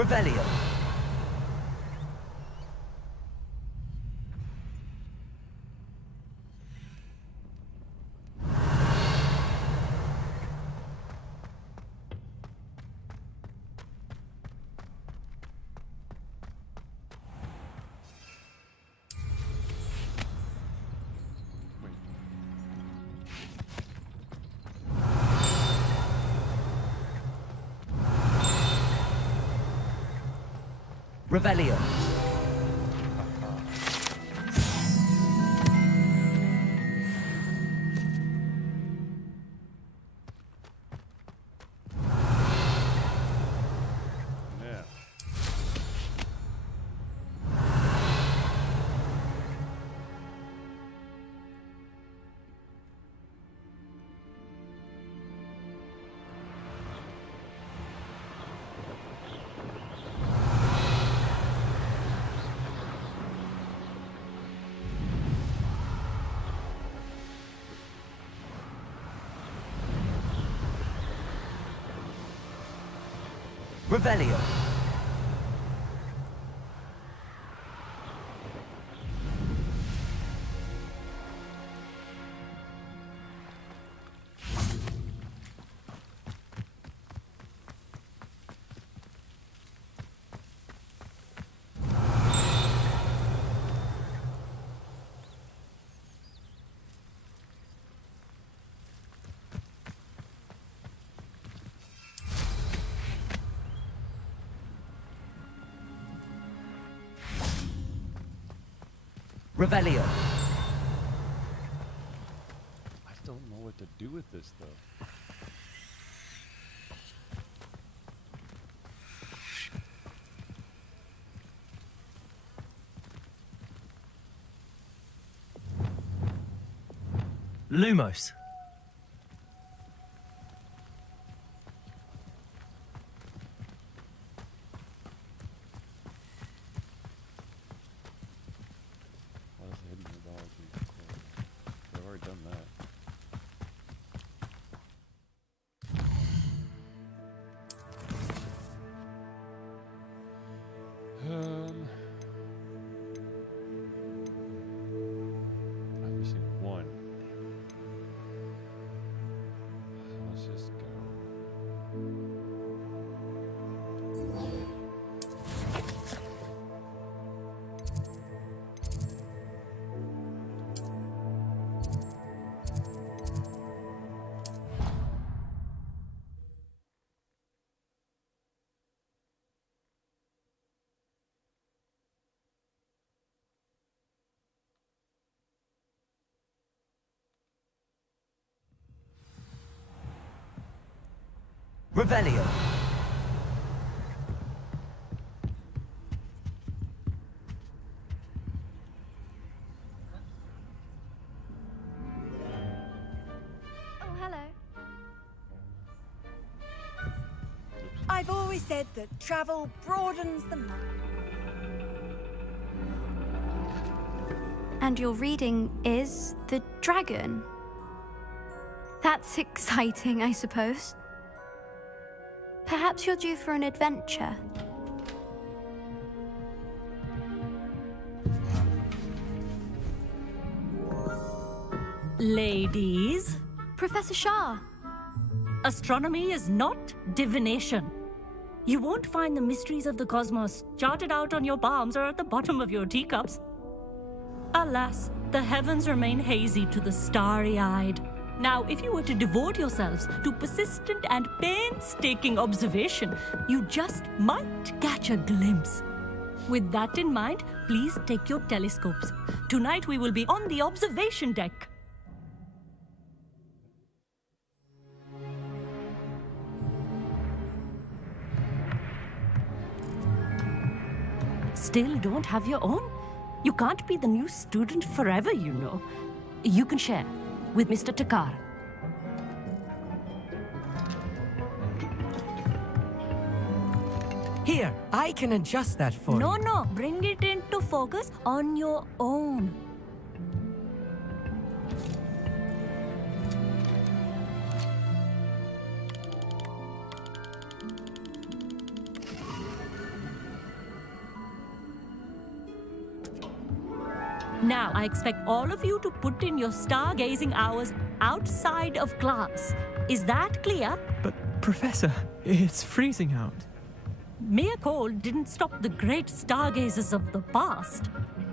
Revelio. Revelio. Yeah. Revelio. Revelio. I don't know what to do with this, though. Lumos. What is hidden mythology? I've already done that. I've received one. Let's just go. Revelio. Oh, hello. I've always said that travel broadens the mind. And your reading is the dragon. That's exciting, I suppose. Perhaps you're due for an adventure. Ladies, Professor Shah, astronomy is not divination. You won't find the mysteries of the cosmos charted out on your palms or at the bottom of your teacups. Alas, the heavens remain hazy to the starry-eyed. Now, if you were to devote yourselves to persistent and painstaking observation, you just might catch a glimpse. With that in mind, please take your telescopes. Tonight we will be on the observation deck. Still don't have your own? You can't be the new student forever, you know. You can share with Mr. Takar. Here, I can adjust that for you. No, bring it into focus on your own. Now, I expect all of you to put in your stargazing hours outside of class. Is that clear? But, Professor, it's freezing out. Mere cold didn't stop the great stargazers of the past.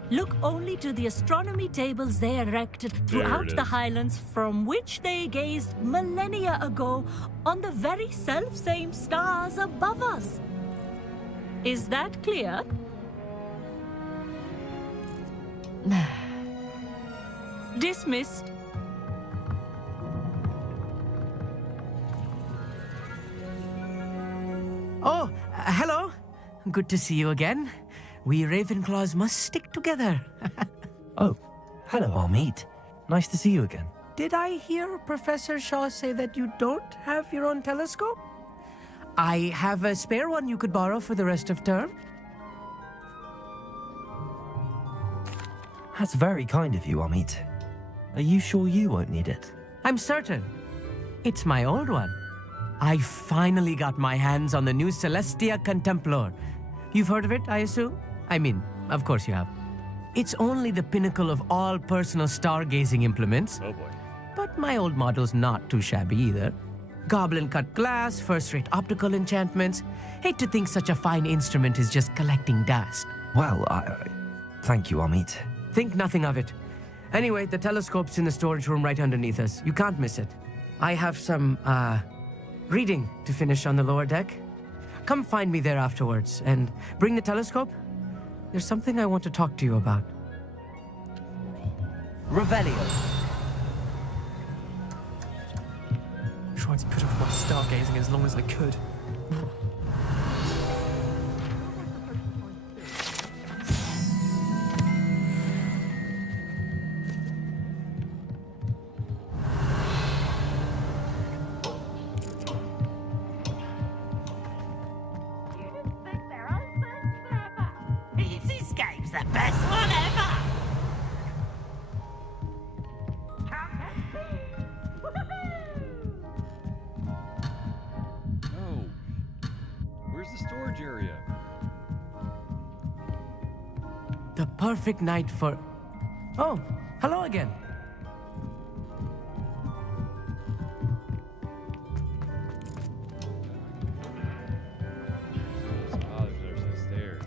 Look only to the astronomy tables they erected throughout the highlands from which they gazed millennia ago on the very self-same stars above us. Is that clear? Dismissed. Oh, hello. Good to see you again. We Ravenclaws must stick together. Oh, hello, Amit. Nice to see you again. Did I hear Professor Shaw say that you don't have your own telescope? I have a spare one you could borrow for the rest of term. That's very kind of you, Amit. Are you sure you won't need it? I'm certain. It's my old one. I finally got my hands on the new Celestia Contemplar. You've heard of it, I assume? I mean, of course you have. It's only the pinnacle of all personal stargazing implements. Oh boy. But my old model's not too shabby either. Goblin-cut glass, first-rate optical enchantments. Hate to think such a fine instrument is just collecting dust. Well, thank you, Amit. Think nothing of it. Anyway, the telescope's in the storage room right underneath us. You can't miss it. I have some, reading to finish on the lower deck. Come find me there afterwards, and bring the telescope. There's something I want to talk to you about. Revelio. Tried to put off my stargazing as long as I could. This game's the best one ever! No. Where's the storage area? The perfect night for... Oh, hello again. There's the stairs.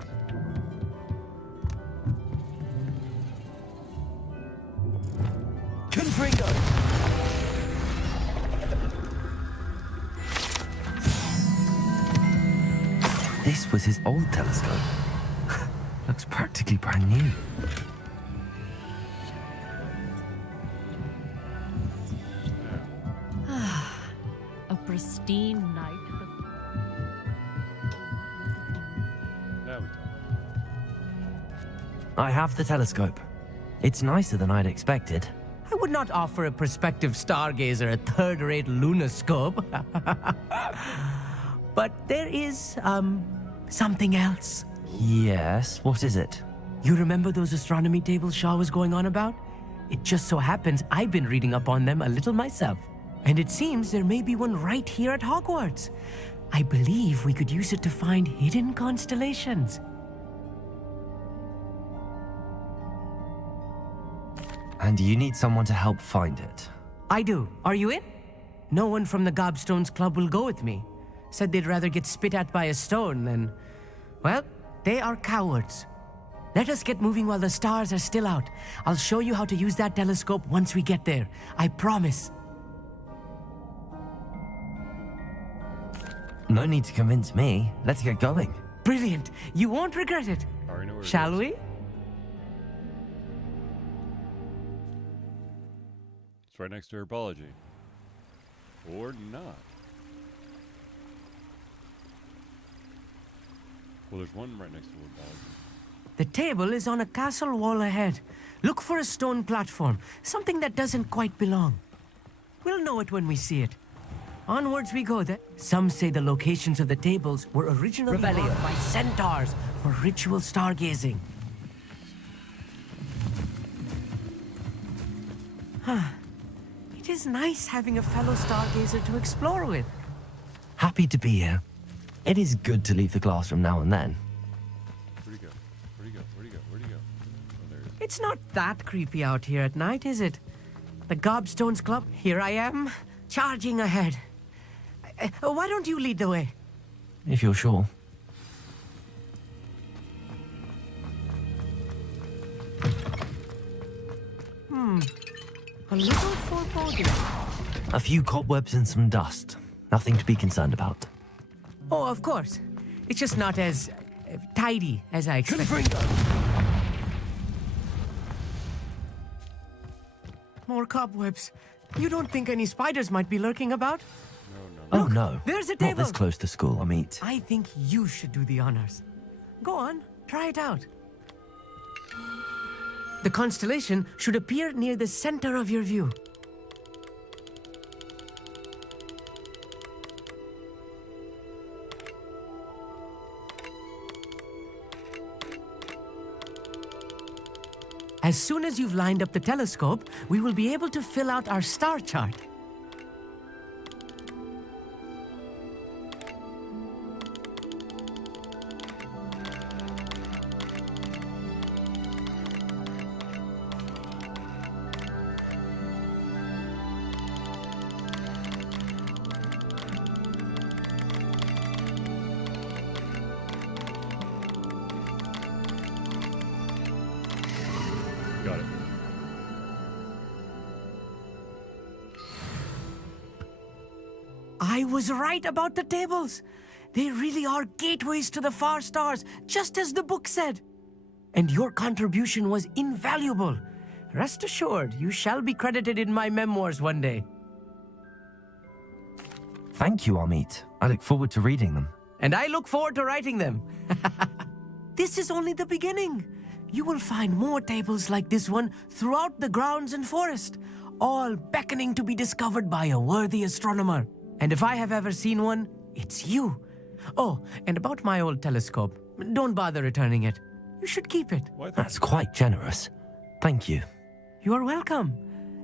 Confringo! This was his old telescope. Looks practically brand new. A pristine night. Now we talk. I have the telescope. It's nicer than I'd expected. I would not offer a prospective stargazer a third-rate lunoscope. But there is, something else. Yes, what is it? You remember those astronomy tables Shaw was going on about? It just so happens I've been reading up on them a little myself. And it seems there may be one right here at Hogwarts. I believe we could use it to find hidden constellations. And you need someone to help find it. I do. Are you in? No one from the Gobstones Club will go with me. Said they'd rather get spit at by a stone than... Well, they are cowards. Let us get moving while the stars are still out. I'll show you how to use that telescope once we get there. I promise. No need to convince me. Let's get going. Brilliant. You won't regret it. I already know where it Shall is. we? It's right next to herbology. Or not. Well, there's one right next to herbology. The table is on a castle wall ahead. Look for a stone platform, something that doesn't quite belong. We'll know it when we see it. Onwards we go then. Some say the locations of the tables were originally marked by centaurs for ritual stargazing. It is nice having a fellow stargazer to explore with. Happy to be here. It is good to leave the classroom now and then. Where'd he go? Where'd he go? Where'd he go? Where'd he go? Oh, there he is. It's not that creepy out here at night, is it? The Gobstones Club, here I am, charging ahead. Why don't you lead the way? If you're sure. A little foreboding. A few cobwebs and some dust. Nothing to be concerned about. Oh, of course. It's just not as tidy as I expected. More cobwebs. You don't think any spiders might be lurking about? Oh no. There's a Not table. this close to school, Amit. I think you should do the honors. Go on, try it out. The constellation should appear near the center of your view. As soon as you've lined up the telescope, we will be able to fill out our star chart. Got it. I was right about the tables. They really are gateways to the far stars, just as the book said. And your contribution was invaluable. Rest assured, you shall be credited in my memoirs one day. Thank you, Amit. I look forward to reading them. And I look forward to writing them. This is only the beginning. You will find more tables like this one throughout the grounds and forest, all beckoning to be discovered by a worthy astronomer. And if I have ever seen one, it's you. Oh, and about my old telescope, don't bother returning it. You should keep it. What? That's quite generous. Thank you. You are welcome.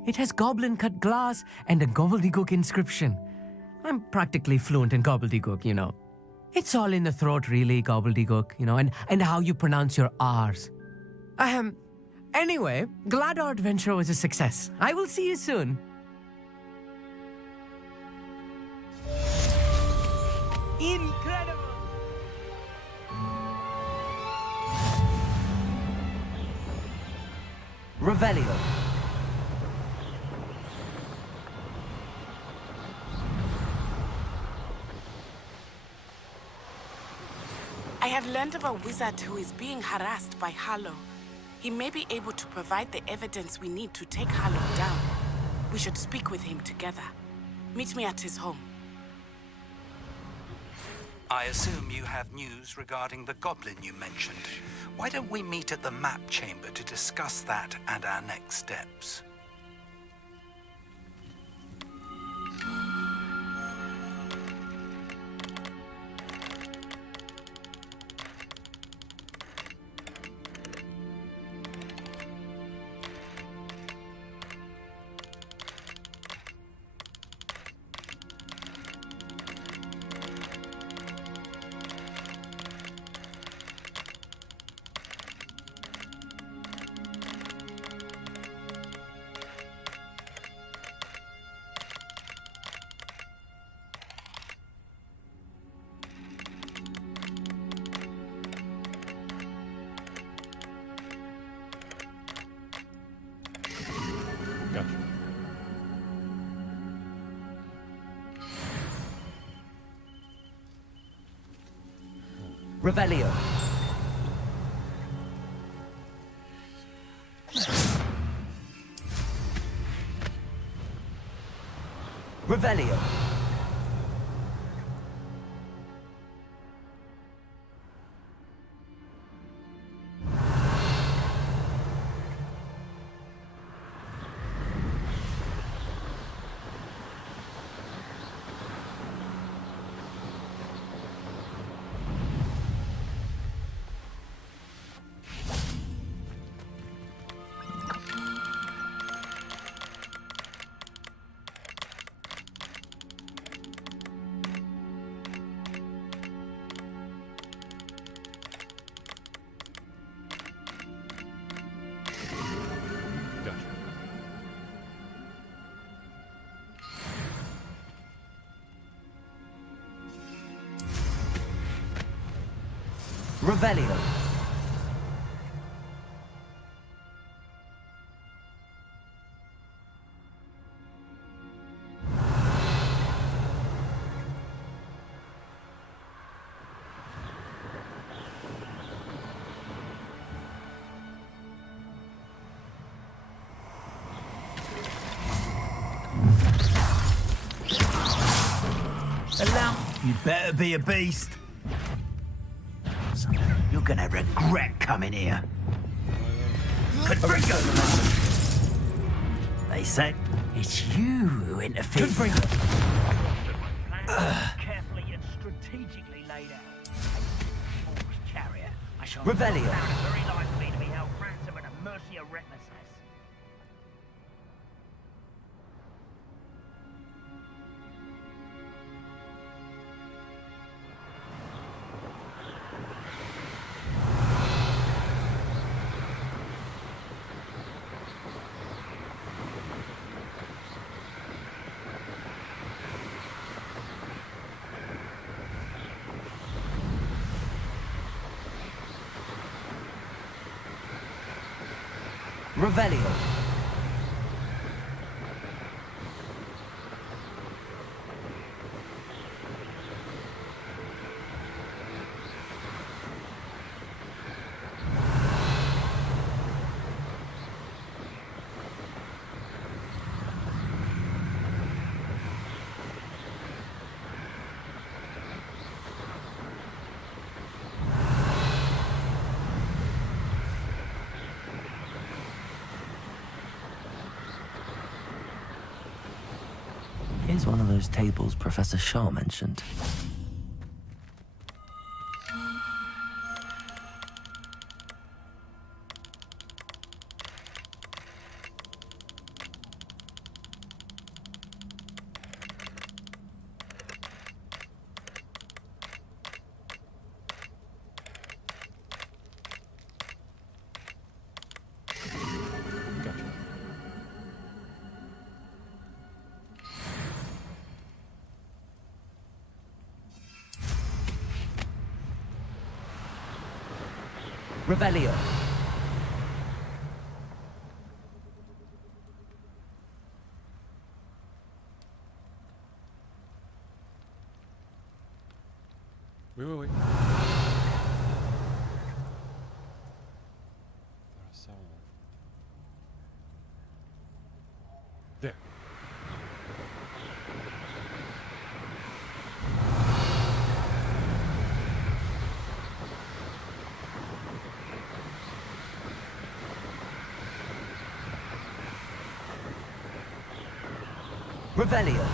It has goblin-cut glass and a gobbledygook inscription. I'm practically fluent in gobbledygook, you know. It's all in the throat, really, gobbledygook, you know, and how you pronounce your R's. Anyway, glad our adventure was a success. I will see you soon. Incredible! Revelio. I have learned of a wizard who is being harassed by Harlow. He may be able to provide the evidence we need to take Harlow down. We should speak with him together. Meet me at his home. I assume you have news regarding the goblin you mentioned. Why don't we meet at the map chamber to discuss that and our next steps? Gotcha. Revelio. Revelio. Revelio. You better be a beast. Son, you're gonna regret coming here. Confringo! They say it's you who interfered. Carefully and strategically laid out. Force chariot. I shall Revelio. very likely to be held ransom at the mercy of recklessness. Revelio. Here's one of those tables Professor Shaw mentioned. Revelio. Wait. Thought I saw one. There. Revelio.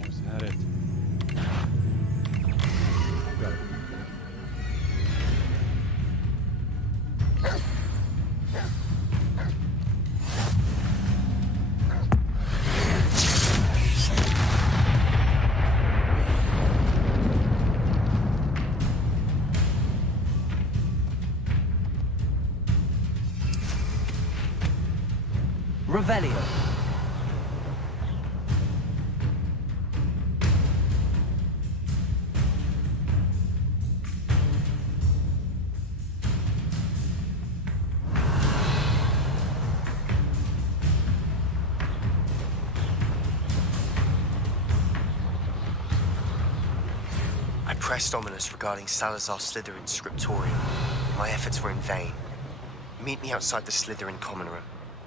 Almost had it. Got it. Revelio. I pressed Ominous regarding Salazar Slytherin's scriptorium. My efforts were in vain. Meet me outside the Slytherin common room.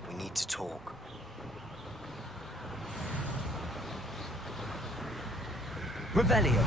We need to talk. Revelio.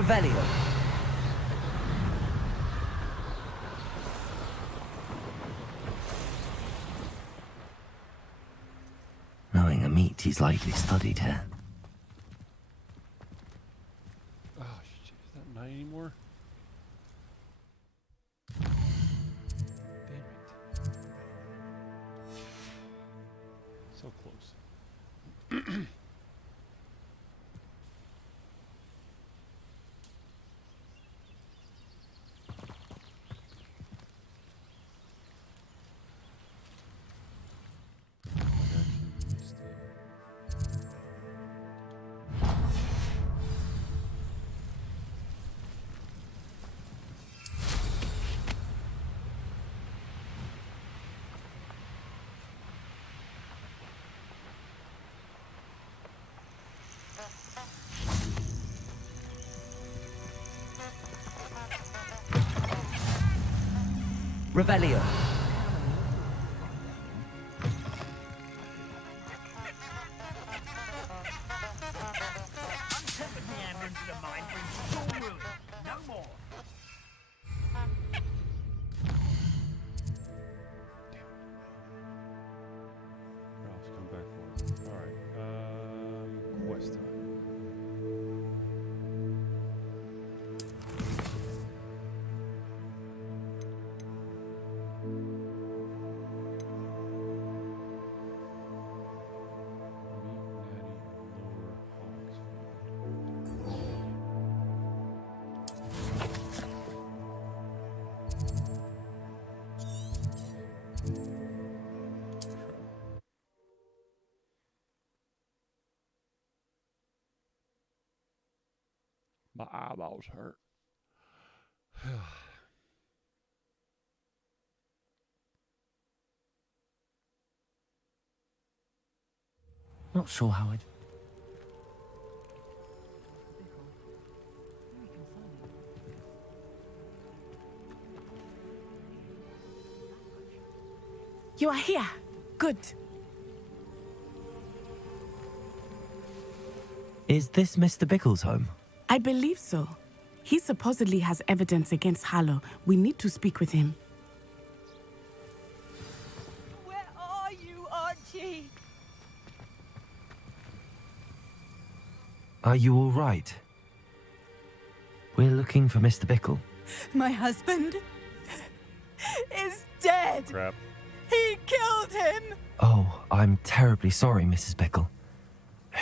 Revelio. Knowing a meat he's likely studied here. Oh shit, is that night anymore? Damn it. So close. Revelio. Untempered meander into the mind brings full ruin. No more. Ralph's come back for it. Alright. Quest time. My eyeballs hurt. Not sure how I'd... You are here. Good. Is this Mr. Bickle's home? I believe so. He supposedly has evidence against Harlow. We need to speak with him. Where are you, Archie? Are you all right? We're looking for Mr. Bickle. My husband is dead. Crap. He killed him. Oh, I'm terribly sorry, Mrs. Bickle.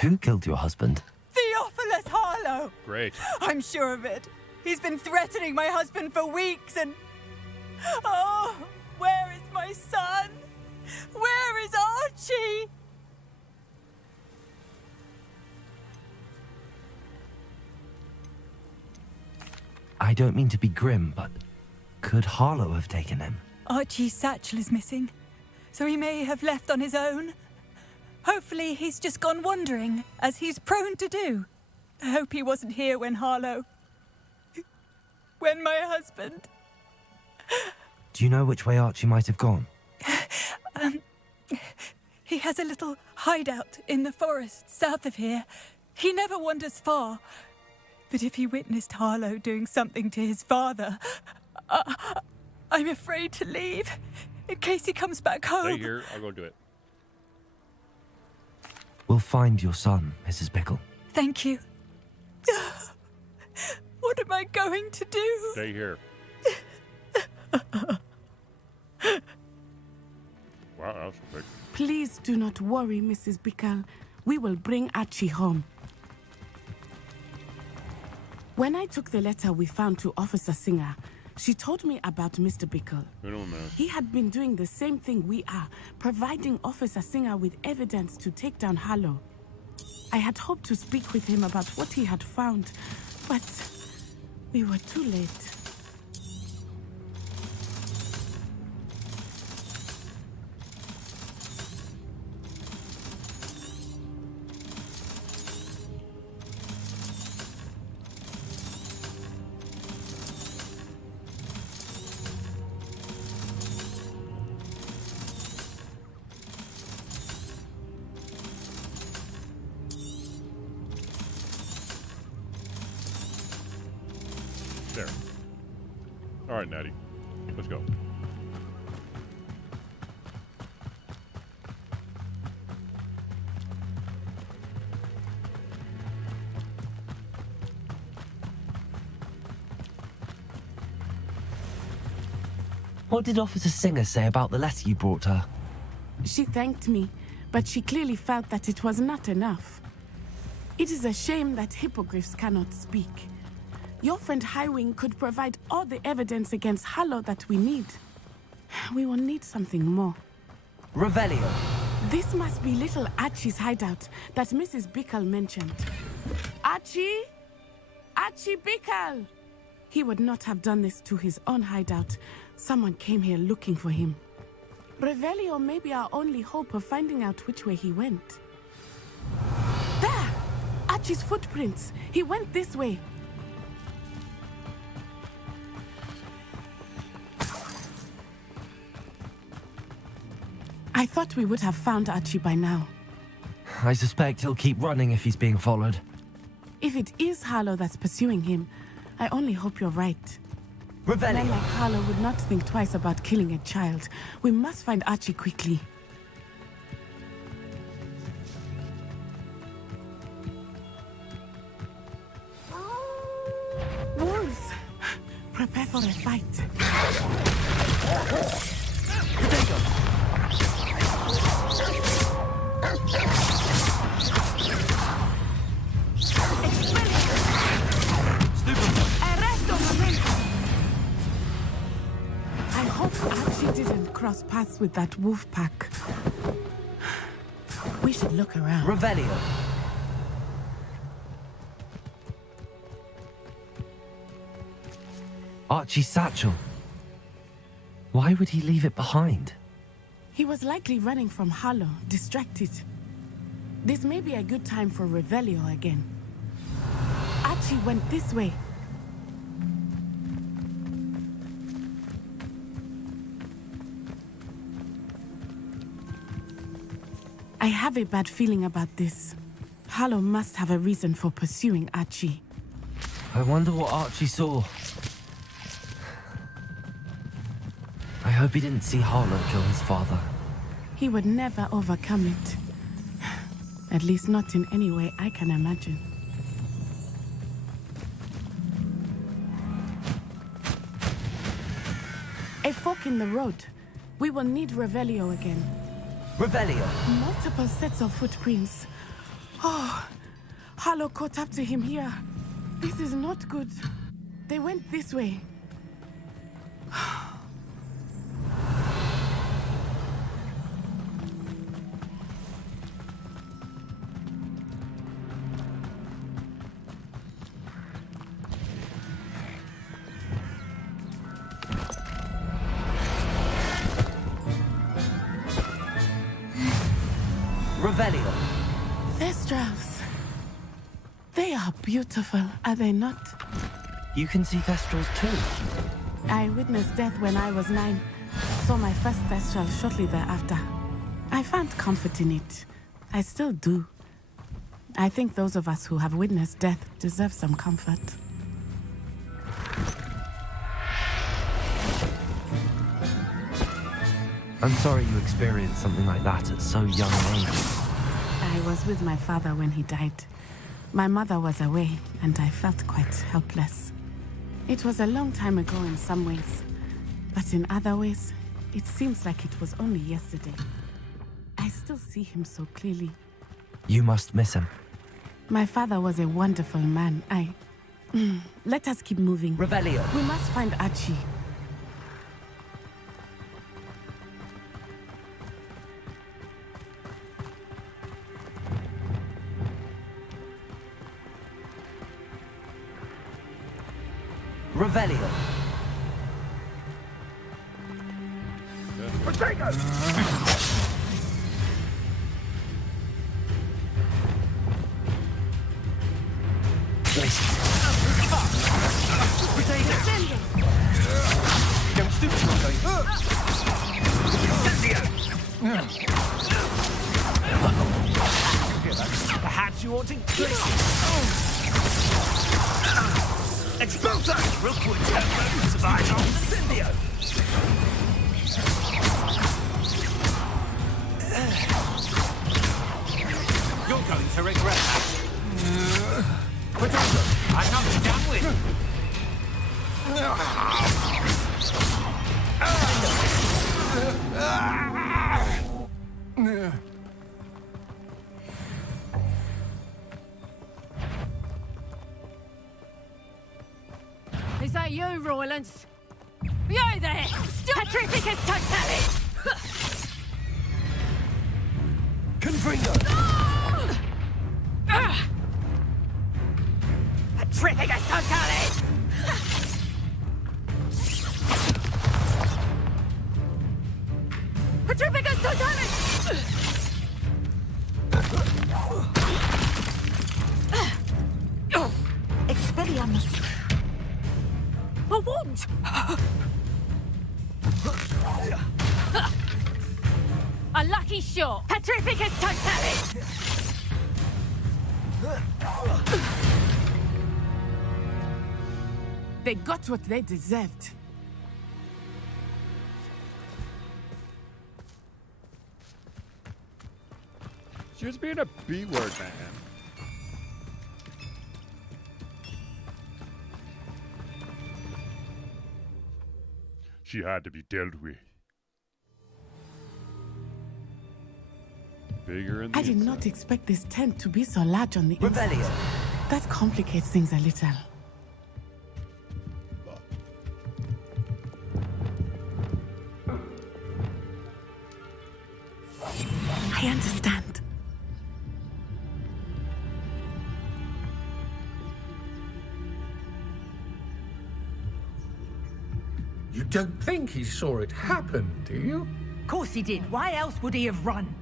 Who killed your husband? Theophilus Harlow. Great. I'm sure of it. He's been threatening my husband for weeks and... Oh, where is my son? Where is Archie? I don't mean to be grim, but could Harlow have taken him? Archie's satchel is missing, so he may have left on his own. Hopefully he's just gone wandering, as he's prone to do. I hope he wasn't here when Harlow... when my husband... Do you know which way Archie might have gone? He has a little hideout in the forest south of here. He never wanders far. But if he witnessed Harlow doing something to his father, I'm afraid to leave, in case he comes back home. Stay here. I'll go do it. We'll find your son, Mrs. Bickle. Thank you. What am I going to do? Stay here. Wow, that was quick. Please do not worry, Mrs. Bickle. We will bring Archie home. When I took the letter we found to Officer Singer, she told me about Mr. Bickle. He had been doing the same thing we are, providing Officer Singer with evidence to take down Harlow. I had hoped to speak with him about what he had found, but we were too late. All right, Natty. Let's go. What did Officer Singer say about the letter you brought her? She thanked me, but she clearly felt that it was not enough. It is a shame that hippogriffs cannot speak. Your friend Highwing could provide all the evidence against Harlow that we need. We will need something more. Revelio. This must be little Archie's hideout that Mrs. Bickle mentioned. Archie? Archie Bickle! He would not have done this to his own hideout. Someone came here looking for him. Revelio may be our only hope of finding out which way he went. There! Archie's footprints. He went this way. I thought we would have found Archie by now. I suspect he'll keep running if he's being followed. If it is Harlow that's pursuing him, I only hope you're right. Revelio. Men like Harlow would not think twice about killing a child. We must find Archie quickly. Wolves! Prepare for a fight. I hope Archie didn't cross paths with that wolf pack. We should look around. Revelio. Archie's satchel. Why would he leave it behind? He was likely running from Harlow, distracted. This may be a good time for Revelio again. Archie went this way. I have a bad feeling about this. Harlow must have a reason for pursuing Archie. I wonder what Archie saw. I hope he didn't see Harlow kill his father. He would never overcome it. At least not in any way I can imagine. A fork in the road. We will need Revelio again. Revelio. Multiple sets of footprints. Oh, Harlow caught up to him here. This is not good. They went this way. Revelio. Thestrals. They are beautiful, are they not? You can see Thestrals too. I witnessed death when I was 9. Saw my first Thestral shortly thereafter. I found comfort in it. I still do. I think those of us who have witnessed death deserve some comfort. I'm sorry you experienced something like that at so young an age. I was with my father when he died. My mother was away, and I felt quite helpless. It was a long time ago in some ways, but in other ways, it seems like it was only yesterday. I still see him so clearly. You must miss him. My father was a wonderful man. Let us keep moving. Revelio. We must find Archie. Revelio. Perhaps you ought to Expulsor! Rookwood Turbo survived on the symbiote! You're going to regret that. Potato! I'm not done with. Is that you, Roylance? You there! Petrificus Totalis! Confringo! Petrificus Totalis! Petrificus Totalis! Expelliarmus. A wand! A lucky shot! Petrificus Totalis! They got what they deserved. She was being a B-word, man. She had to be dealt with. Bigger in the I did not inside. expect this tent to be so large on the inside. Revelio. That complicates things a little. I understand. You don't think he saw it happen, do you? Of course he did. Why else would he have run?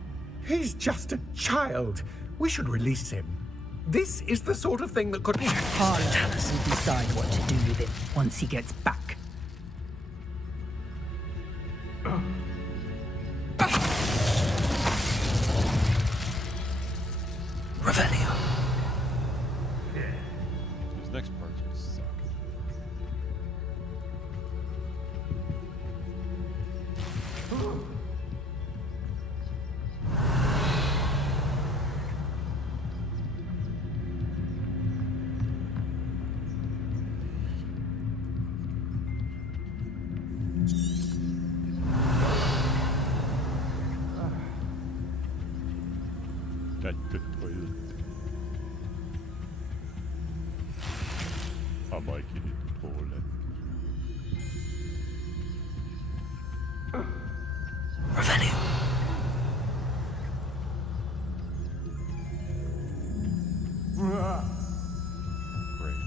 He's just a child. We should release him. This is the sort of thing that could... Harlow will decide what to do with him once he gets back. Revelio. This next part's gonna suck. The toilet. I like it in the toilet. Revelio. Great.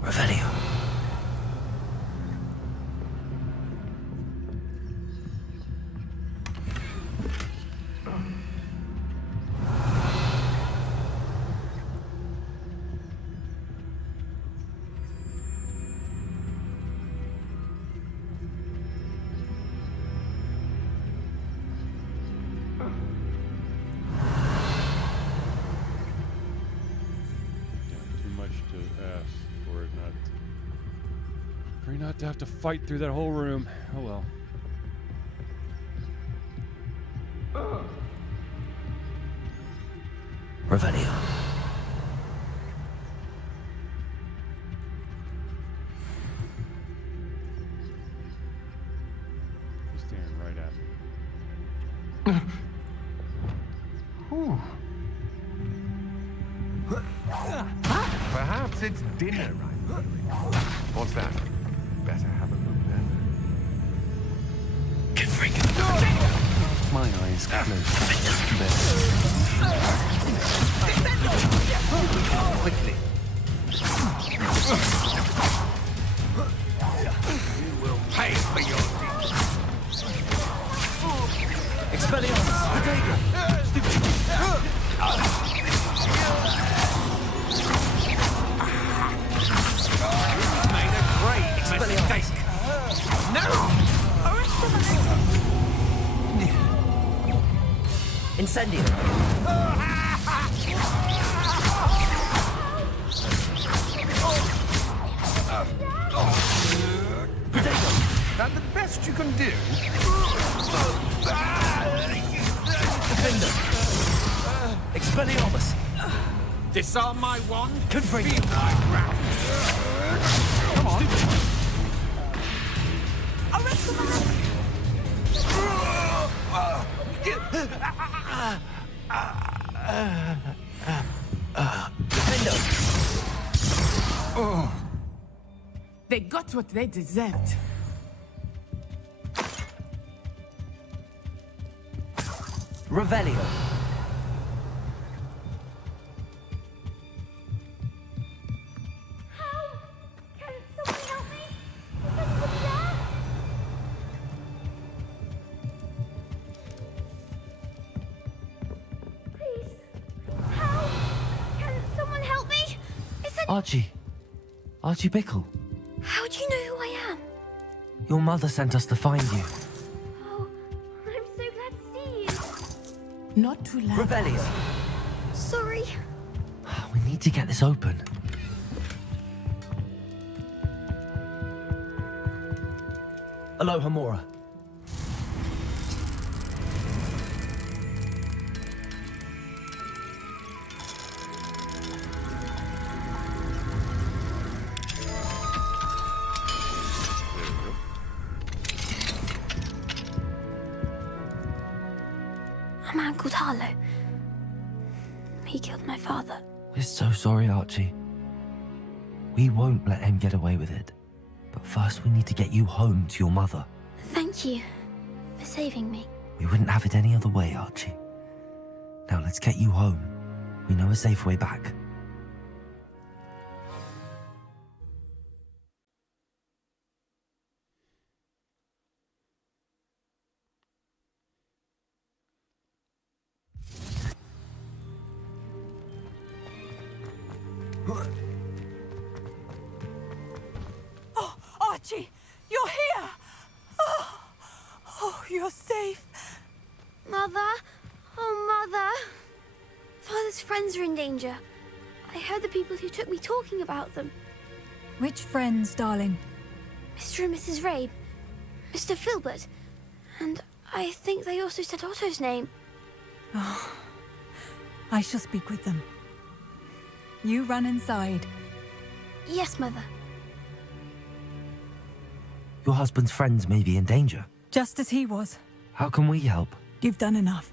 Revelio. Too much to ask for it not. For you not to have to fight through that whole room. Oh well. Revelio. He's staring right at me. Perhaps it's dinner, right? What's that? Better have a look then. My eyes closed. Quickly. You will pay for your deeds. Expelliarmus! Potato! Made a great mistake. Incendio! Potato! That the best you can do? Defender! Expelliarmus! Disarm my wand. Confringo! Feel my wrath. Come on. They got what they deserved. Revelio! Archie Bickle. How do you know who I am? Your mother sent us to find you. Oh, I'm so glad to see you. Not too loud. Revelio! Sorry. We need to get this open. Aloha Mora. A man called Harlow. He killed my father. We're so sorry, Archie. We won't let him get away with it. But first we need to get you home to your mother. Thank you for saving me. We wouldn't have it any other way, Archie. Now let's get you home. We know a safe way back. Oh, Archie, you're here! Oh, you're safe. Mother? Oh, Mother. Father's friends are in danger. I heard the people who took me talking about them. Which friends, darling? Mr. and Mrs. Rabe, Mr. Filbert, and I think they also said Otto's name. Oh, I shall speak with them. You run inside. Yes, Mother. Your husband's friends may be in danger. Just as he was. How can we help? You've done enough.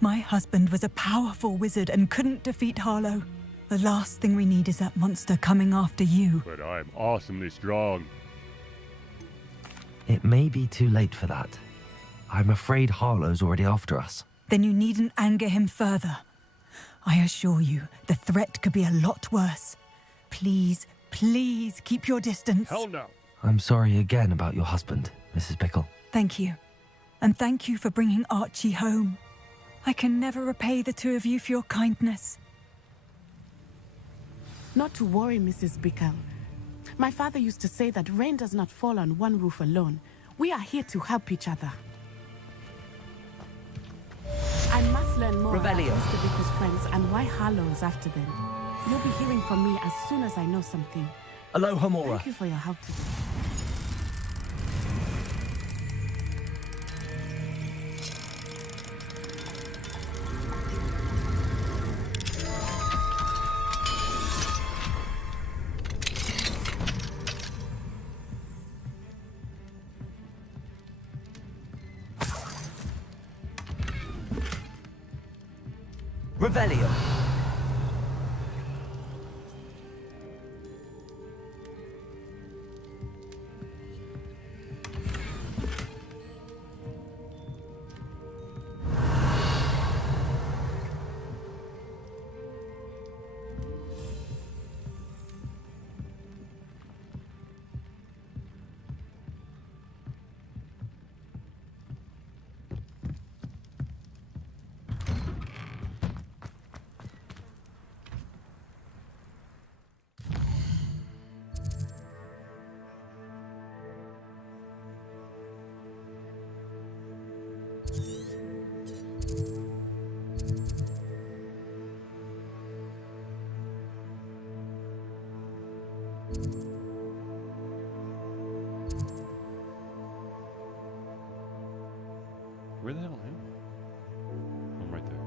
My husband was a powerful wizard and couldn't defeat Harlow. The last thing we need is that monster coming after you. But I'm awesomely strong. It may be too late for that. I'm afraid Harlow's already after us. Then you needn't anger him further. I assure you, the threat could be a lot worse. Please, please keep your distance. Hell no. I'm sorry again about your husband, Mrs. Bickle. Thank you. And thank you for bringing Archie home. I can never repay the two of you for your kindness. Not to worry, Mrs. Bickle. My father used to say that rain does not fall on one roof alone. We are here to help each other. I must learn more about Revelio. Mr. Bickle's friends and why Harlow is after them. You'll be hearing from me as soon as I know something. Aloha Mora. Thank you for your help today. Revelio. Where the hell am I? I'm right there.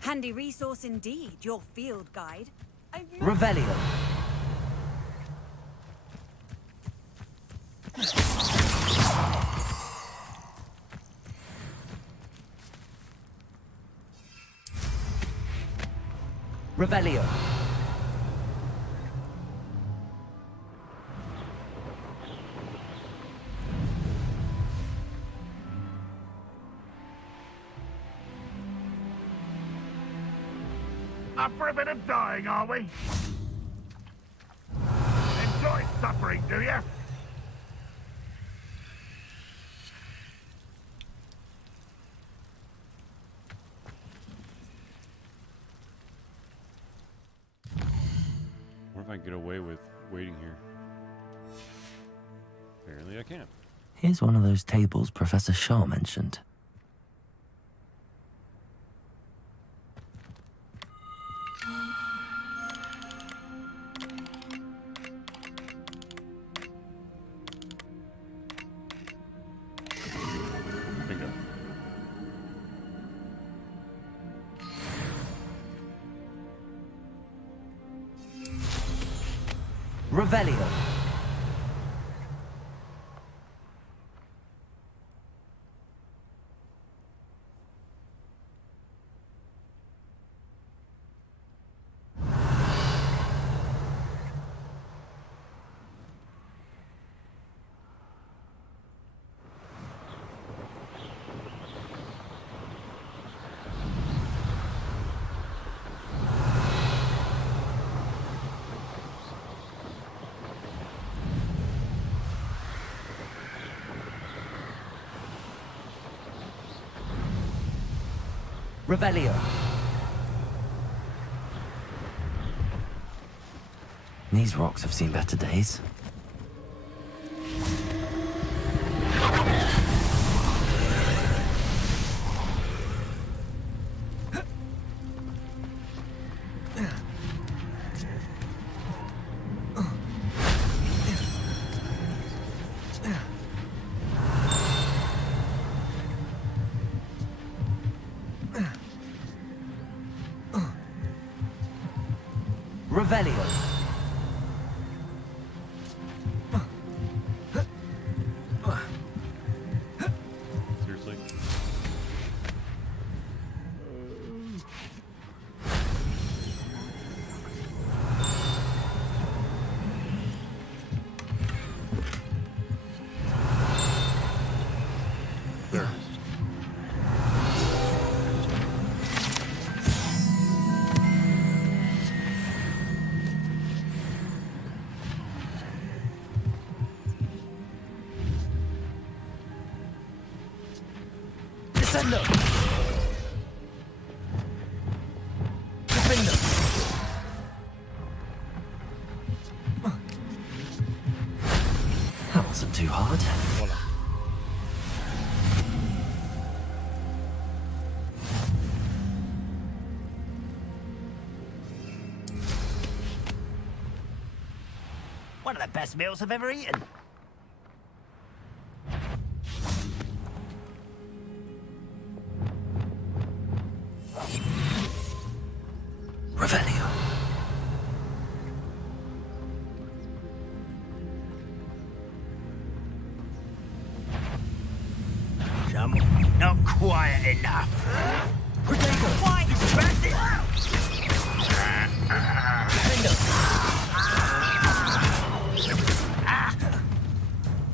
Handy resource indeed, your field guide. Revelio. Revelio. Up for a bit of dying, are we? Enjoy suffering, do you? What if I can get away with waiting here? Apparently I can't. Here's one of those tables Professor Shaw mentioned. Bingo. Revelio. Revelio. These rocks have seen better days. Revelio. Seriously? There. Descendo. Defendo. That wasn't too hard. Voila. One of the best meals I've ever eaten. Revelio. Some not quiet enough. Quiet, bandit!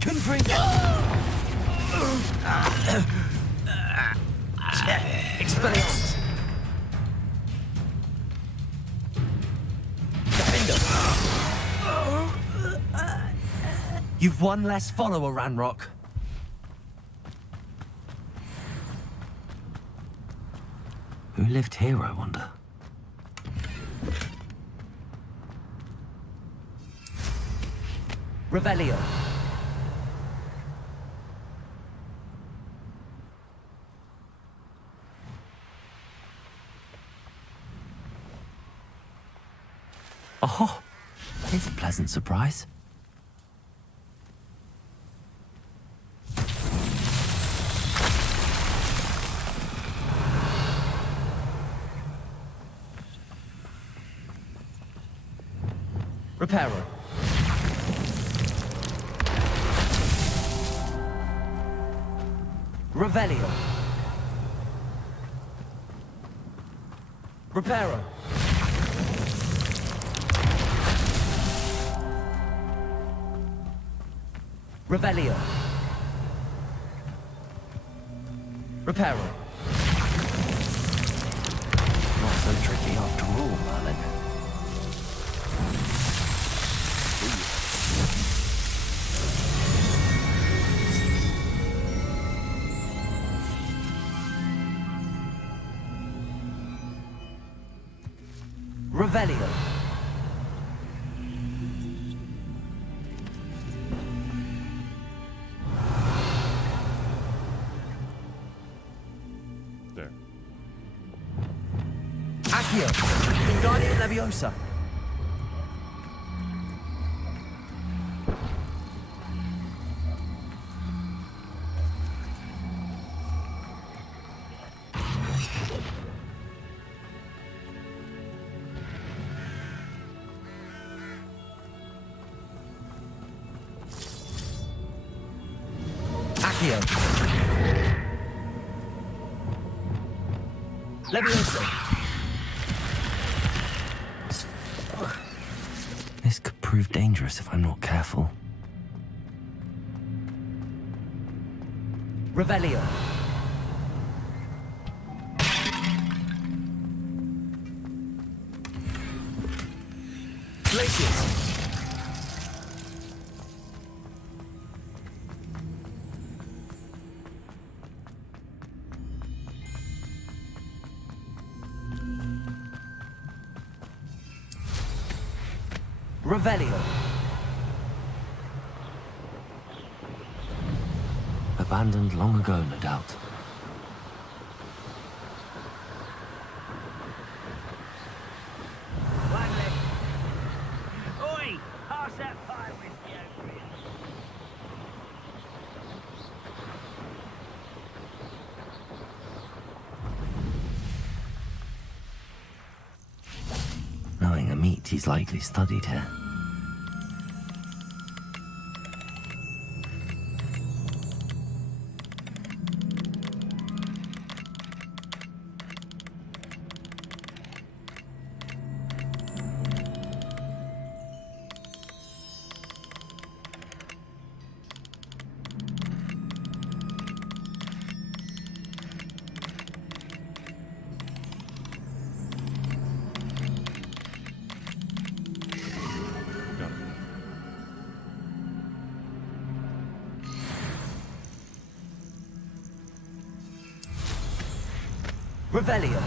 Confringo. Expelliarmus. You've one less follower, Ranrock. Who lived here, I wonder? Revelio. Oh, here's a pleasant surprise. Reparo. Revelio. Reparo. Revelio. Reparo. Not so tricky after all, Merlin. Revelio. There. Accio. Wingardium Leviosa. Accio. Leviosa. This could prove dangerous if I'm not careful. Revelio. Glacius. Revelio. Abandoned long ago, no doubt. Oi! Pass that fire whiskey over here. Knowing a meat, he's likely studied here. Got it. Revelio.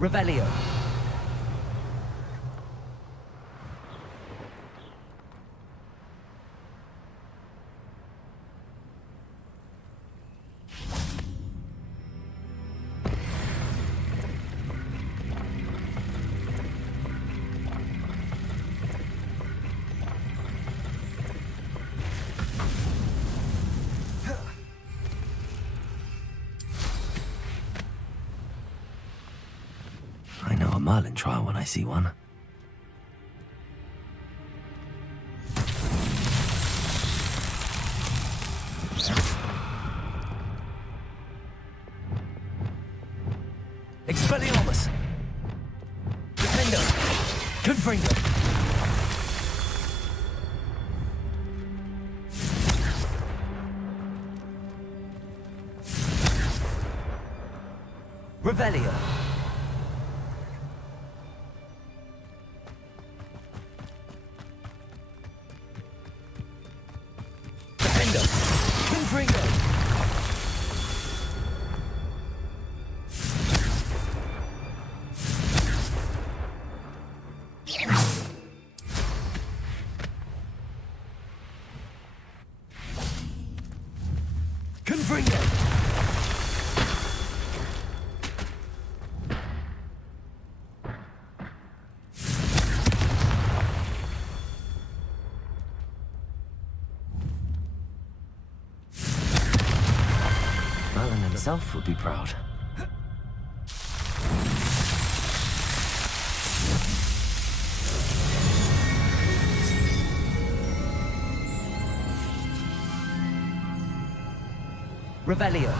Revelio. I know a Merlin trial when I see one. Expelliarmus! Defender! Confringo! Revelio! Defender! Confringo! Confringo! Merlin himself would be proud. Revelio.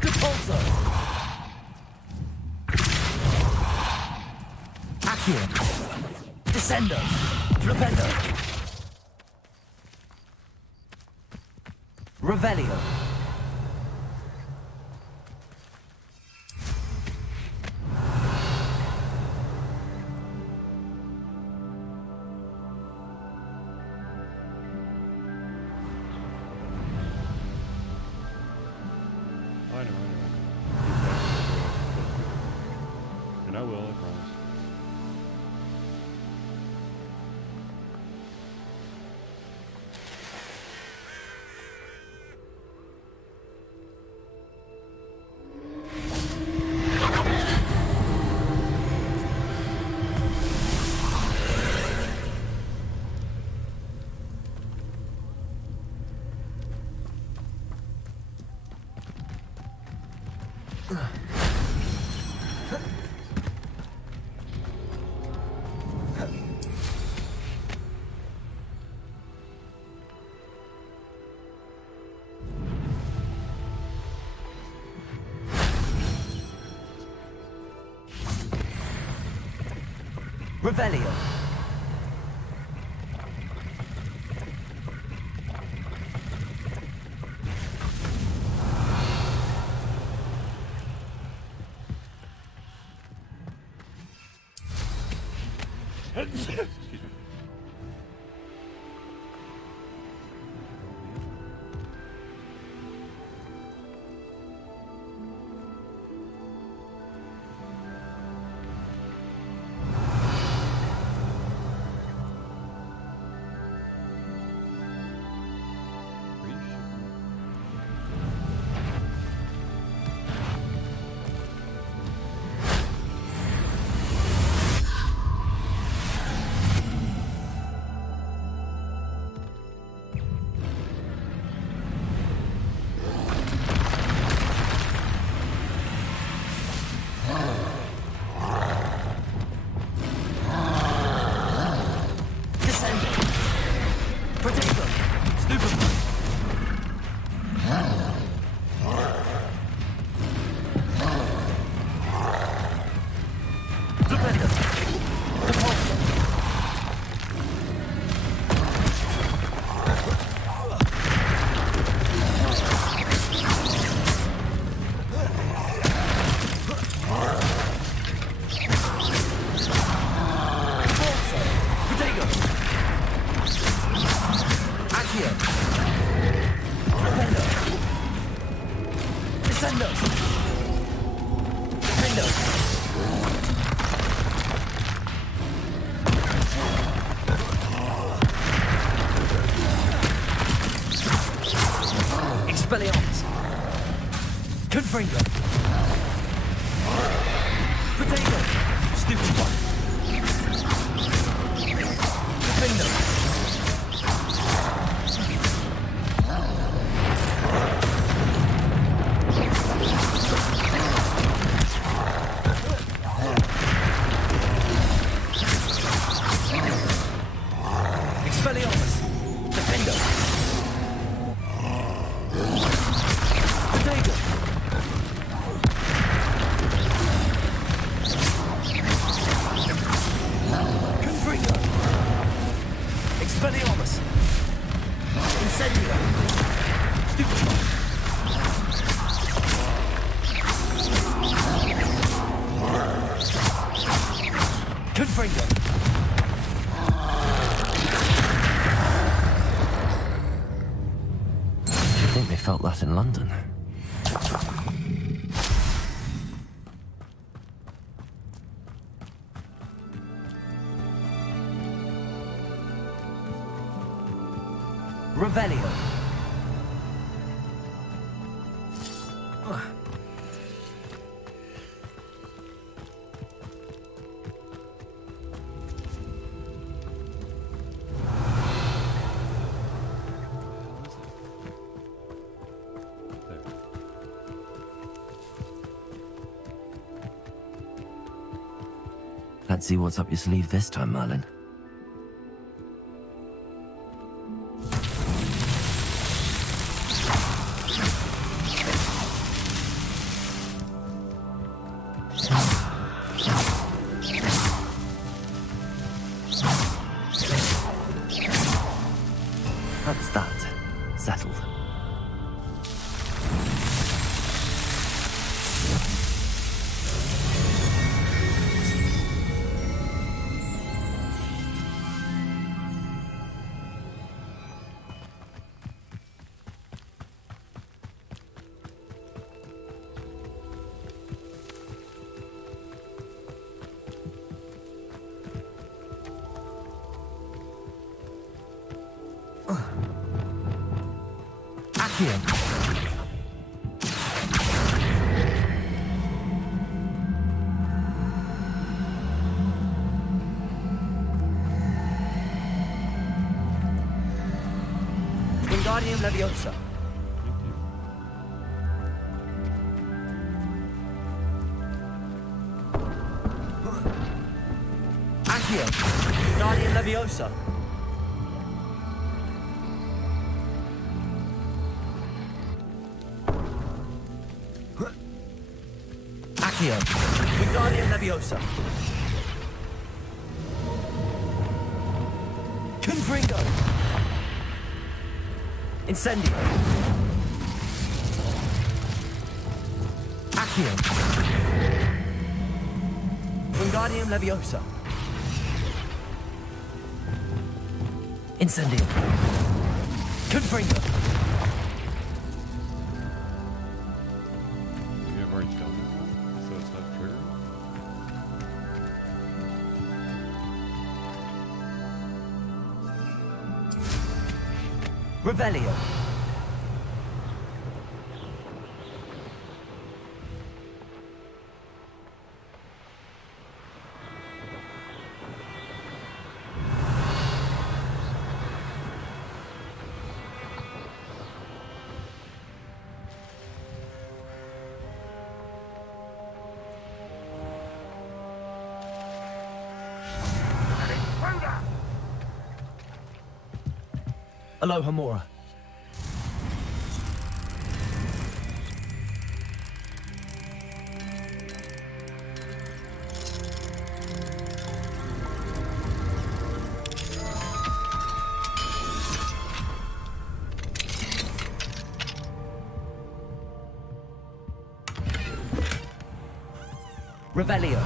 Repulso! Accio! Descendo! Flipendo! Revelio! I know. And I will, I promise. Revelio! Excuse me. Confringo. Potato. Stupid one. Defender. Expelliarmus. Defender. Potato. Confringo. Expelliarmus. Incendio. Stupid one. Confringo. I think they felt that in London. Revelio. Let's see what's up your sleeve this time, Merlin. That's that. Settled. Accio. Wingardium Leviosa. Accio. Wingardium Leviosa. Accio. Wingardium Leviosa. Confringo. Incendio. Accio. Wingardium Leviosa. Incendio. Confringo. Maybe I've already done that one, so it's not triggered. Revelio. Aloha Mora. Revelio.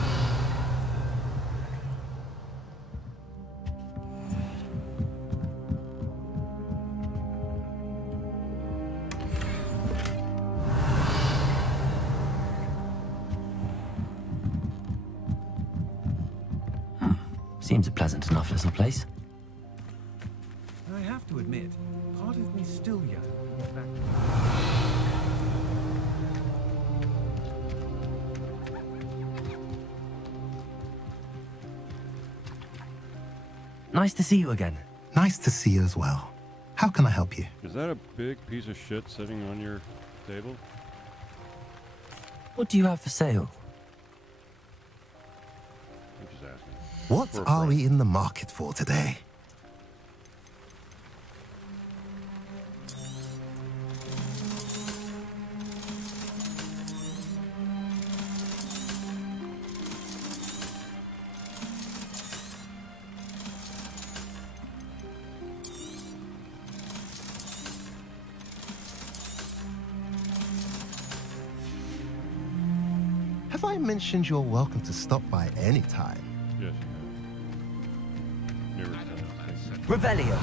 Seems a pleasant enough little place. I have to admit, part of me still yearns to get back to Nice to see you again. Nice to see you as well. How can I help you? Is that a big piece of shit sitting on your table? What do you have for sale? I'm just asking. What For a are friend. we in the market for today? Have I mentioned you're welcome to stop by any time? Yes, you have. Never done it. Revelio.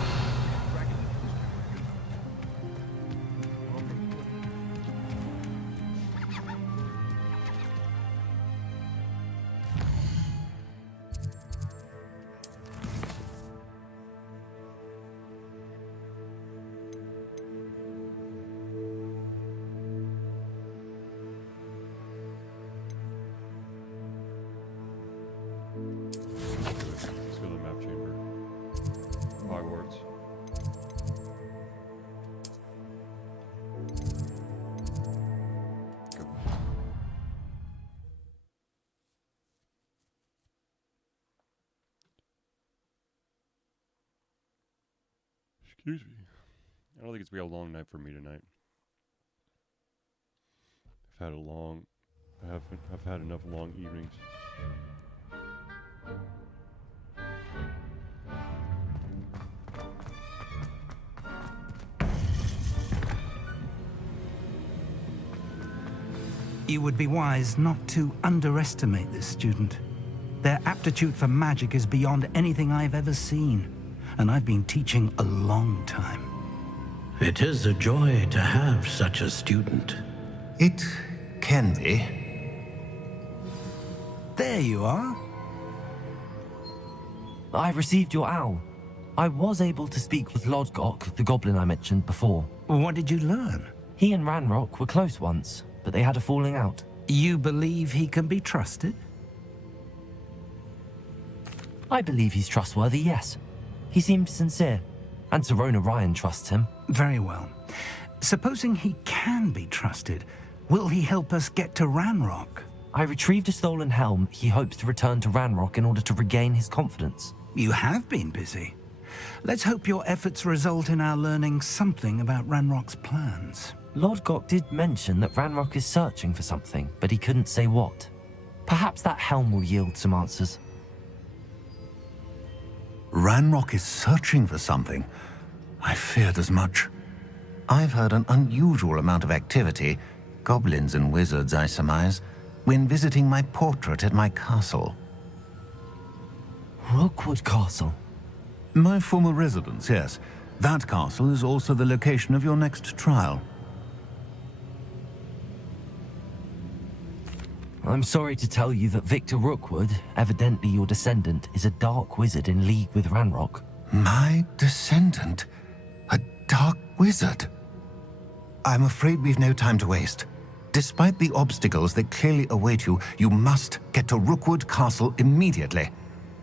Let's go to the map chamber. Hogwarts. Go. Excuse me. I don't think it's gonna be a long night for me tonight. I've had enough long evenings. You would be wise not to underestimate this student. Their aptitude for magic is beyond anything I've ever seen, and I've been teaching a long time. It is a joy to have such a student. It can be. There you are. I received your owl. I was able to speak with Lodgok, the goblin I mentioned before. What did you learn? He and Ranrock were close once, but they had a falling out. You believe he can be trusted? I believe he's trustworthy, yes. He seemed sincere, and Serona Ryan trusts him. Very well. Supposing he can be trusted, will he help us get to Ranrock? I retrieved a stolen helm. He hopes to return to Ranrock in order to regain his confidence. You have been busy. Let's hope your efforts result in our learning something about Ranrock's plans. Lodgok did mention that Ranrock is searching for something, but he couldn't say what. Perhaps that helm will yield some answers. Ranrock is searching for something. I feared as much. I've heard an unusual amount of activity, goblins and wizards, I surmise, when visiting my portrait at my castle. Rookwood Castle? My former residence, yes. That castle is also the location of your next trial. I'm sorry to tell you that Victor Rookwood, evidently your descendant, is a dark wizard in league with Ranrock. My descendant? A dark wizard? I'm afraid we've no time to waste. Despite the obstacles that clearly await you, you must get to Rookwood Castle immediately.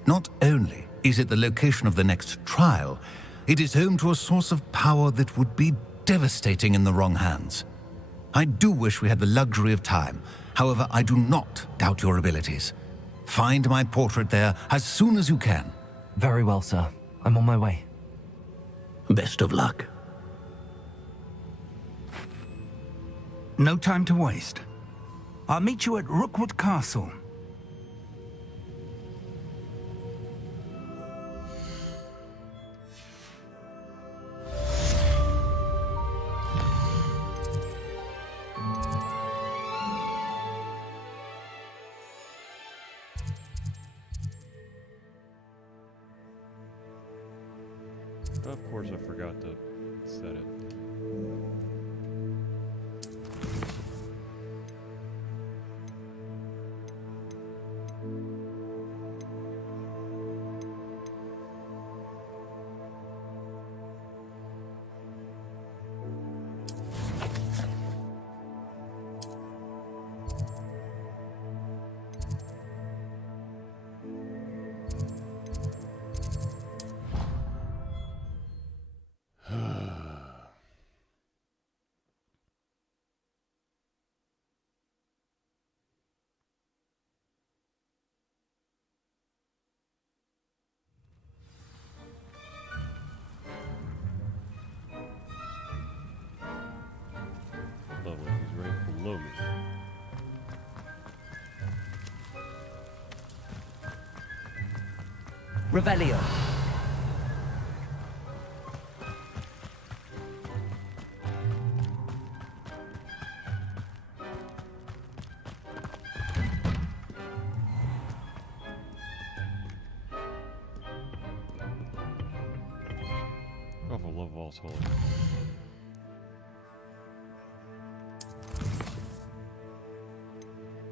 Not only is it the location of the next trial, it is home to a source of power that would be devastating in the wrong hands. I do wish we had the luxury of time. However, I do not doubt your abilities. Find my portrait there as soon as you can. Very well, sir. I'm on my way. Best of luck. No time to waste. I'll meet you at Rookwood Castle. Of course, I forgot to set it. Revelio. Oh, for love of all's holy.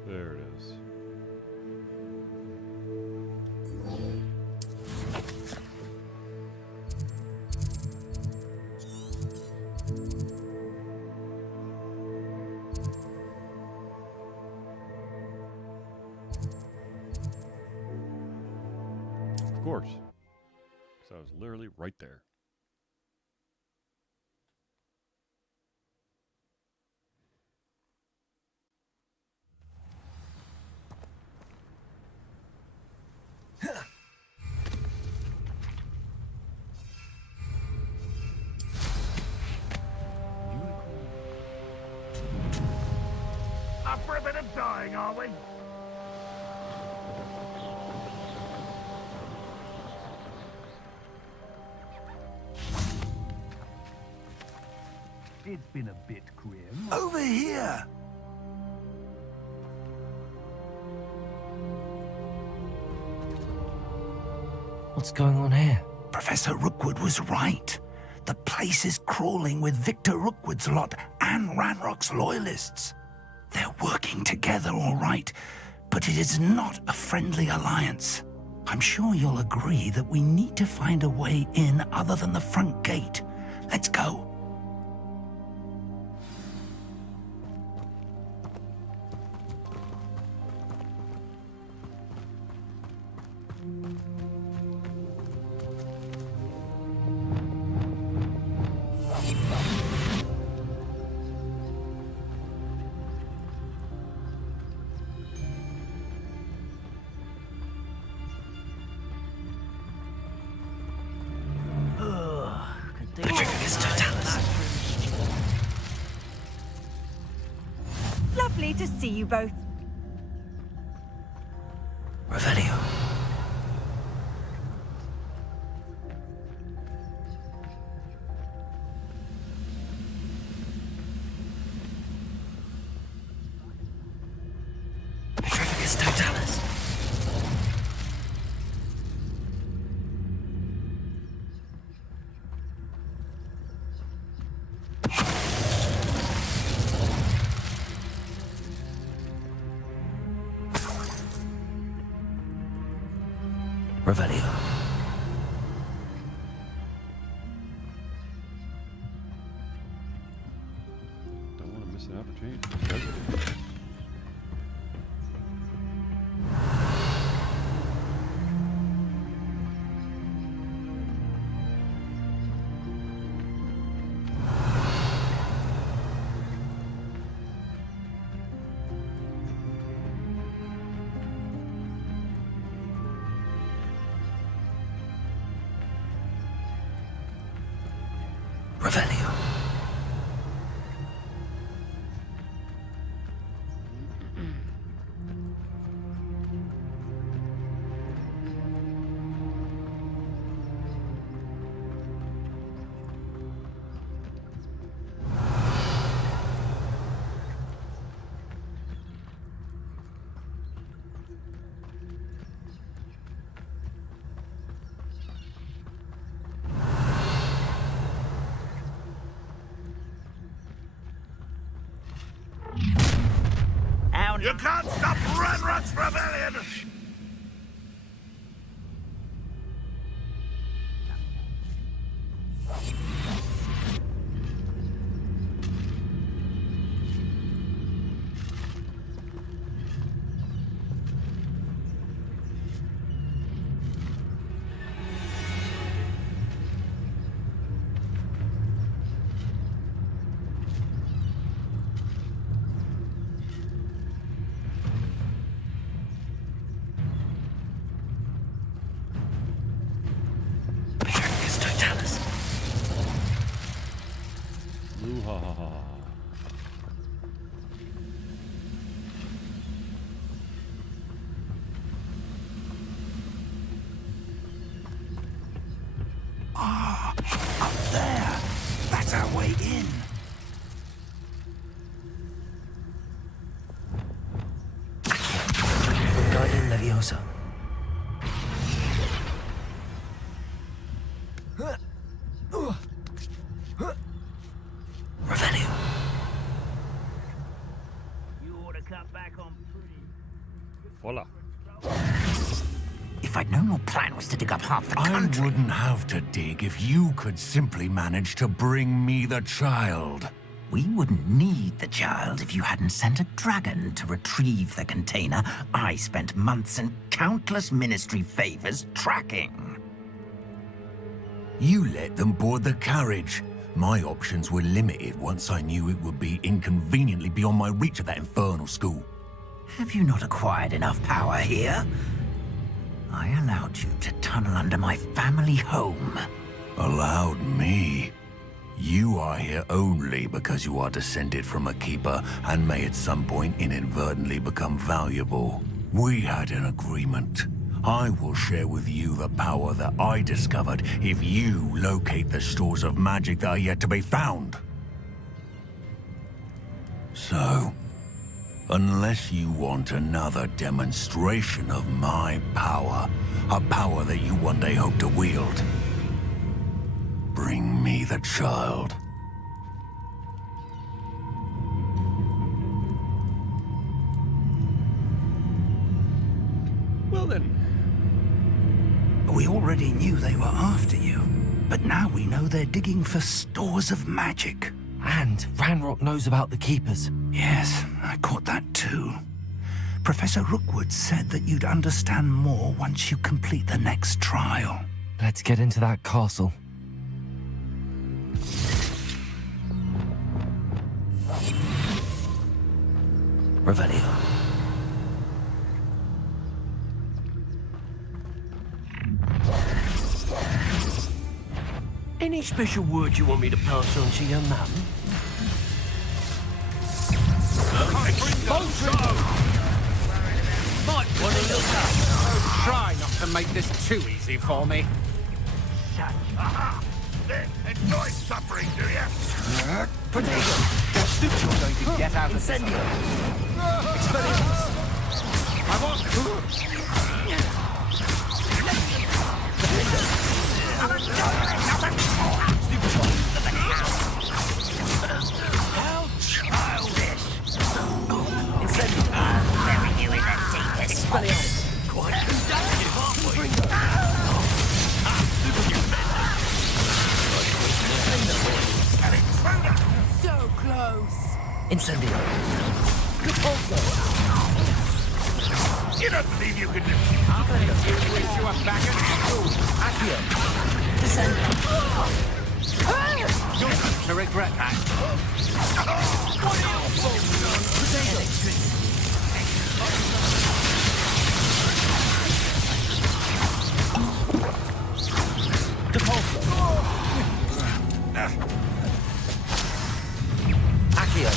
There it is. Of course. So I was literally right there. Up for a bit of dying, are we? It's been a bit grim. Over here! What's going on here? Professor Rookwood was right. The place is crawling with Victor Rookwood's lot and Ranrock's loyalists. They're working together, all right, but it is not a friendly alliance. I'm sure you'll agree that we need to find a way in other than the front gate. Let's go. Lovely to see you both. Revelio. Petrificus totalis. Revelio. Don't want to miss an opportunity. Revelio. You can't stop Ranrock's rebellion! Leviosa. Revelio. You ought to cut back on pretty. Voila. If I'd known your plan was to dig up half the country... I wouldn't have to dig if you could simply manage to bring me the child. We wouldn't need the child if you hadn't sent a dragon to retrieve the container I spent months and countless ministry favors tracking. You let them board the carriage. My options were limited once I knew it would be inconveniently beyond my reach at that infernal school. Have you not acquired enough power here? I allowed you to tunnel under my family home. Allowed me? You are here only because you are descended from a keeper and may at some point inadvertently become valuable. We had an agreement. I will share with you the power that I discovered if you locate the stores of magic that are yet to be found. So, unless you want another demonstration of my power, a power that you one day hope to wield, bring me the child. Well then. We already knew they were after you, but now we know they're digging for stores of magic. And Ranrock knows about the Keepers. Yes, I caught that too. Professor Rookwood said that you'd understand more once you complete the next trial. Let's get into that castle. Revelio. Any special word you want me to pass on to your mum? Might want to look up. Try not to make this too easy for me. Enjoy suffering, do you? Potato! You're stupid you're going to get out of this. Incendio! Expelliarmus! I want... How childish! Incendio! Bury you in the deepest Expelliarmus! Quite conductive, aren't we? So close! Incendio! Repulso! You don't believe you can lift me I think you wish you were back at school. Accio! Descendo! You're going to regret that. What else? Potato! Depulso! Accio!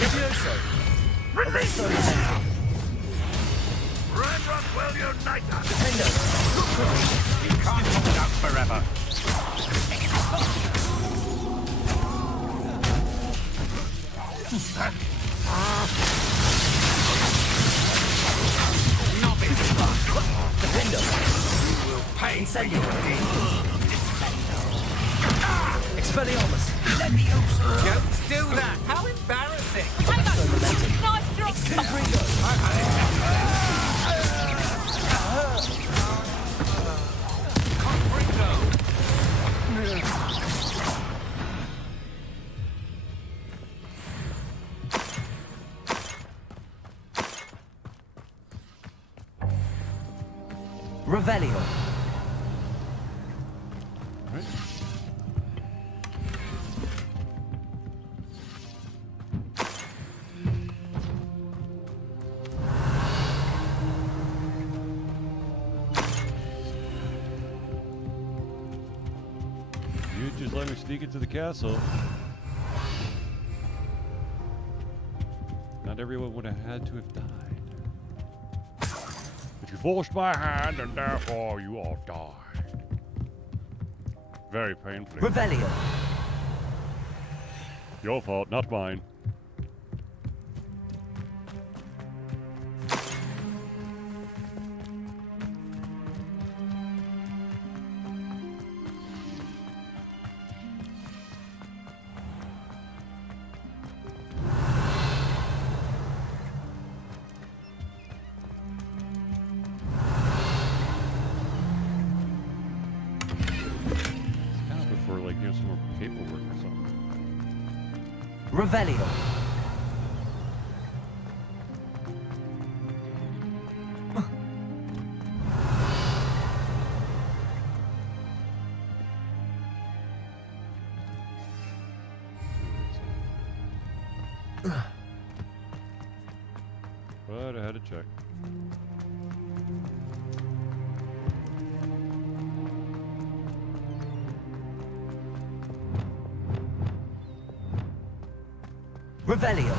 Levioso! Release the Ranrock will unite us! Defendo! You can't hold out forever. Defendo! You will pay. Incendio! Expelliarmus! Let me Don't do that! How embarrassing! Nice drop! Revelio! You just let me sneak into the castle. Not everyone would have had to have died. But you forced my hand, and therefore you all died. Very painfully. Revelio! Your fault, not mine. Revelio. But I had to check. Revelio.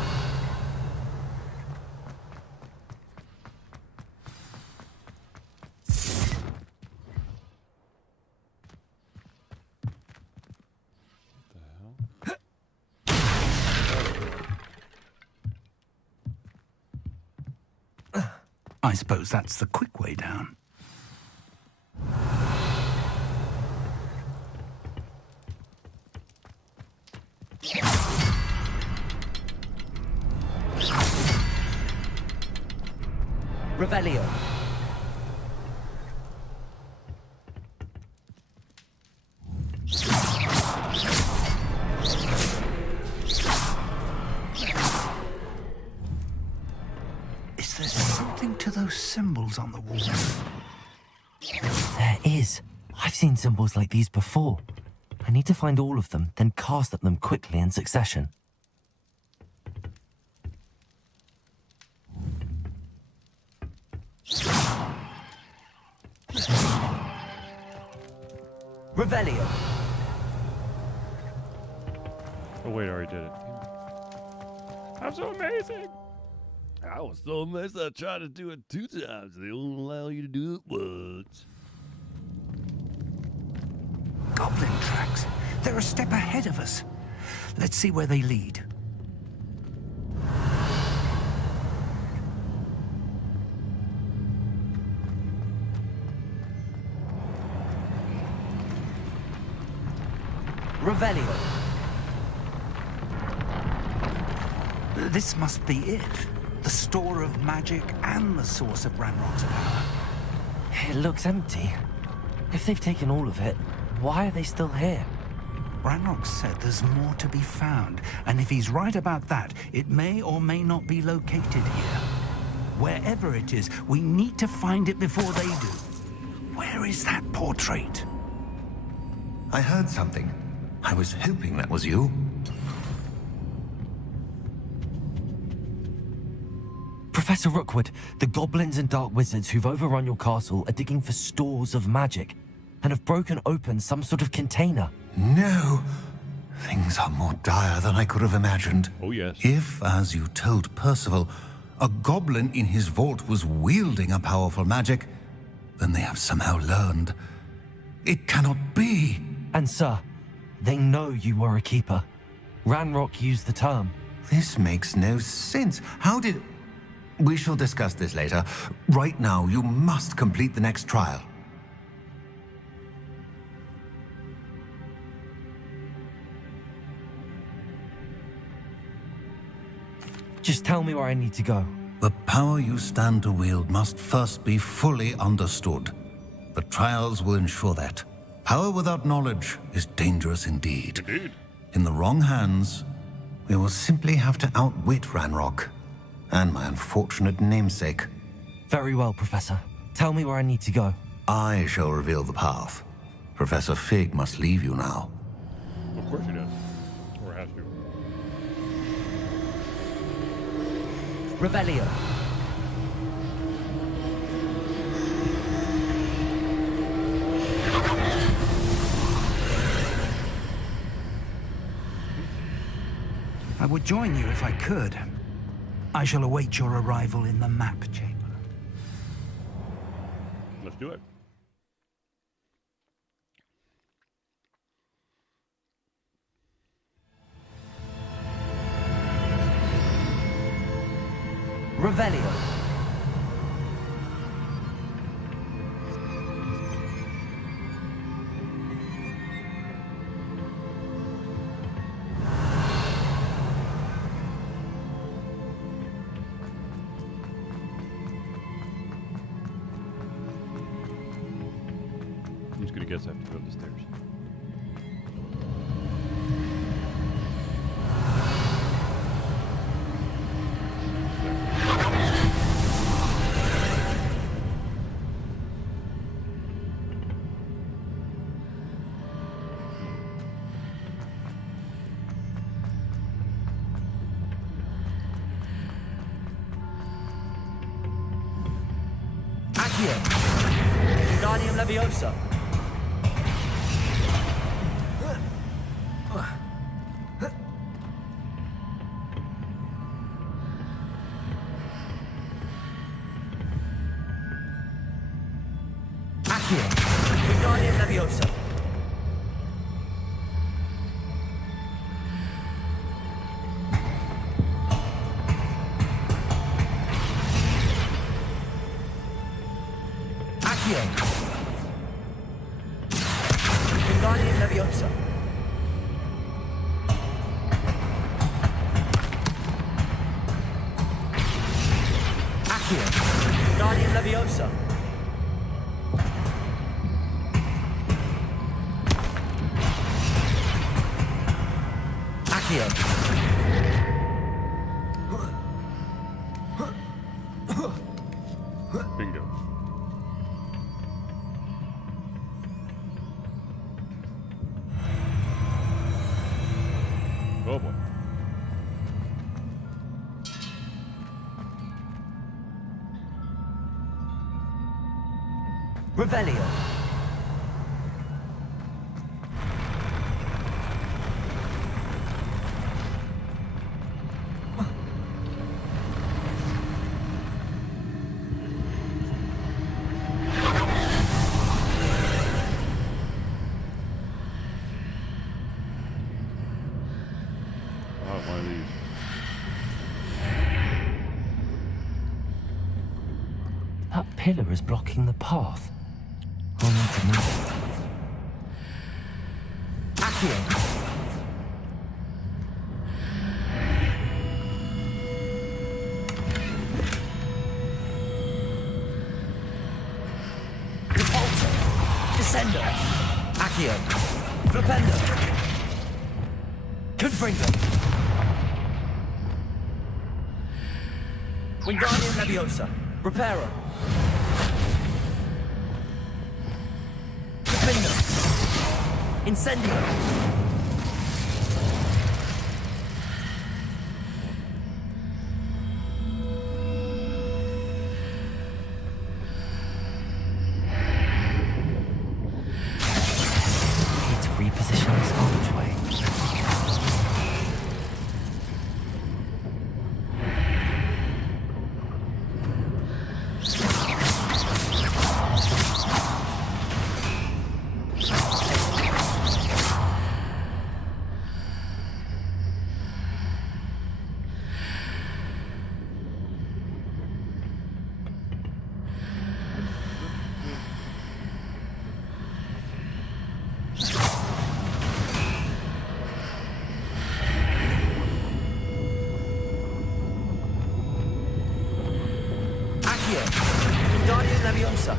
I suppose that's the quick way down. Revelio. Is there something to those symbols on the wall? There is. I've seen symbols like these before. I need to find all of them, then cast at them quickly in succession. Revelio. Oh wait, I already did it. I'm so amazing! I was so amazed I tried to do it 2 times. They won't allow you to do it once. Goblin tracks. They're a step ahead of us. Let's see where they lead. Revelio. This must be it. The store of magic and the source of Ranrock's power. It looks empty. If they've taken all of it, why are they still here? Ranrock said there's more to be found, and if he's right about that, it may or may not be located here. Wherever it is, we need to find it before they do. Where is that portrait? I heard something. I was hoping that was you. Professor Rookwood, the goblins and dark wizards who've overrun your castle are digging for stores of magic and have broken open some sort of container. No! Things are more dire than I could have imagined. Oh, yes. If, as you told Percival, a goblin in his vault was wielding a powerful magic, then they have somehow learned. It cannot be! And sir, they know you were a keeper. Ranrock used the term. This makes no sense. How did... We shall discuss this later. Right now, you must complete the next trial. Just tell me where I need to go. The power you stand to wield must first be fully understood. The trials will ensure that. Power without knowledge is dangerous indeed. In the wrong hands, we will simply have to outwit Ranrock and my unfortunate namesake. Very well, Professor. Tell me where I need to go. I shall reveal the path. Professor Fig must leave you now. Of course he does. Or has to. Revelio. I would join you if I could. I shall await your arrival in the map chamber. Let's do it. Revelio. I'm just gonna guess I have to go up the stairs. Accio. Wingardium Leviosa. Accio. Wingardium Leviosa. Accio. Wingardium Leviosa. Accio. Wingardium Leviosa. Accio. Bingo. Oh boy. Revelio. Oh, one of these. That pillar is blocking the path. I'll need to move it. Accio. Repulsor. Descender. Accio. Flipendo. Confringo. Wingardium Leviosa. Reparo. Defender. Incendio. Need to reposition this archway. Accio. Wingardium Leviosa.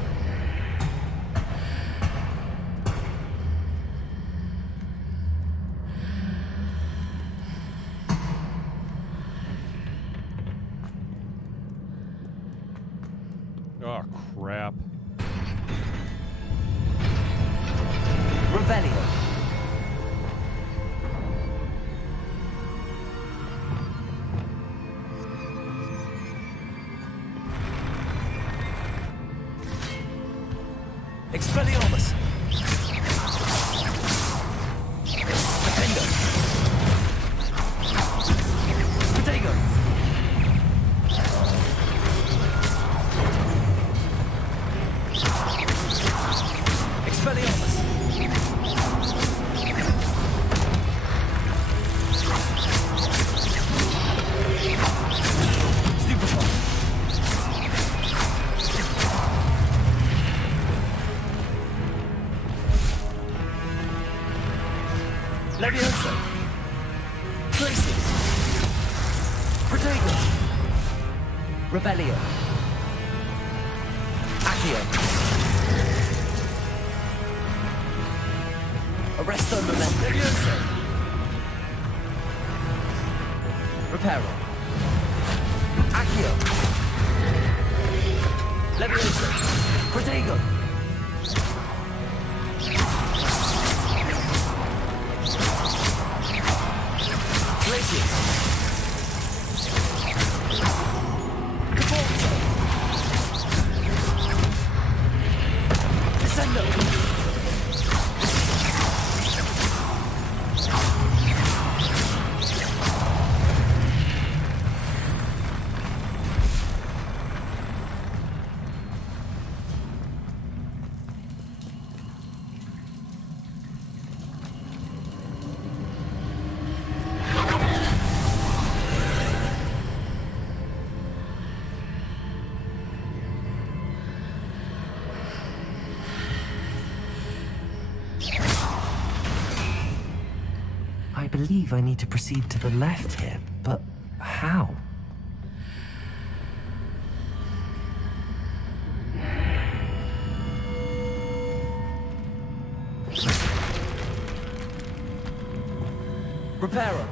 Oh, crap. Revelio. Expelliarmus. Defender. Protego. Expelliarmus. Stupefy. Leviosa. Places. Protego. Revelio. Accio. Arresto Momentum. Leviosa. Reparo. Accio. Leviosa. Protego. Glacius. Capulso. believe I need to proceed to the left here, but how? Reparo.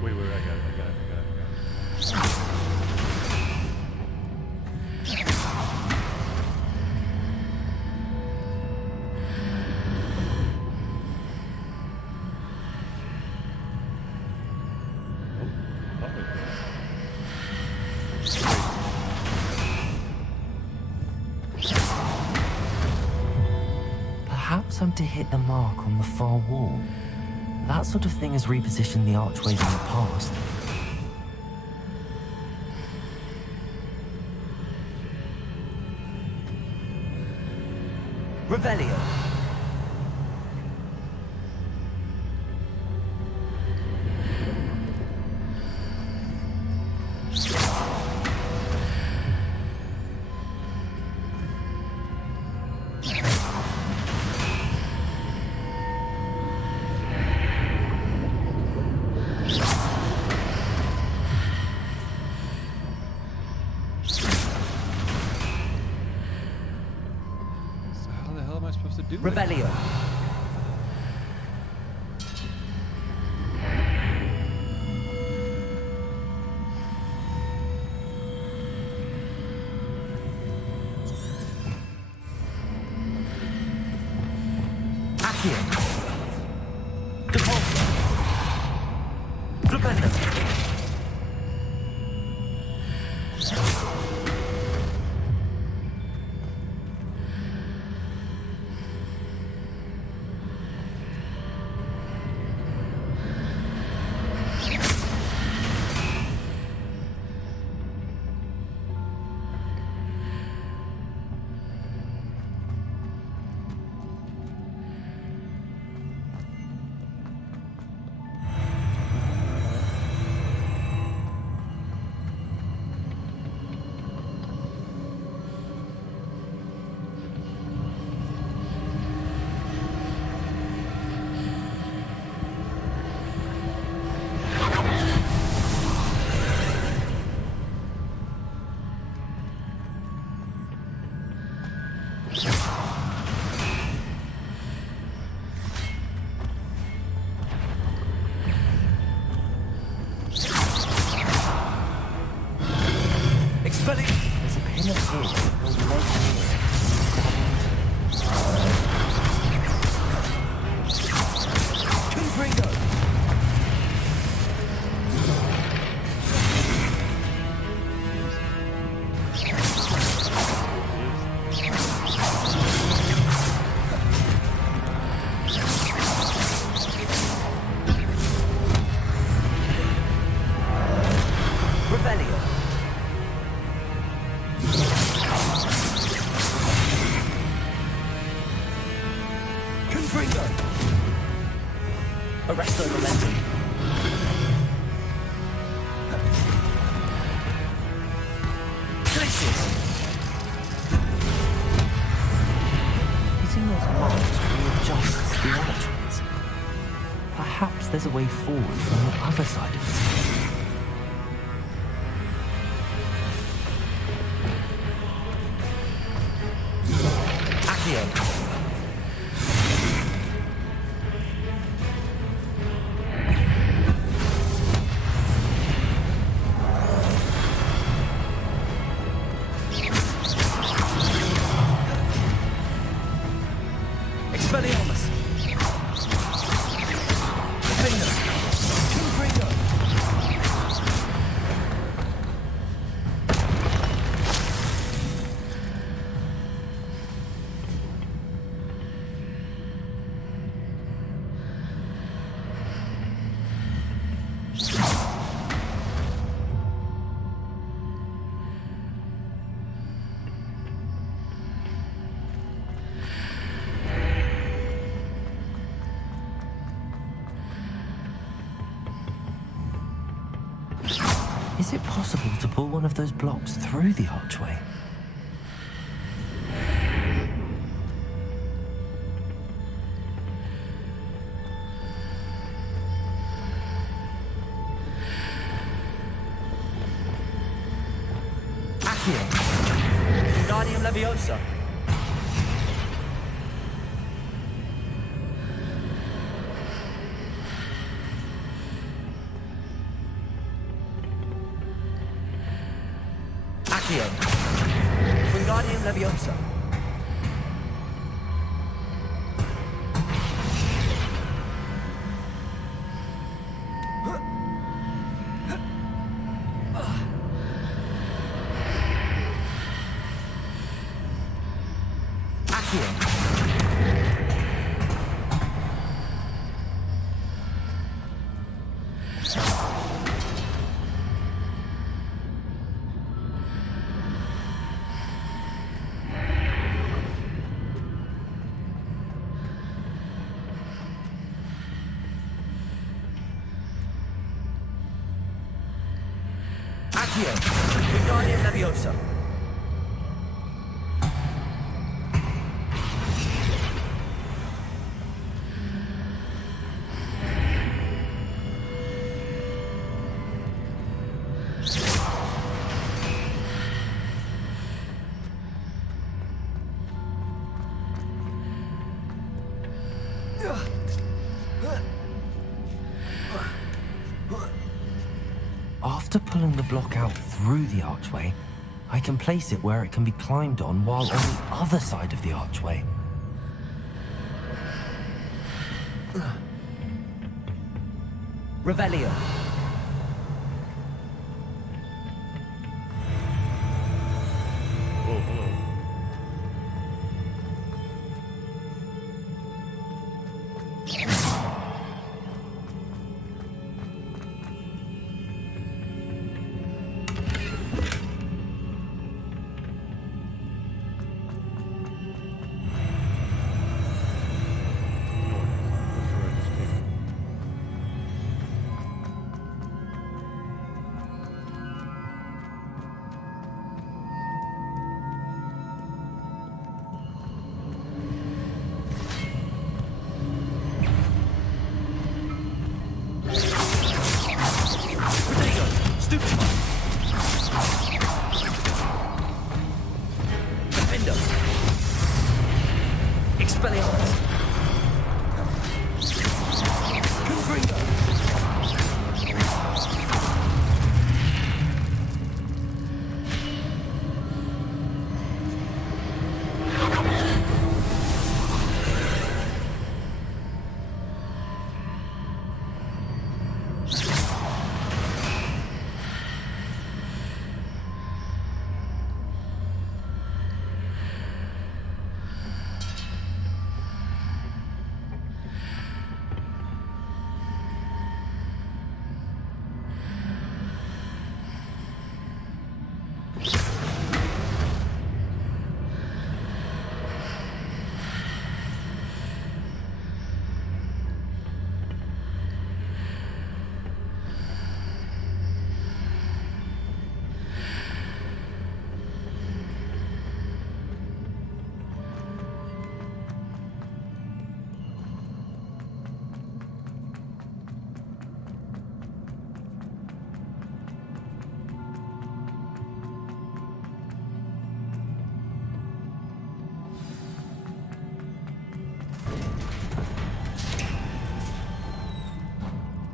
Wait, I got it. Perhaps I'm to hit the mark on the far wall. That sort of thing has repositioned the archways in the past. Revelio. So how the hell am I supposed to do it? Revelio. Accio. Depulso. Flipendo. Expelling. There's a pin of his. Confringo. Revelio. Confringo. Arresto momentum. Glacius. Hitting those marks readjusts the archways. Perhaps there's a way forward from the other side of this. Accio. Expelliarmus. Finger. Confringo. Is it possible to pull one of those blocks through the archway? Accio. Guardium Leviosa. Accio. Wingardium Leviosa. Accio. Wingardium Leviosa. After pulling the block out through the archway, I can place it where it can be climbed on while on the other side of the archway. Revelio. Oh, hello.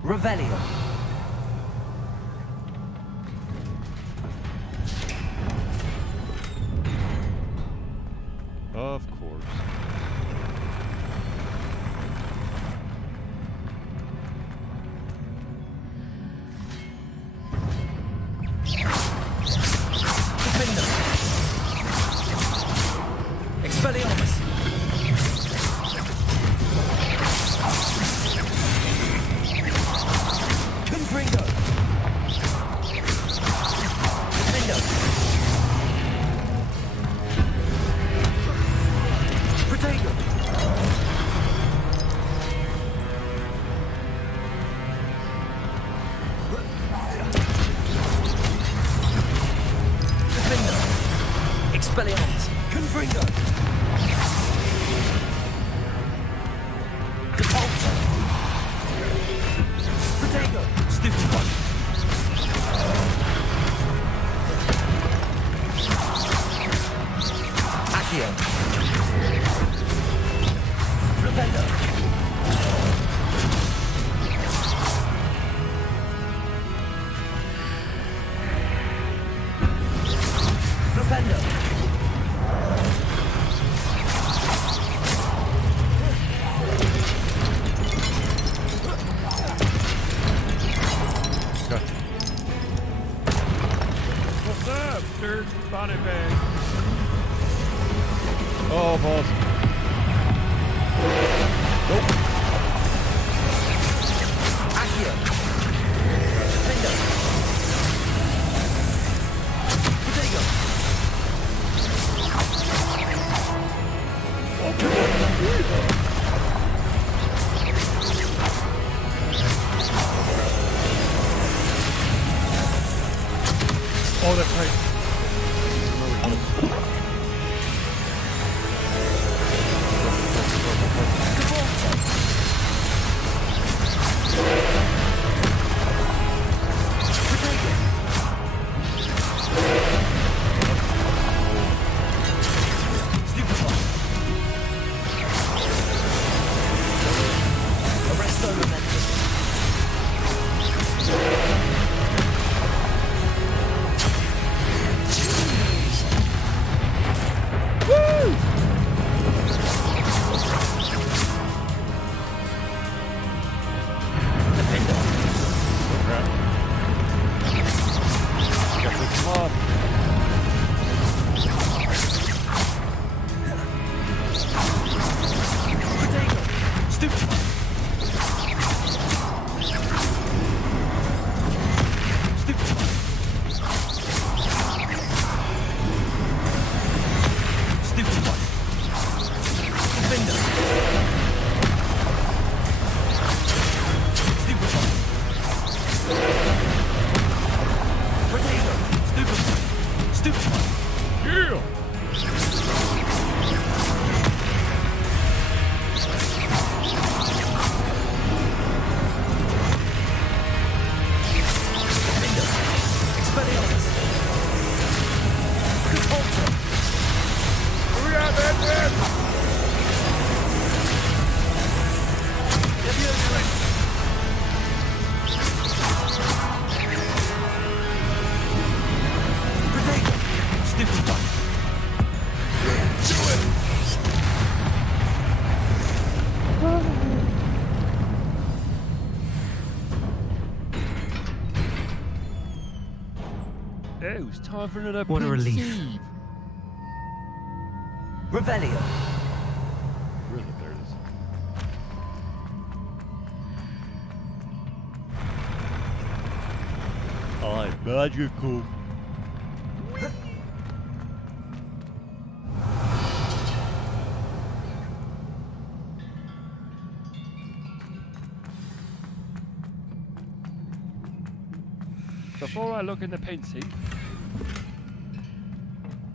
Revelio. Of course. Expelliarmus. Confringo. Defendo. Protego. Oh, that's right. Oh, it's time for another What a relief. Eve. Revelio. Really, there it is. I'm magical. Before I look in the pensieve,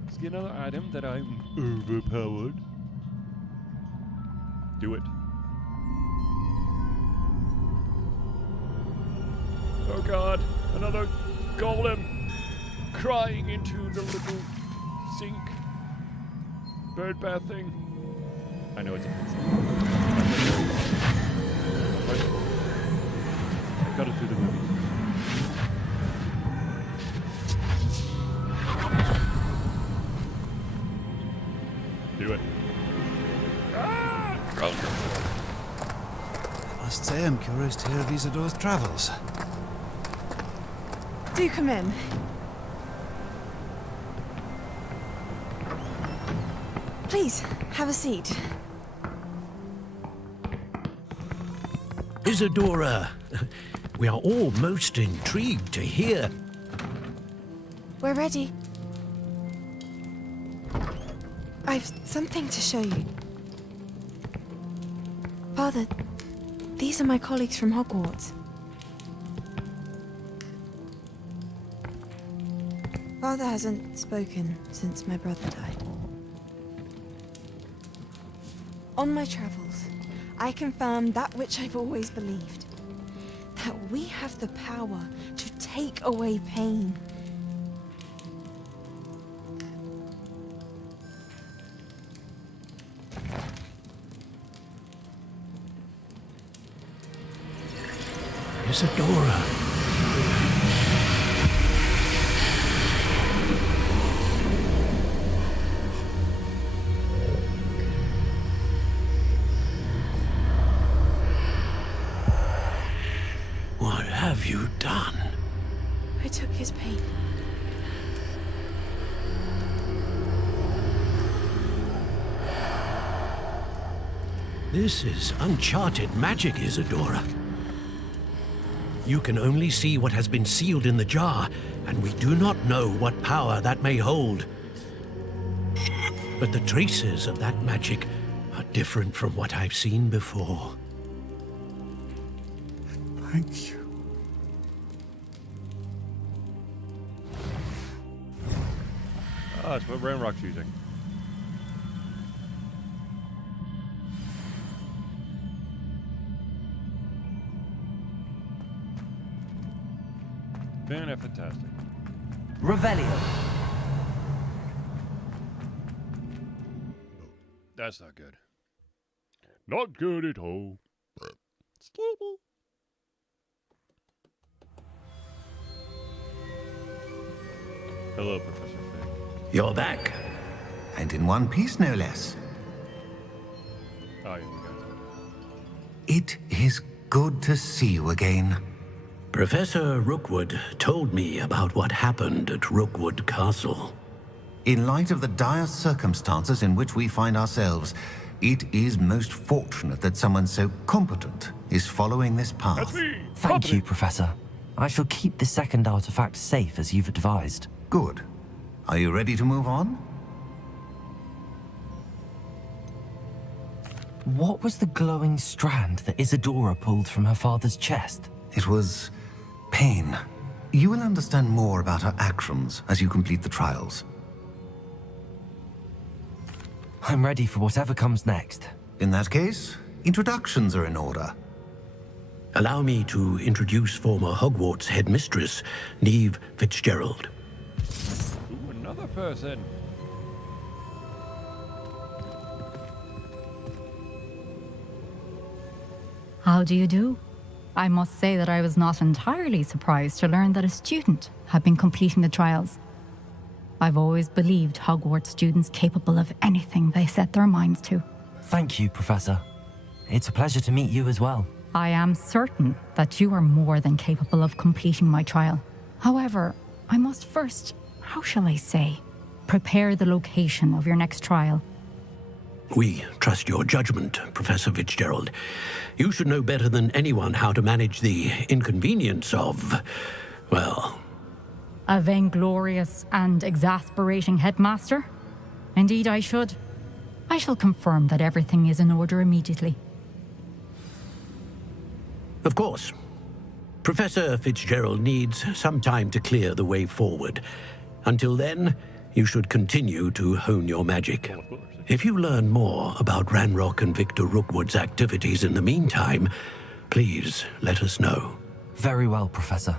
let's get another item that I'm overpowered. Do it. Oh god, another golem crying into the little sink. Bird bath thing. I know it's a pensieve. I got it through the movies. Do it. I must say I'm curious to hear of Isadore's travels. Do come in. Please, have a seat. Isadora, we are all most intrigued to hear. We're ready. I've something to show you. Father, these are my colleagues from Hogwarts. Father hasn't spoken since my brother died. On my travels, I confirmed that which I've always believed. That we have the power to take away pain. Isadora. What have you done? I took his pain. This is uncharted magic, Isadora. You can only see what has been sealed in the jar, and we do not know what power that may hold. But the traces of that magic are different from what I've seen before. Thank you. Oh, that's what Ranrock's using. Fantastic. Revelio. That's not good. Not good at all. Stable. Hello, Professor Fig. You're back. And in one piece, no less. Oh, yeah, we got It is good to see you again. Professor Rookwood told me about what happened at Rookwood Castle. In light of the dire circumstances in which we find ourselves, it is most fortunate that someone so competent is following this path. Thank you, Professor. I shall keep the second artifact safe as you've advised. Good. Are you ready to move on? What was the glowing strand that Isadora pulled from her father's chest? It was pain. You will understand more about her actions as you complete the trials. I'm ready for whatever comes next. In that case, introductions are in order. Allow me to introduce former Hogwarts headmistress, Neve Fitzgerald. Ooh, another person. How do you do? I must say that I was not entirely surprised to learn that a student had been completing the trials. I've always believed Hogwarts students capable of anything they set their minds to. Thank you, Professor. It's a pleasure to meet you as well. I am certain that you are more than capable of completing my trial. However, I must first, how shall I say, prepare the location of your next trial. We trust your judgment, Professor Fitzgerald. You should know better than anyone how to manage the inconvenience of, well... A vainglorious and exasperating headmaster? Indeed I should. I shall confirm that everything is in order immediately. Of course. Professor Fitzgerald needs some time to clear the way forward. Until then, you should continue to hone your magic. If you learn more about Ranrock and Victor Rookwood's activities in the meantime, please let us know. Very well, Professor.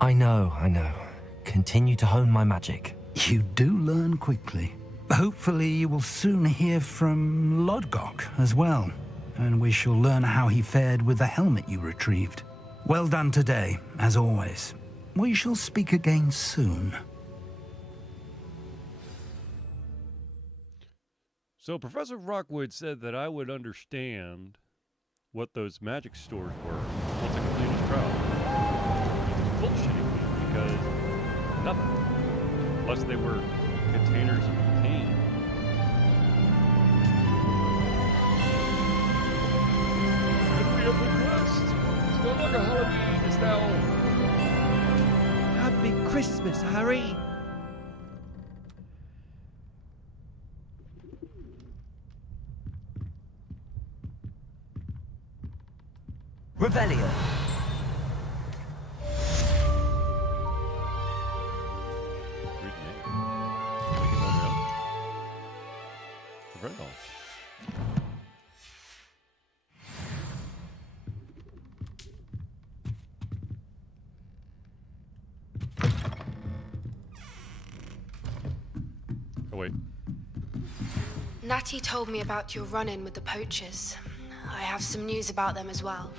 I know. Continue to hone my magic. You do learn quickly. Hopefully you will soon hear from Lodgok as well, and we shall learn how he fared with the helmet you retrieved. Well done today, as always. We shall speak again soon. So Professor Rookwood said that I would understand what those magic stores were once I complete his trial. He was bullshitting me because nothing. Unless they were containers of pain. And we have request. It's no longer Halloween, it's now... Happy Christmas, Harry! Revelio. Oh, wait. Natty told me about your run-in with the poachers. I have some news about them as well.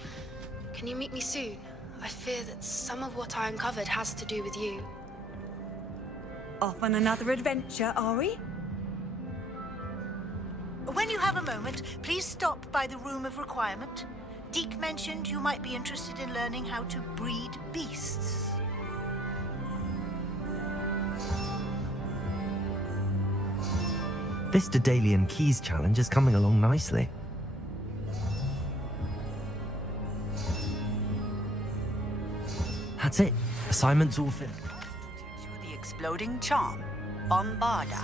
Can you meet me soon? I fear that some of what I uncovered has to do with you. Off on another adventure, are we? When you have a moment, please stop by the Room of Requirement. Deke mentioned you might be interested in learning how to breed beasts. This Daedalian Keys challenge is coming along nicely. That's it. Assignment's all finished. The exploding charm, Bombarda.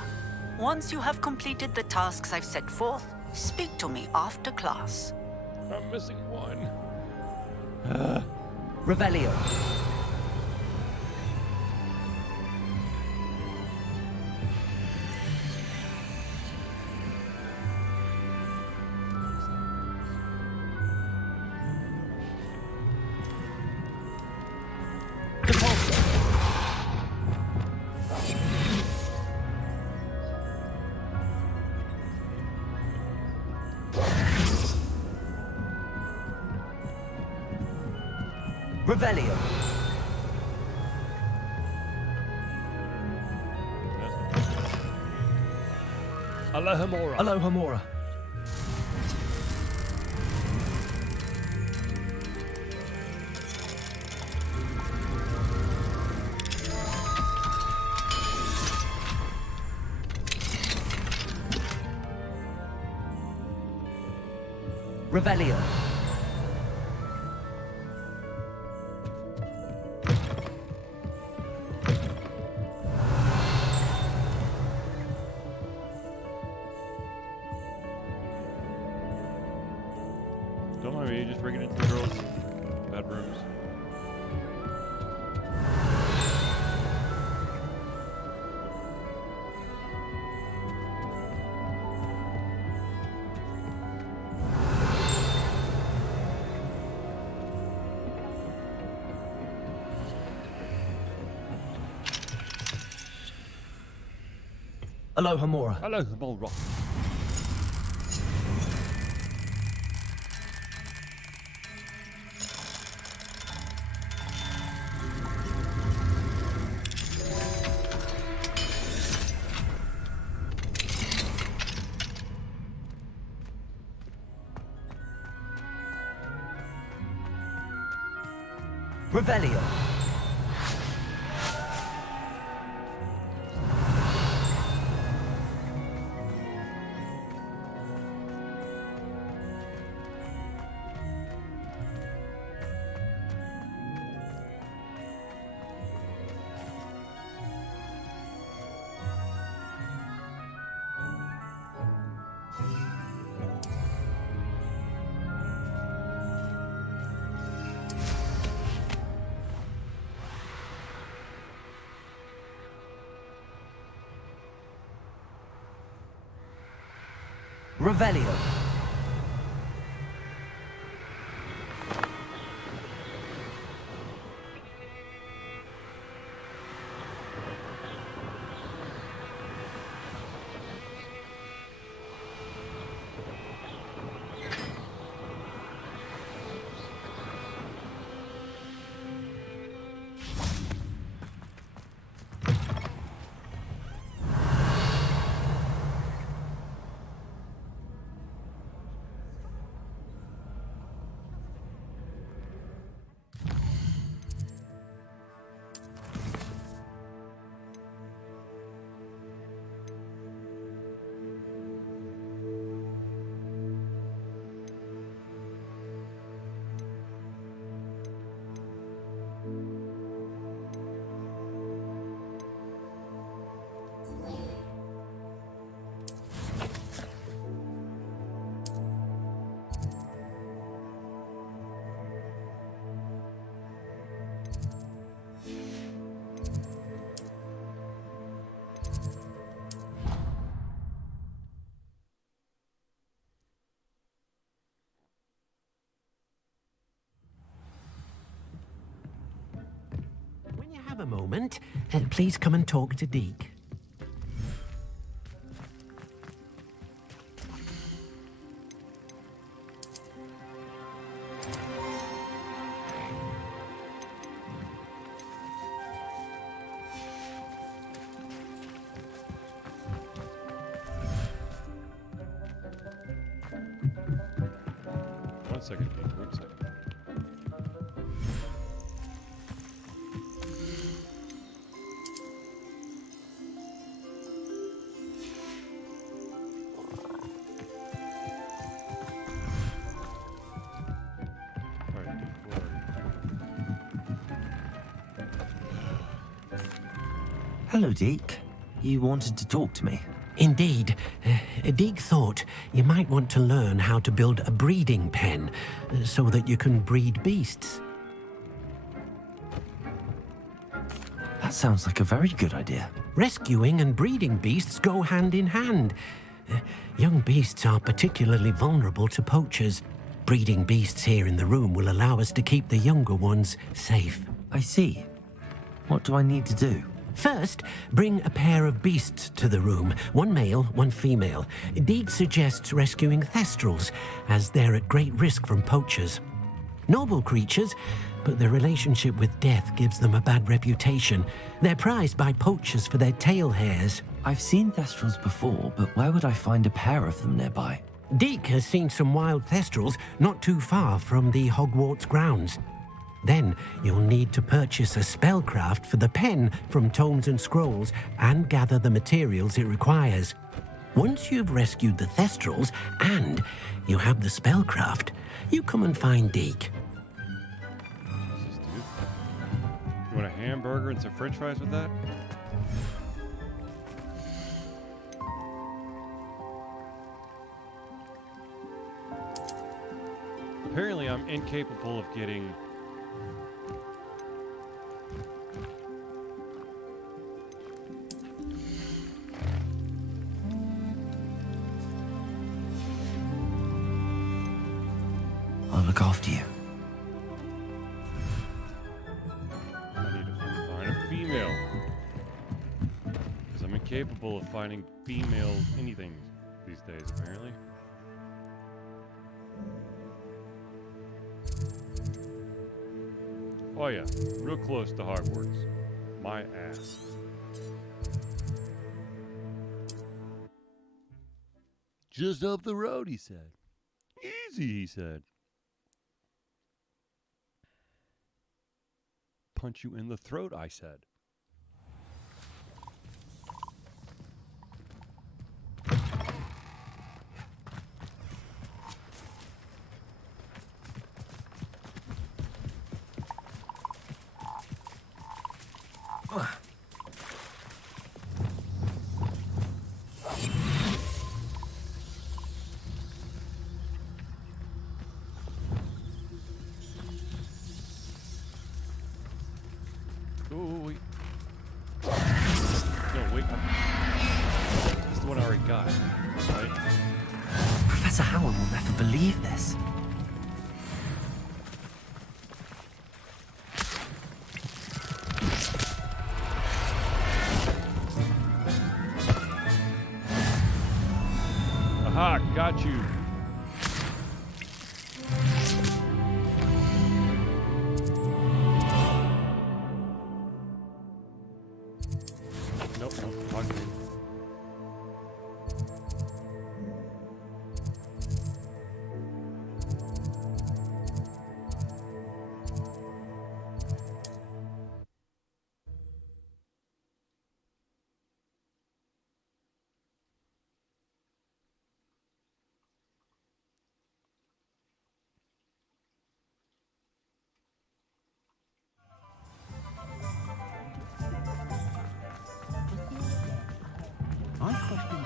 Once you have completed the tasks I've set forth, speak to me after class. I'm missing one. Revelio. Revelio. Alohomora. Alohomora. Revelio. Don't mind me, you just bring it into the girls' bedrooms. Alohomora. Alohomora. Revelio. Revelio. When you have a moment, please come and talk to Deke. One second, Deke, 1 second. Hello, Deke. You wanted to talk to me? Indeed. Deek thought you might want to learn how to build a breeding pen so that you can breed beasts. That sounds like a very good idea. Rescuing and breeding beasts go hand in hand. Young beasts are particularly vulnerable to poachers. Breeding beasts here in the room will allow us to keep the younger ones safe. I see. What do I need to do? First, bring a pair of beasts to the room. One male, one female. Deed suggests rescuing thestrals, as they're at great risk from poachers. Noble creatures, but their relationship with death gives them a bad reputation. They're prized by poachers for their tail hairs. I've seen thestrals before, but where would I find a pair of them nearby? Deek has seen some wild thestrals not too far from the Hogwarts grounds. Then you'll need to purchase a spellcraft for the pen from Tomes and Scrolls and gather the materials it requires. Once you've rescued the thestrals and you have the spellcraft, you come and find Deek. You want a hamburger and some french fries with that? Apparently I'm incapable of getting... I'll look after you. I need to find a female. Because I'm incapable of finding female anything these days, apparently. Oh yeah, real close to Hogwarts. My ass. Just up the road, he said. Easy, he said. Punch you in the throat, I said. Oh, wait. No, wait. This is the one I already got, right? Professor Howard will never believe this. Aha, got you. Nope, nope, talk to me. I question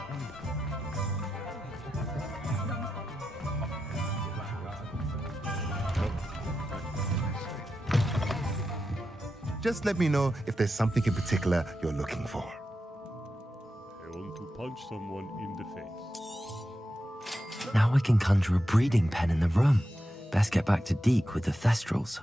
Just let me know if there's something in particular you're looking for. I want to punch someone in the face. Now I can conjure a breeding pen in the room. Best get back to Deek with the thestrals.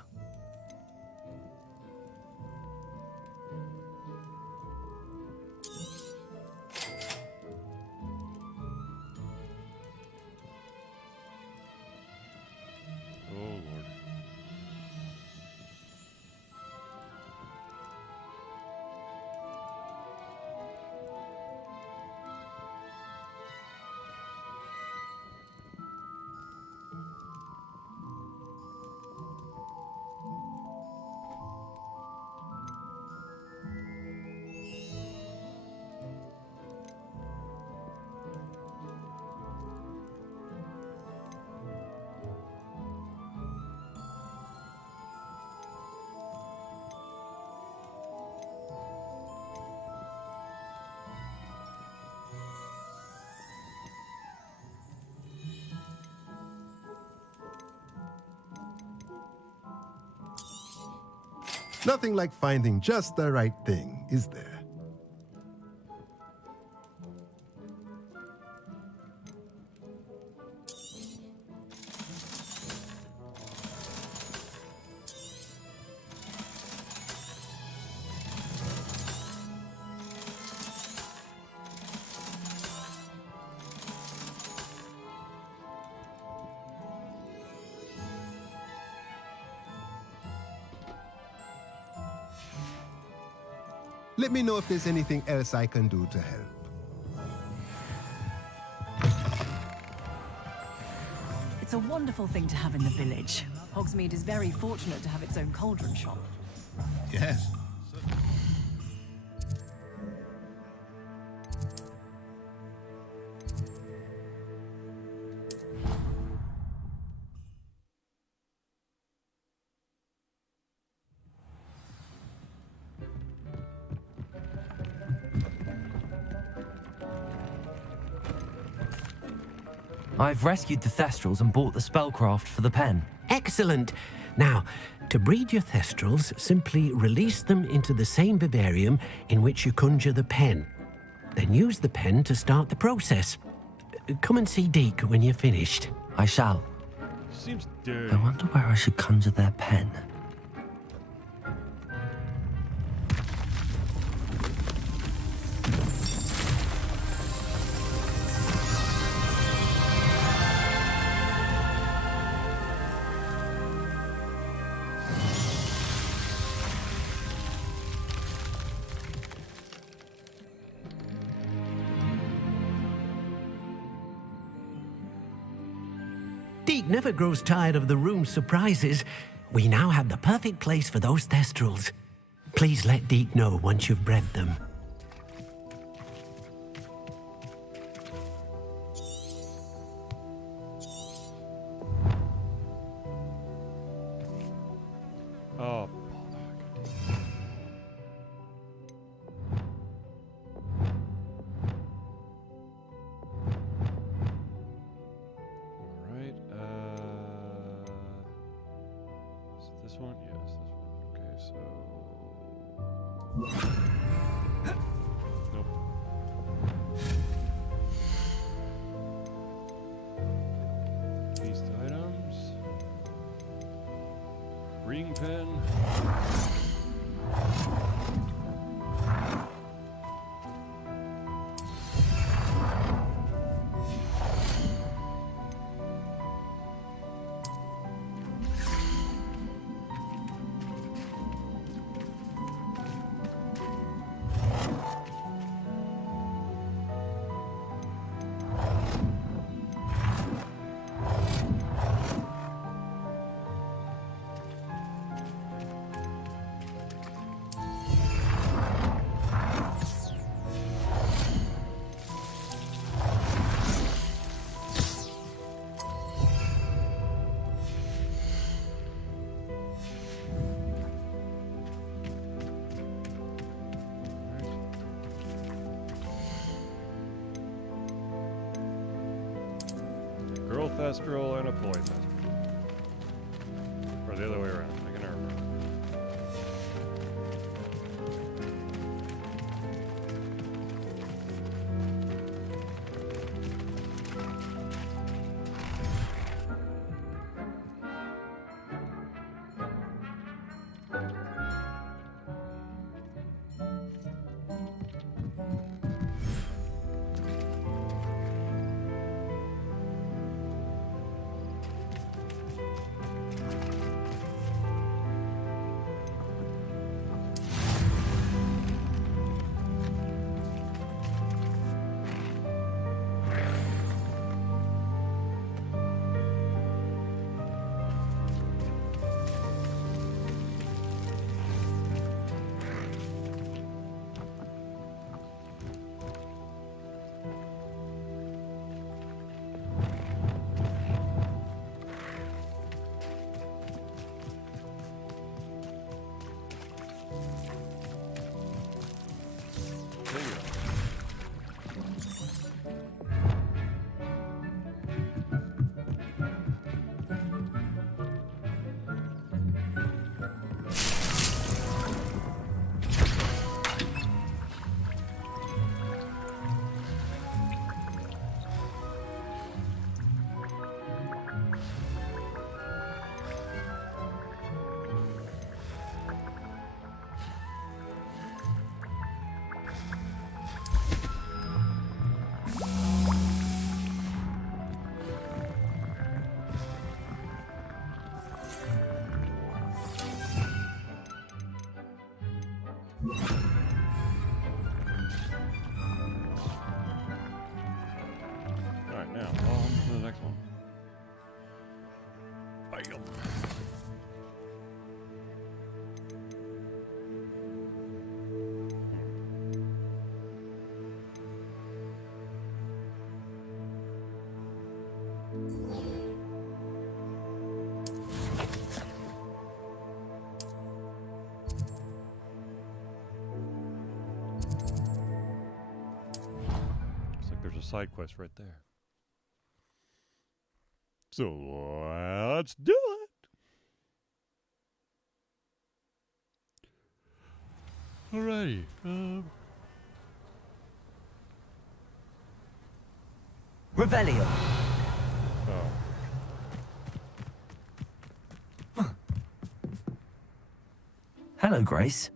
Oh, Lord. Nothing like finding just the right thing, is there? Let me know if there's anything else I can do to help. It's a wonderful thing to have in the village. Hogsmeade is very fortunate to have its own cauldron shop. Yes. I've rescued the Thestrals and bought the spellcraft for the pen. Excellent. Now, to breed your Thestrals, simply release them into the same vivarium in which you conjure the pen. Then use the pen to start the process. Come and see Deke when you're finished. I shall. Seems dirty. I wonder where I should conjure their pen. Deke never grows tired of the room's surprises. We now have the perfect place for those Thestrals. Please let Deke know once you've bred them. Oh, alright, is it this one? Yes, this one. Okay, so... Nope. These items. Reading pen. Girl Thestral and a boy Thestral. Or the other way around. I can never remember. now. On to the next one. Bam. Looks like there's a side quest right there. So let's do it. Alrighty. Revelio. Oh. Hello, Grace.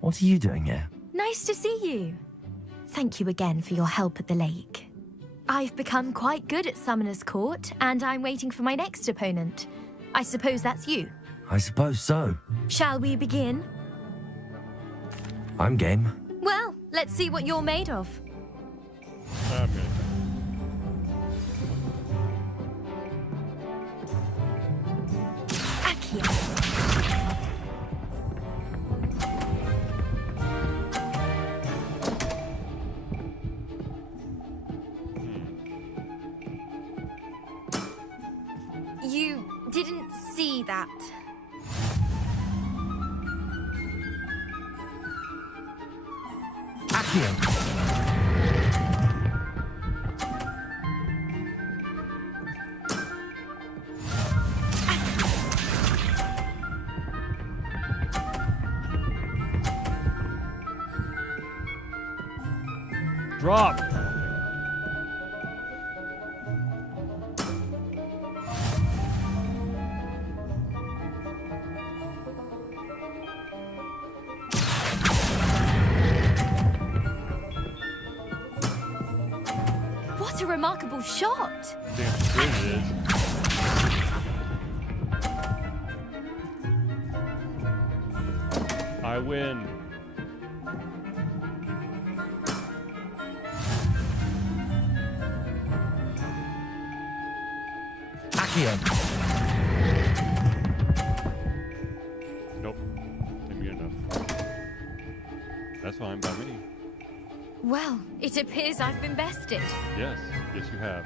What are you doing here? Nice to see you. Thank you again for your help at the lake. I've become quite good at Summoner's Court, and I'm waiting for my next opponent. I suppose that's you. I suppose so. Shall we begin? I'm game. Well, let's see what you're made of. I'm good. You didn't see that. Drop. What a remarkable shot! Damn straight it is. I win. Nope. Didn't get enough. That's fine by me. Well, it appears I've been bested. Yes. Yes, you have.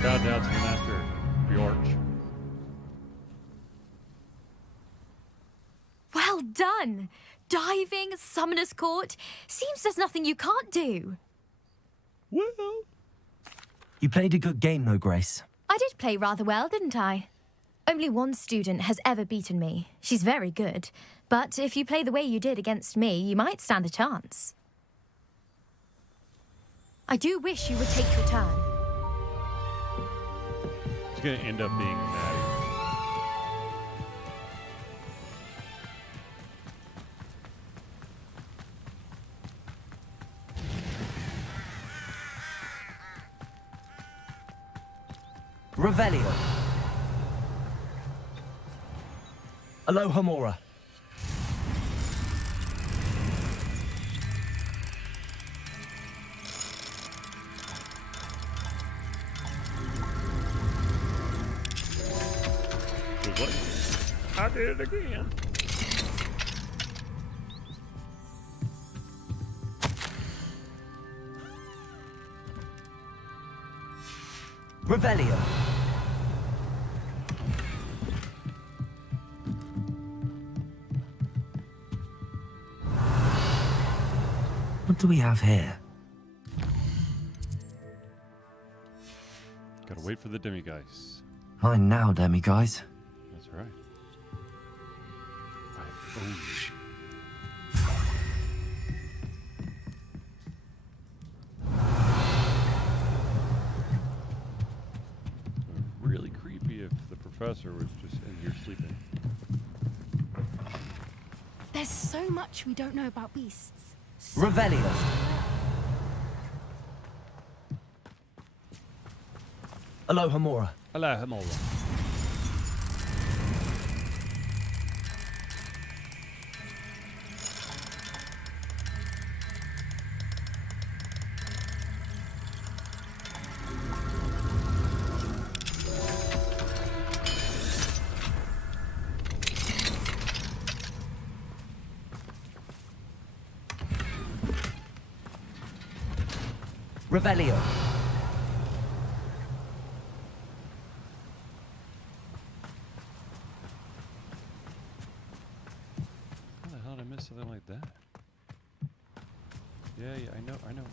Bow down to the master, Bjorch. Well done! Diving, Summoner's Court. Seems there's nothing you can't do. Well. You played a good game, though, Grace. I did play rather well, didn't I? Only one student has ever beaten me. She's very good. But if you play the way you did against me, you might stand a chance. I do wish you would take your turn. It's going to end up being Maddie. Revelio. Aloha Mora. I did it again. Revelio. What do we have here? Gotta wait for the demi-guys. Fine now, demi-guys. That's right. Oh. Really creepy if the professor was just in here sleeping. There's so much we don't know about beasts. Revelio. Aloha Mora. Aloha Mora. Revelio. How the hell did I miss something like that? Yeah, I know.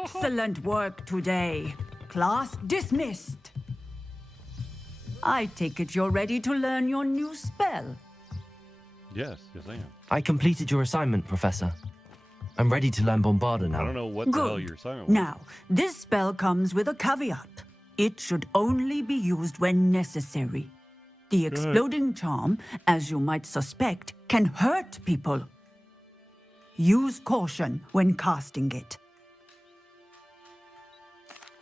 Excellent work today. Class dismissed. I take it you're ready to learn your new spell. Yes, I am. I completed your assignment, Professor. I'm ready to learn Bombarda now. I don't know what the hell your assignment was. Now, this spell comes with a caveat. It should only be used when necessary. The exploding charm, as you might suspect, can hurt people. Use caution when casting it.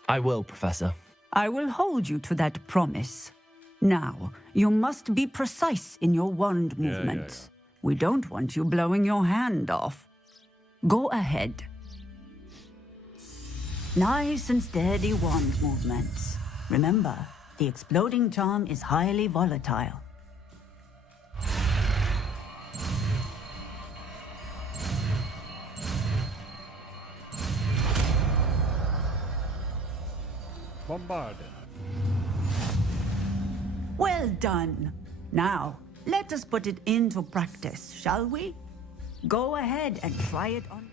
I will, Professor. I will hold you to that promise. Now, you must be precise in your wand movements. We don't want you blowing your hand off. Go ahead. Nice and steady wand movements. Remember, the exploding charm is highly volatile. Bombarded. Well done. Now, let us put it into practice, shall we? Go ahead and try it on.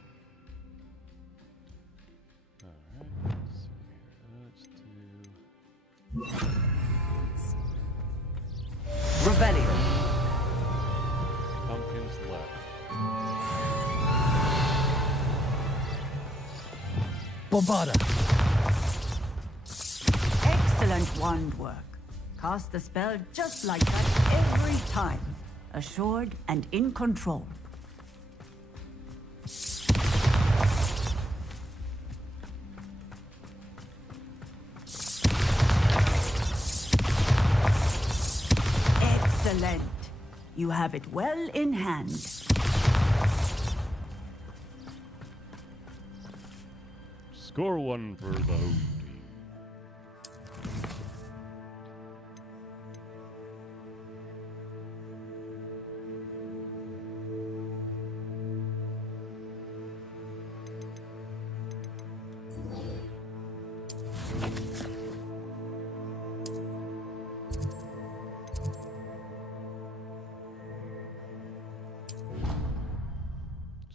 Revelio. Pumpkins left. Bombarda. Excellent wand work. Cast the spell just like that every time. Assured and in control. Excellent. You have it well in hand. Score one for the home team.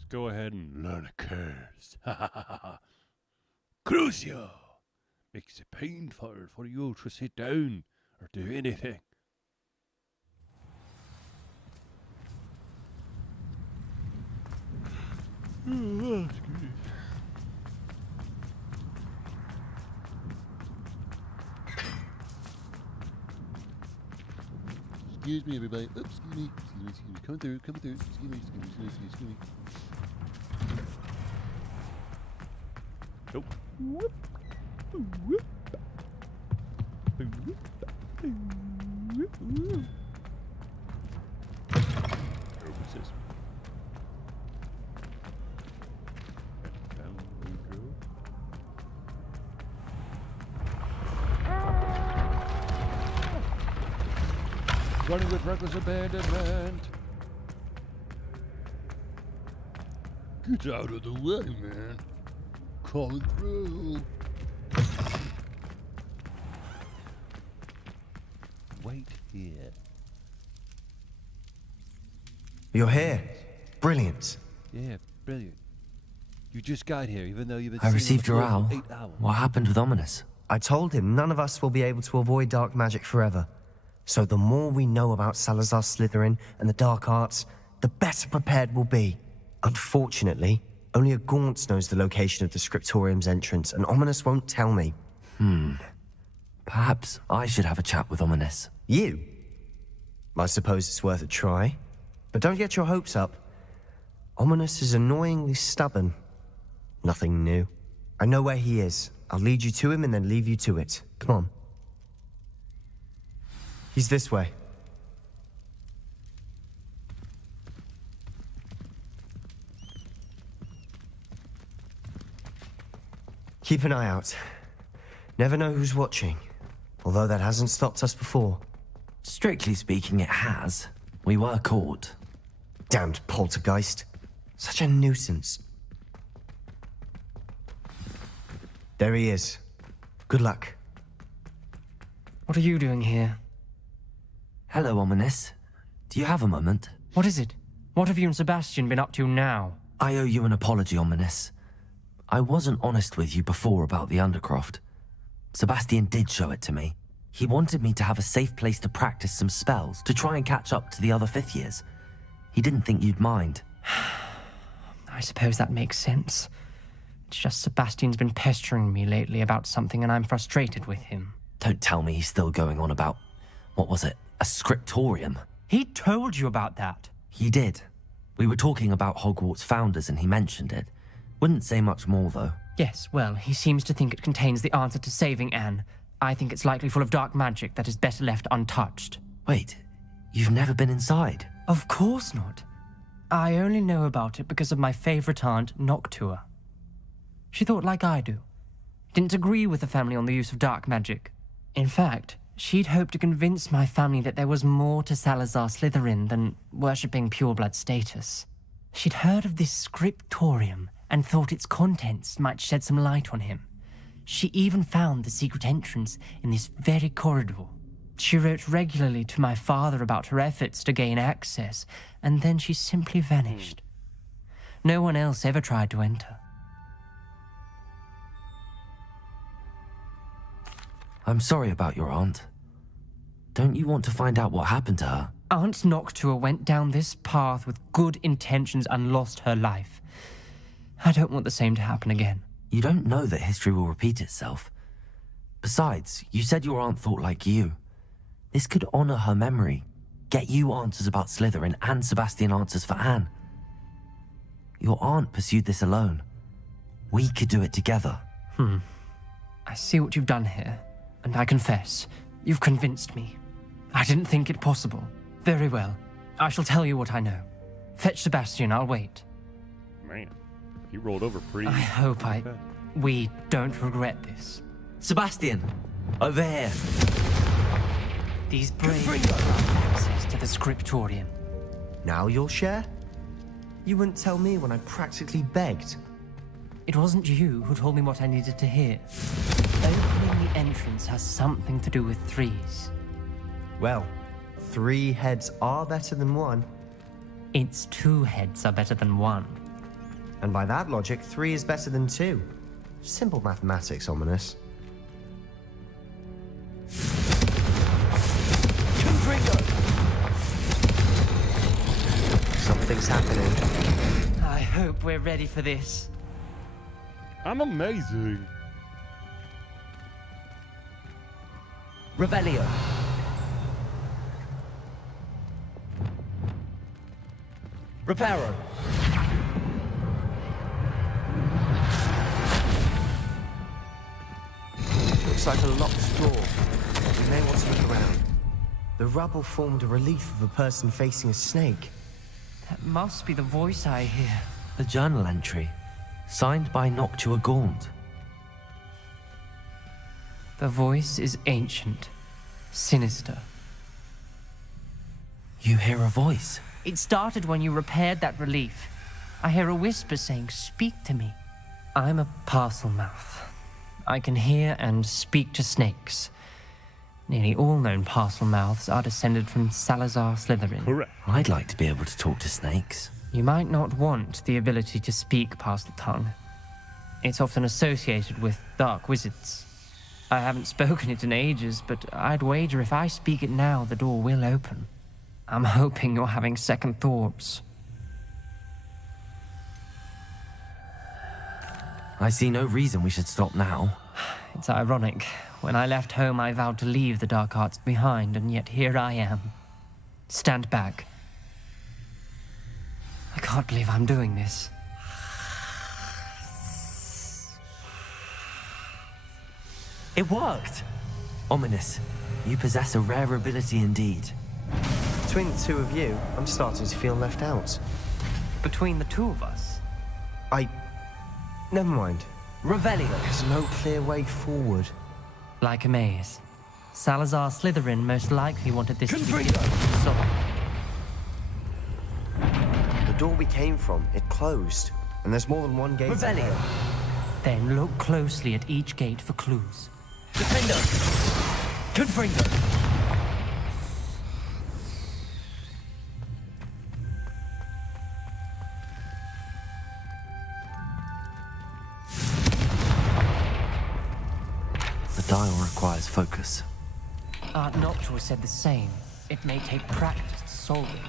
Go ahead and learn a curse. Crucio makes it painful for you to sit down or do anything. Excuse me, everybody. Oops, excuse me. Coming through. Excuse me. Nope. What's this? Down we go. Running with reckless abandonment. Get out of the way, man. Calling through. Wait here. You're here. Brilliant. Yeah, brilliant. You just got here, even though you've been I received your owl. owl. 8 hours. What happened with Ominous? I told him none of us will be able to avoid dark magic forever. So the more we know about Salazar Slytherin and the dark arts, the better prepared we'll be. Unfortunately, Only a Gaunt knows the location of the Scriptorium's entrance, and Ominous won't tell me. Perhaps I should have a chat with Ominous. You? I suppose it's worth a try. But don't get your hopes up. Ominous is annoyingly stubborn. Nothing new. I know where he is. I'll lead you to him and then leave you to it. Come on. He's this way. Keep an eye out. Never know who's watching. Although that hasn't stopped us before. Strictly speaking, it has. We were caught. Damned poltergeist. Such a nuisance. There he is. Good luck. What are you doing here? Hello, Ominous. Do you have a moment? What is it? What have you and Sebastian been up to now? I owe you an apology, Ominous. I wasn't honest with you before about the Undercroft. Sebastian did show it to me. He wanted me to have a safe place to practice some spells, to try and catch up to the other fifth years. He didn't think you'd mind. I suppose that makes sense. It's just Sebastian's been pestering me lately about something and I'm frustrated with him. Don't tell me he's still going on about, what was it, a scriptorium? He told you about that. He did. We were talking about Hogwarts founders and he mentioned it. Wouldn't say much more, though. Yes, well, he seems to think it contains the answer to saving Anne. I think it's likely full of dark magic that is better left untouched. Wait, you've never been inside? Of course not. I only know about it because of my favorite aunt, Noctua. She thought like I do. Didn't agree with the family on the use of dark magic. In fact, she'd hoped to convince my family that there was more to Salazar Slytherin than worshipping pureblood status. She'd heard of this scriptorium and thought its contents might shed some light on him. She even found the secret entrance in this very corridor. She wrote regularly to my father about her efforts to gain access, and then she simply vanished. No one else ever tried to enter. I'm sorry about your aunt. Don't you want to find out what happened to her? Aunt Noctua went down this path with good intentions and lost her life. I don't want the same to happen again. You don't know that history will repeat itself. Besides, you said your aunt thought like you. This could honor her memory, get you answers about Slytherin and Sebastian answers for Anne. Your aunt pursued this alone. We could do it together. I see what you've done here, and I confess, you've convinced me. I didn't think it possible. Very well. I shall tell you what I know. Fetch Sebastian, I'll wait. Man, he rolled over pretty. I hope we don't regret this. Sebastian, over here. These braves have access to the scriptorium. Now you'll share? You wouldn't tell me when I practically begged. It wasn't you who told me what I needed to hear. Opening the entrance has something to do with threes. Well, 3 heads are better than 1. Its 2 heads are better than 1. And by that logic, 3 is better than 2. Simple mathematics, Ominous. Something's happening. I hope we're ready for this. I'm amazing. Revelio. Reparo. Looks like a locked door. We may want to look around. The rubble formed a relief of a person facing a snake. That must be the voice I hear. A journal entry, signed by Noctua Gaunt. The voice is ancient, sinister. You hear a voice? It started when you repaired that relief. I hear a whisper saying, "Speak to me." I'm a parcel mouth. I can hear and speak to snakes. Nearly all known parcel mouths are descended from Salazar Slytherin. Correct. I'd like to be able to talk to snakes. You might not want the ability to speak parcel tongue. It's often associated with dark wizards. I haven't spoken it in ages, but I'd wager if I speak it now, the door will open. I'm hoping you're having second thoughts. I see no reason we should stop now. It's ironic. When I left home, I vowed to leave the dark arts behind, and yet here I am. Stand back. I can't believe I'm doing this. It worked! Ominous, you possess a rare ability indeed. Between the two of you, I'm starting to feel left out. Between the two of us? Never mind. Revelio. There's no clear way forward. Like a maze. Salazar Slytherin most likely wanted this to be solved. The door we came from, it closed. And there's more than one gate. Revelio. Then look closely at each gate for clues. Defender! Confringo! The dial requires focus. Art Noctua said the same. It may take practice to solve it.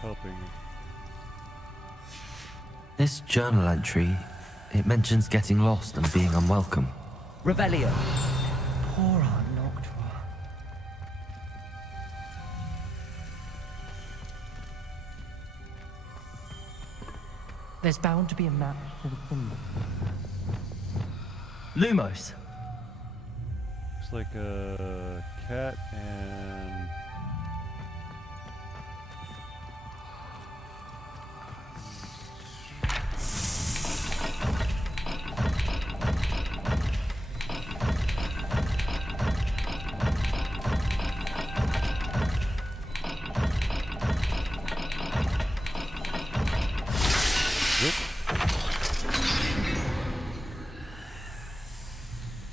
Helping. This journal entry, it mentions getting lost and being unwelcome. Revelio. Poor Art Noctua. There's bound to be a map for the symbol. Lumos. Looks like a cat and...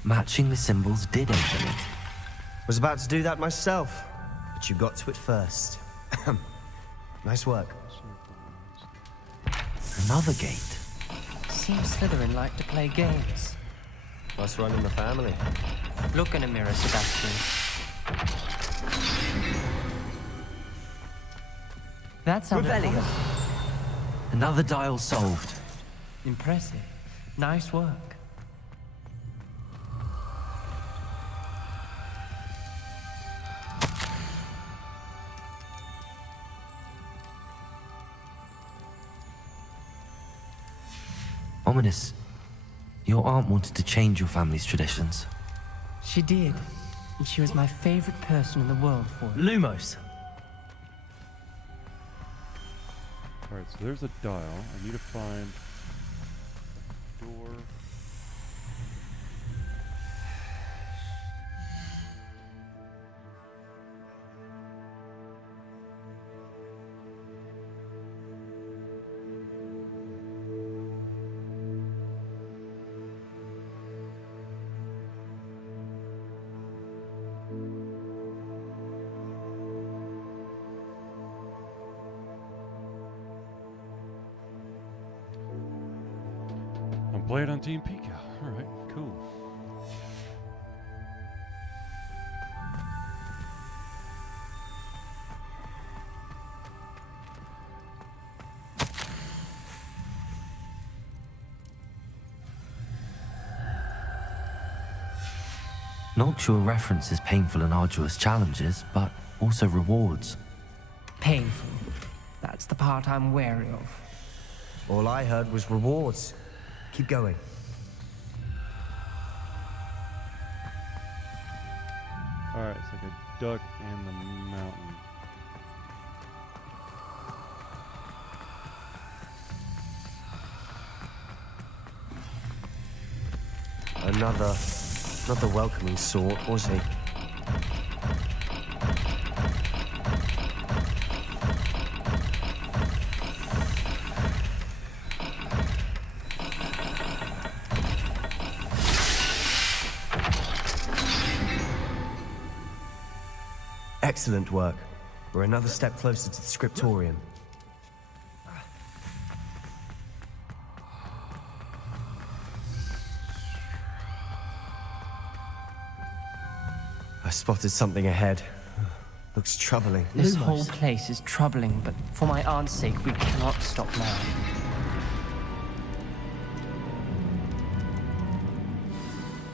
Matching the symbols did open it. Was about to do that myself, but you got to it first. Nice work. Another gate. Seems Slytherin like to play games. Must run in the family. Look in a mirror, Sebastian. That's how Revelio. Another dial solved. Impressive. Nice work. Ominous, your aunt wanted to change your family's traditions. She did. And she was my favorite person in the world for it. Lumos. Alright, so there's a dial. I need to find a door. Playing on Team Pika. Alright, cool. Noctua references painful and arduous challenges, but also rewards. Painful. That's the part I'm wary of. All I heard was rewards. Keep going. Alright, it's like a duck in the mountain. Another welcoming sort, was he? Excellent work. We're another step closer to the scriptorium. I spotted something ahead. Looks troubling. This whole place is troubling, but for my aunt's sake, we cannot stop now.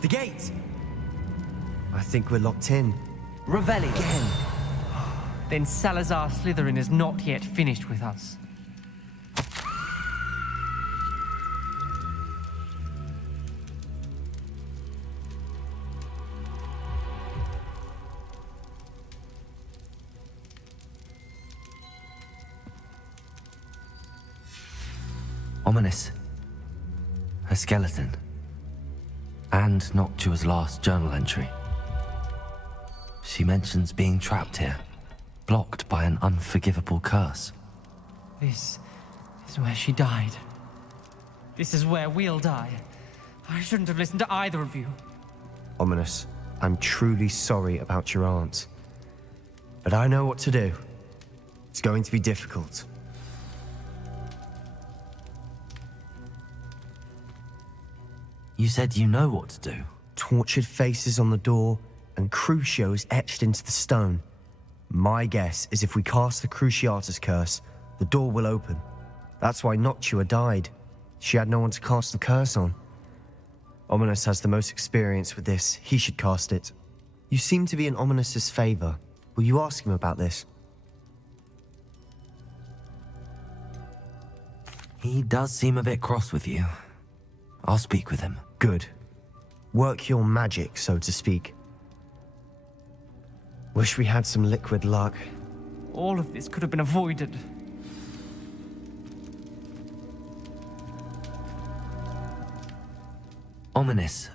The gate! I think we're locked in. Revelli! Again! Then Salazar Slytherin is not yet finished with us. Ominous. A skeleton. And Noctua's last journal entry. She mentions being trapped here, blocked by an unforgivable curse. This is where she died. This is where we'll die. I shouldn't have listened to either of you. Ominous, I'm truly sorry about your aunt. But I know what to do. It's going to be difficult. You said you know what to do. Tortured faces on the door and Crucios etched into the stone. My guess is if we cast the Cruciatus curse, the door will open. That's why Noctua died. She had no one to cast the curse on. Ominous has the most experience with this. He should cast it. You seem to be in Ominous's favor. Will you ask him about this? He does seem a bit cross with you. I'll speak with him. Good. Work your magic, so to speak. Wish we had some liquid luck. All of this could have been avoided. Ominous.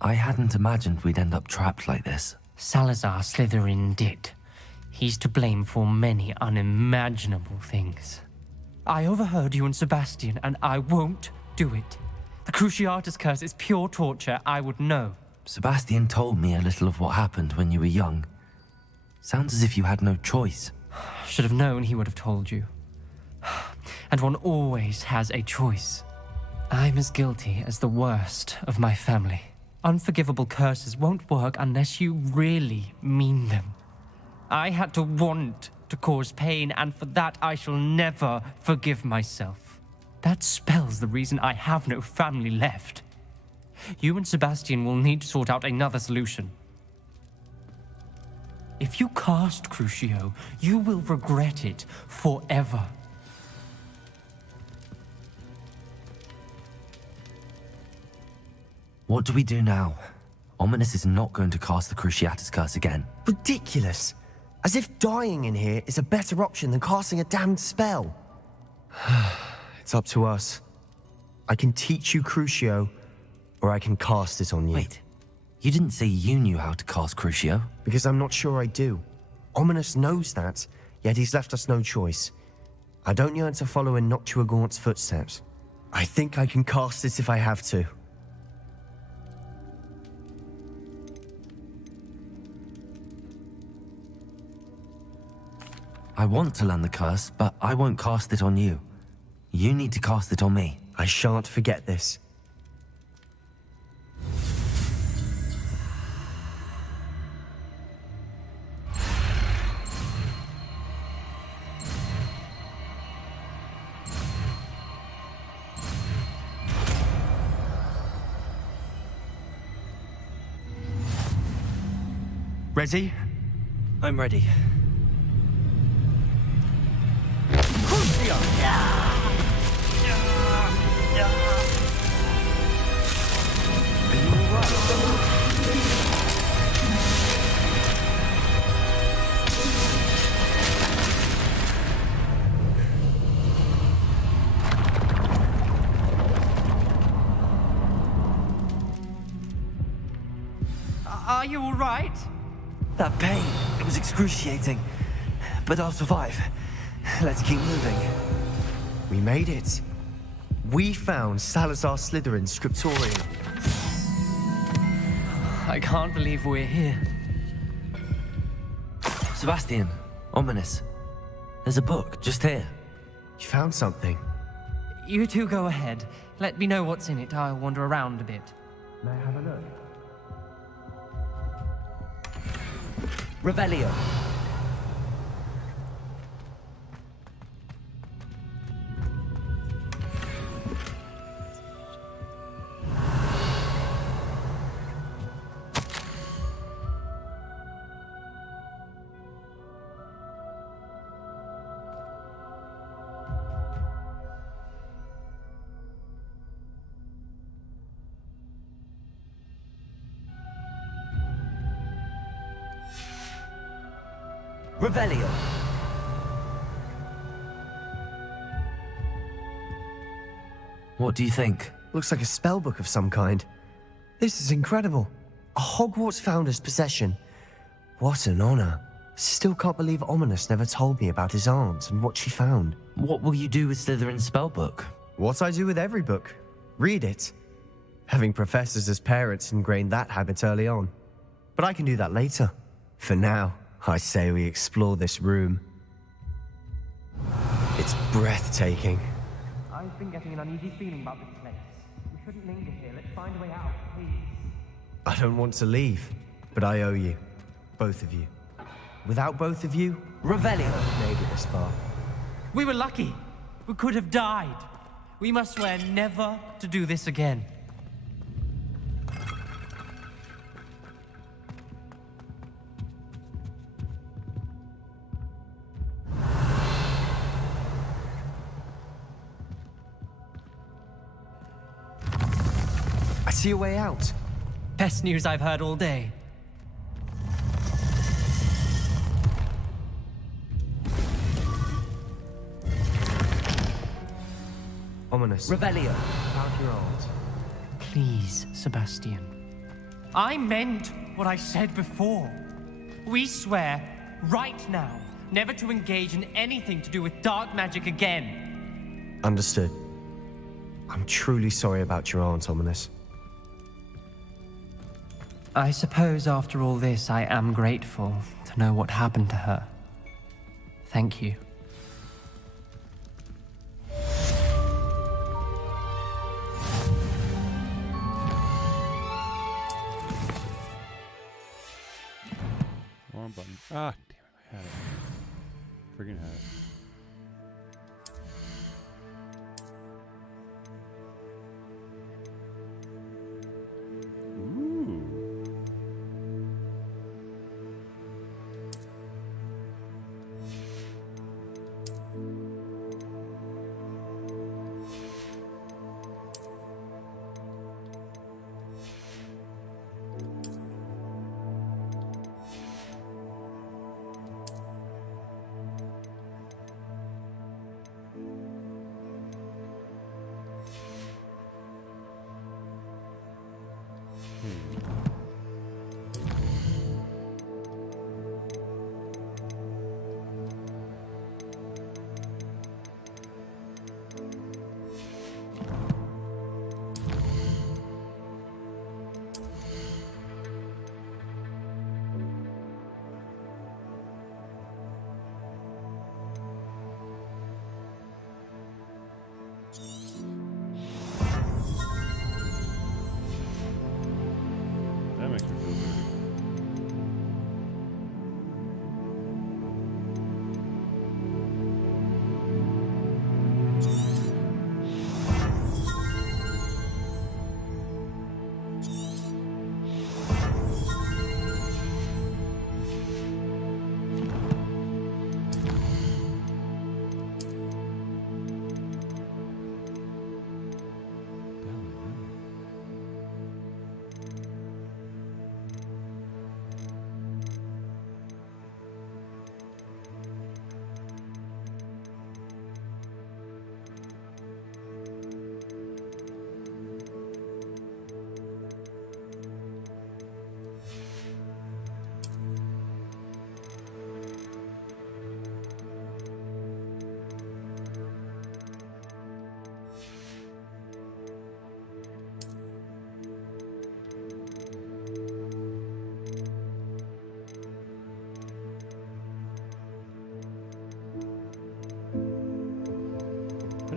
I hadn't imagined we'd end up trapped like this. Salazar Slytherin did. He's to blame for many unimaginable things. I overheard you and Sebastian, and I won't do it. The Cruciatus curse is pure torture. I would know. Sebastian told me a little of what happened when you were young. Sounds as if you had no choice. Should have known he would have told you. And one always has a choice. I'm as guilty as the worst of my family. Unforgivable curses won't work unless you really mean them. I had to want to cause pain, and for that I shall never forgive myself. That spells the reason I have no family left. You and Sebastian will need to sort out another solution. If you cast Crucio, you will regret it forever. What do we do now? Ominous is not going to cast the Cruciatus curse again. Ridiculous! As if dying in here is a better option than casting a damned spell. It's up to us. I can teach you Crucio, or I can cast it on you. Wait, you didn't say you knew how to cast Crucio? Because I'm not sure I do. Ominous knows that, yet he's left us no choice. I don't yearn to follow in Noctua Gaunt's footsteps. I think I can cast it if I have to. I want to learn the curse, but I won't cast it on you. You need to cast it on me. I shan't forget this. Ready? I'm ready. Are you all right? That pain, it was excruciating. But I'll survive. Let's keep moving. We made it. We found Salazar Slytherin's scriptorium. I can't believe we're here. Sebastian, Ominous. There's a book just here. You found something. You two go ahead. Let me know what's in it. I'll wander around a bit. May I have a look? Revelio. Revelio. What do you think? Looks like a spell book of some kind. This is incredible. A Hogwarts founder's possession. What an honor. Still can't believe Ominous never told me about his aunt and what she found. What will you do with Slytherin's spellbook? What I do with every book. Read it. Having professors as parents ingrained that habit early on. But I can do that later. For now, I say we explore this room. It's breathtaking. I've been getting an uneasy feeling about this place. We shouldn't linger here. Let's find a way out, please. I don't want to leave, but I owe you. Both of you. Without both of you, Revelio. made it this far. We were lucky. We could have died. We must swear never to do this again. I see a way out. Best news I've heard all day. Ominous. Revelio. About your aunt. Please, Sebastian. I meant what I said before. We swear, right now, never to engage in anything to do with dark magic again. Understood. I'm truly sorry about your aunt, Ominous. I suppose after all this, I am grateful to know what happened to her. Thank you. Wrong button. Ah, damn it, I had it. Friggin' had it.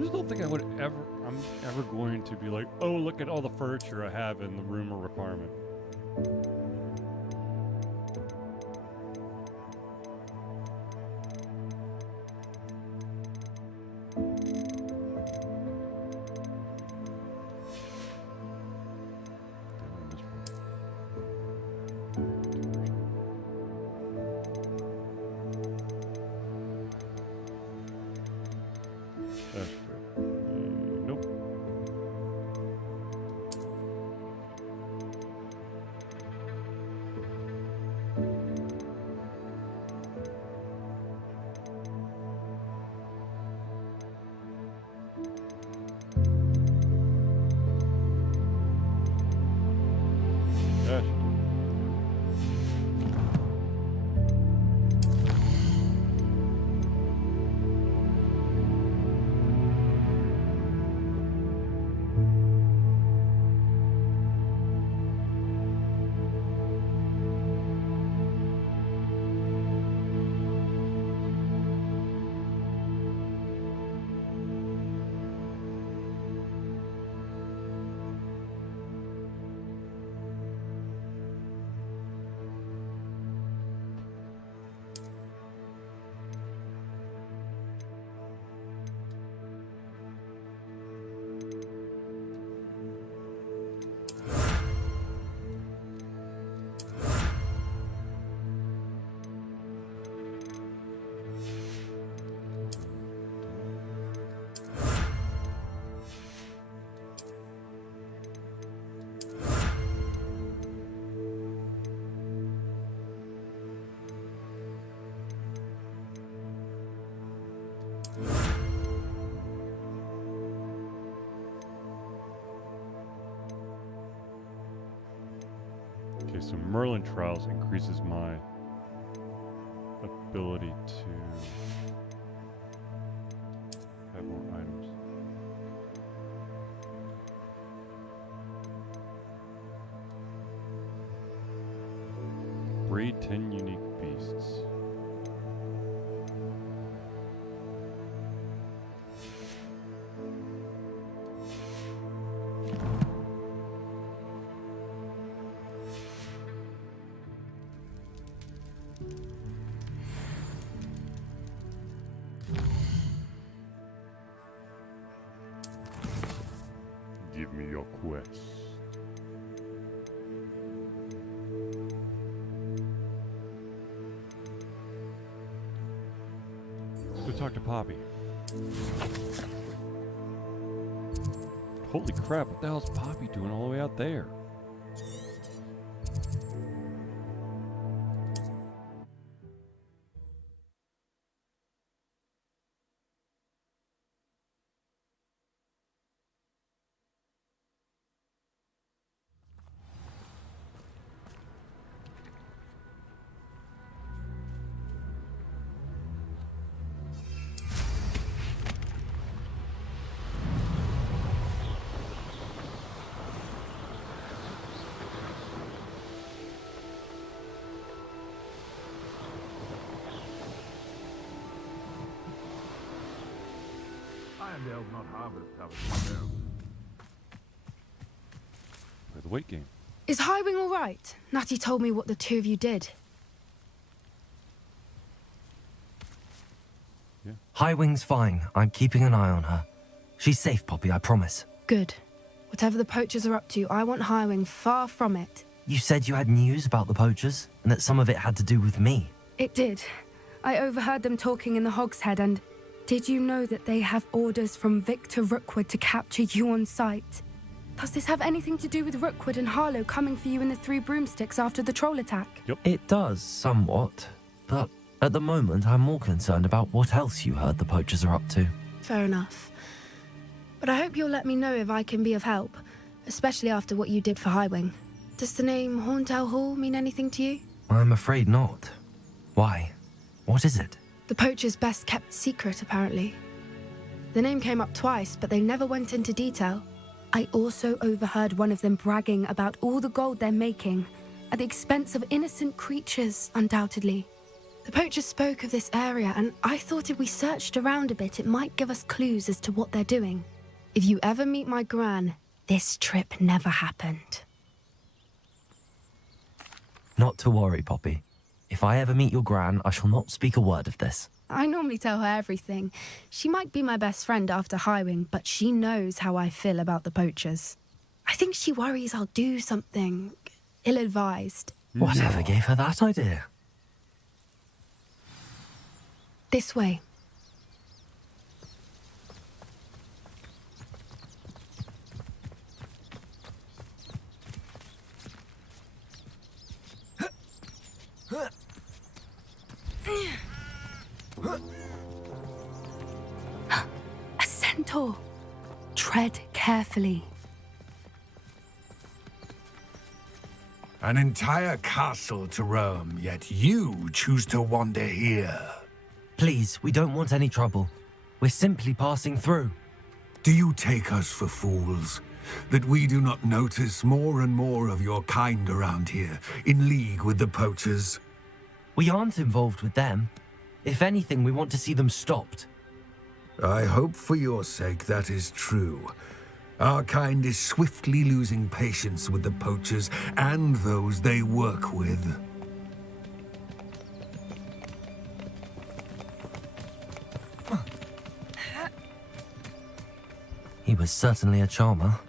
just don't think I'm ever going to be like, oh, look at all the furniture I have in the room of requirement. Nope. Yes. Okay, so Merlin Trials increases my ability to have more items. Breed 10 unique beasts. Give me your quest. Let's go talk to Poppy. Holy crap, what the hell's Poppy doing all the way out there? Irondale's not harbored, covered. Play the weight game. Is Highwing all right? Natty told me what the two of you did. Highwing's fine. I'm keeping an eye on her. She's safe, Poppy, I promise. Good. Whatever the poachers are up to, I want Highwing far from it. You said you had news about the poachers, and that some of it had to do with me. It did. I overheard them talking in the Hogshead, and did you know that they have orders from Victor Rookwood to capture you on sight? Does this have anything to do with Rookwood and Harlow coming for you in the Three Broomsticks after the troll attack? Yep. It does, somewhat. But at the moment, I'm more concerned about what else you heard the poachers are up to. Fair enough. But I hope you'll let me know if I can be of help, especially after what you did for Highwing. Does the name Horntail Hall mean anything to you? I'm afraid not. Why? What is it? The poacher's best kept secret, apparently. The name came up twice, but they never went into detail. I also overheard one of them bragging about all the gold they're making, at the expense of innocent creatures, undoubtedly. The poachers spoke of this area, and I thought if we searched around a bit, it might give us clues as to what they're doing. If you ever meet my gran, this trip never happened. Not to worry, Poppy. If I ever meet your gran, I shall not speak a word of this. I normally tell her everything. She might be my best friend after Highwing, but she knows how I feel about the poachers. I think she worries I'll do something ill-advised. Whatever gave her that idea? This way. A centaur. Tread carefully. An entire castle to roam, yet you choose to wander here. Please, we don't want any trouble. We're simply passing through. Do you take us for fools? That we do not notice more and more of your kind around here, in league with the poachers? We aren't involved with them. If anything, we want to see them stopped. I hope for your sake that is true. Our kind is swiftly losing patience with the poachers and those they work with. He was certainly a charmer.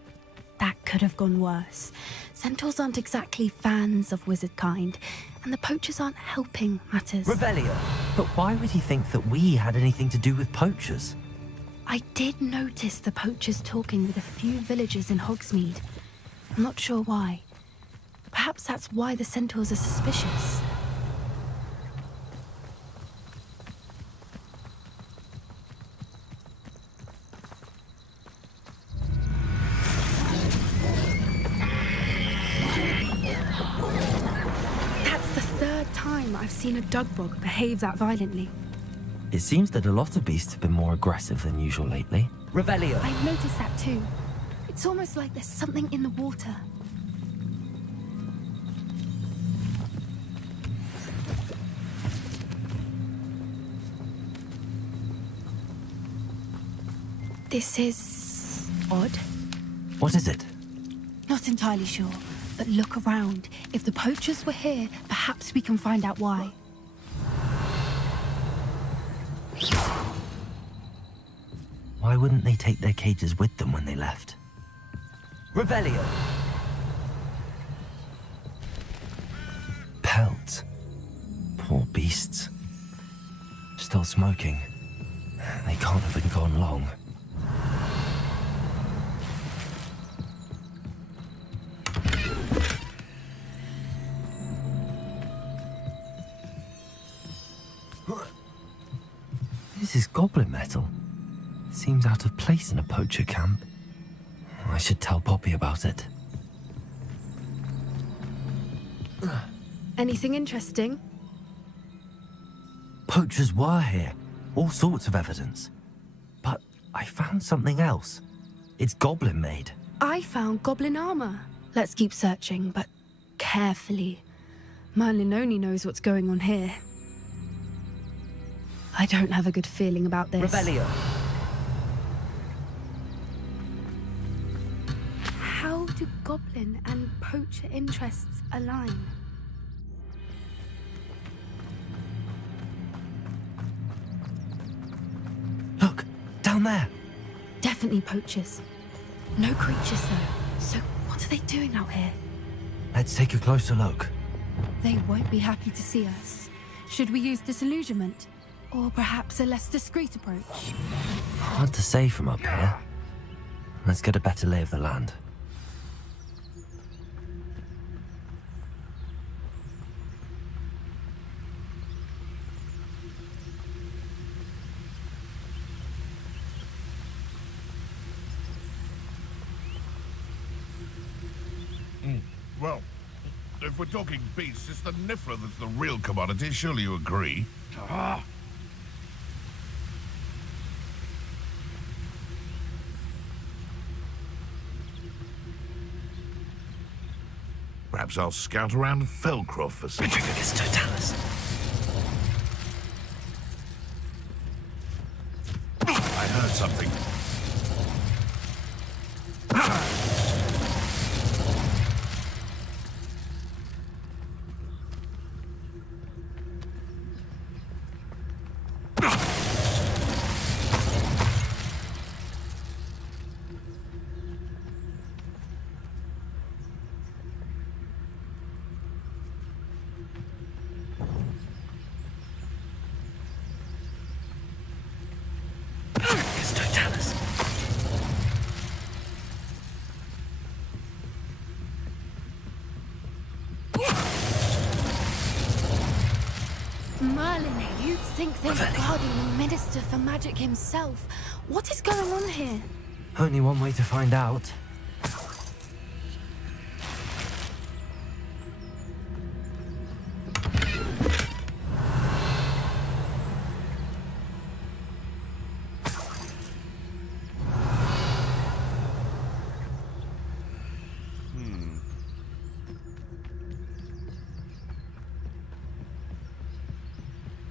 That could have gone worse. Centaurs aren't exactly fans of wizard kind, and the poachers aren't helping matters. Revelio! But why would he think that we had anything to do with poachers? I did notice the poachers talking with a few villagers in Hogsmeade. I'm not sure why. Perhaps that's why the centaurs are suspicious. That's the third time I've seen a dugbog behave that violently. It seems that a lot of beasts have been more aggressive than usual lately. Revelio! I've noticed that too. It's almost like there's something in the water. This is odd. What is it? Not entirely sure, but look around. If the poachers were here, perhaps we can find out why. Why wouldn't they take their cages with them when they left? Revelio! Pelts. Poor beasts. Still smoking. They can't have been gone long. This is goblin metal. Seems out of place in a poacher camp. I should tell Poppy about it. Anything interesting? Poachers were here. All sorts of evidence. But I found something else. It's goblin made. I found goblin armor. Let's keep searching, but carefully. Merlin only knows what's going on here. I don't have a good feeling about this. Revelio! How do goblin and poacher interests align? Look, down there. Definitely poachers. No creatures though. So what are they doing out here? Let's take a closer look. They won't be happy to see us. Should we use disillusionment? Or perhaps a less discreet approach? Hard to say from up here. Let's get a better lay of the land. Well, if we're talking beasts, it's the Niffler that's the real commodity. Surely you agree? Perhaps I'll scout around Felcroft for some... Petrificus totalis. I heard something. Merlin, you'd think they were guarding the Minister for Magic himself. What is going on here? Only one way to find out.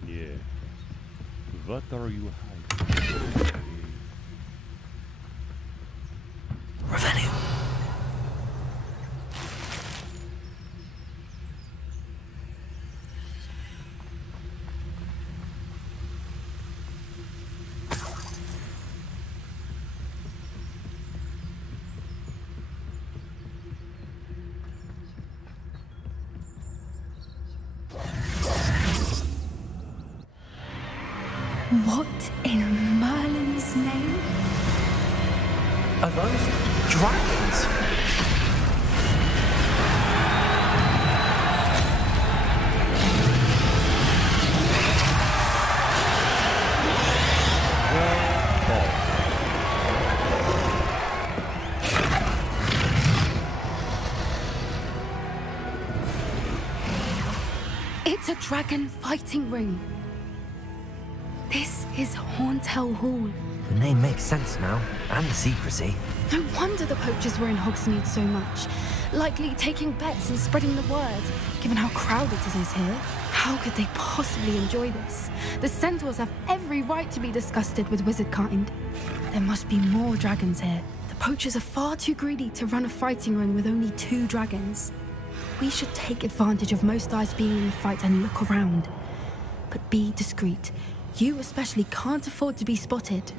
Yeah. What are you hiding? Revenue. What in Merlin's name? Are those dragons? It's a dragon fighting ring. This is Hauntel Hall. The name makes sense now, and the secrecy. No wonder the poachers were in Hogsmeade so much. Likely taking bets and spreading the word, given how crowded it is here. How could they possibly enjoy this? The centaurs have every right to be disgusted with wizard kind. There must be more dragons here. The poachers are far too greedy to run a fighting ring with only 2 dragons. We should take advantage of most eyes being in the fight and look around. But be discreet. You especially can't afford to be spotted.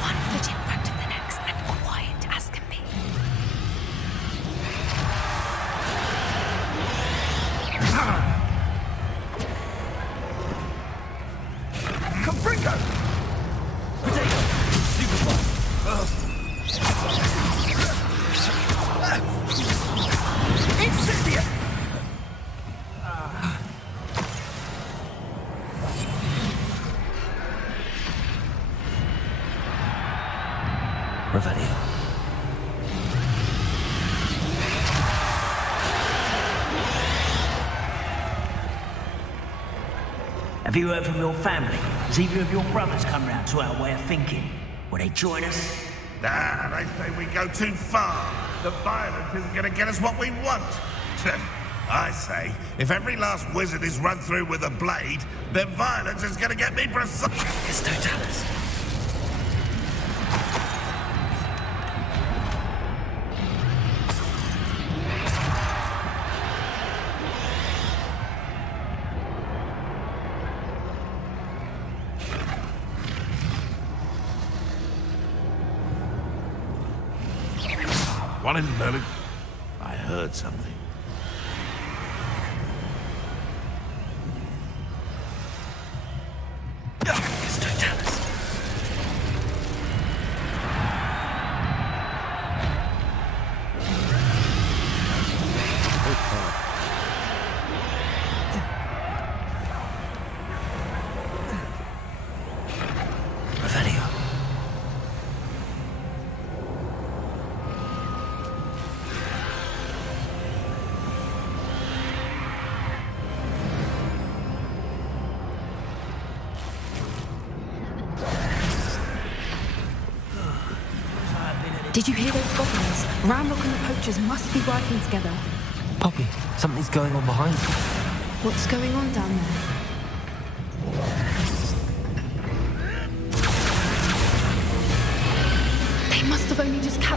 One foot in front of the next and quiet as can be. Caprico! Potato! Superfly! Incendia! Revenue. Have you heard from your family? Has either of your brothers come round to our way of thinking? Will they join us? Nah, they say we go too far. The violence isn't going to get us what we want. I say, if every last wizard is run through with a blade, then violence is going to get me precise. It's Totalis. One in Merlin. I heard something. It's Totalis. Revenue. Did you hear those goblins? Ramrock and the poachers must be working together. Poppy, something's going on behind you. What's going on down there?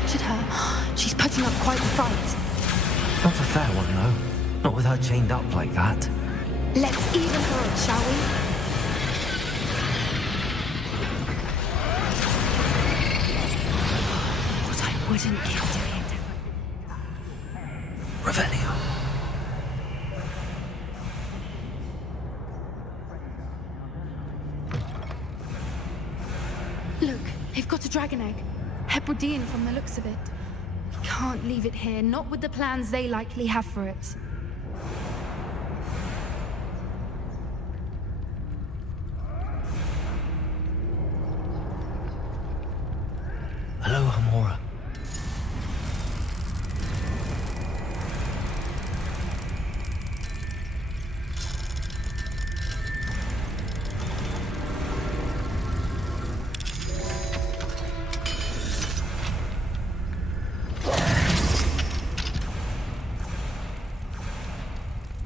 captured her. She's putting up quite the fight. Not a fair one, though. Not with her chained up like that. Let's even her up, shall we? What I wouldn't give to it. Revelio. Look, they've got a dragon egg. Hebridean from the looks of it. Can't leave it here, not with the plans they likely have for it. Hello, Hamora.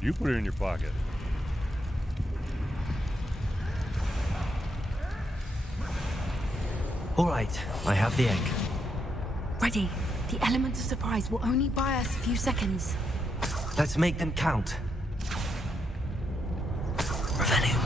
You put it in your pocket. All right, I have the egg. Ready. The element of surprise will only buy us a few seconds. Let's make them count. Revelio.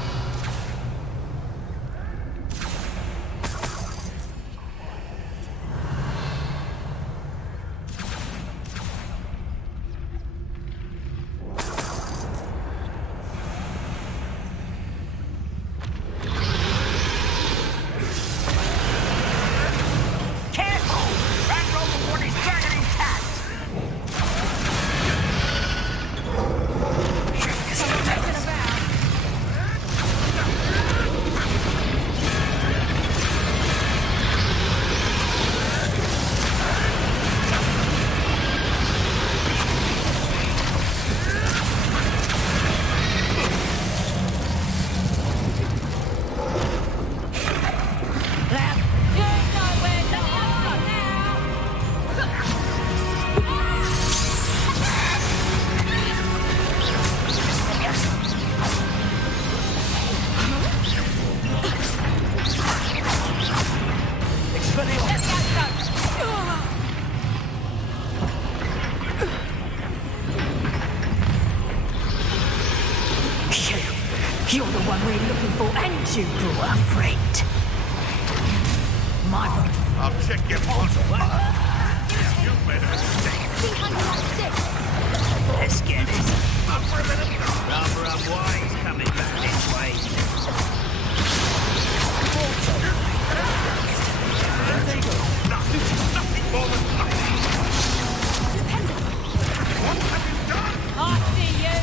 You're the one we're looking for, and you grew afraid. My one. I'll check your pulse. You made a mistake. See how you like this? Let's get it. Up for a minute. Rather unwise coming back this way. Nothing more than nothing. What have you done? I see you.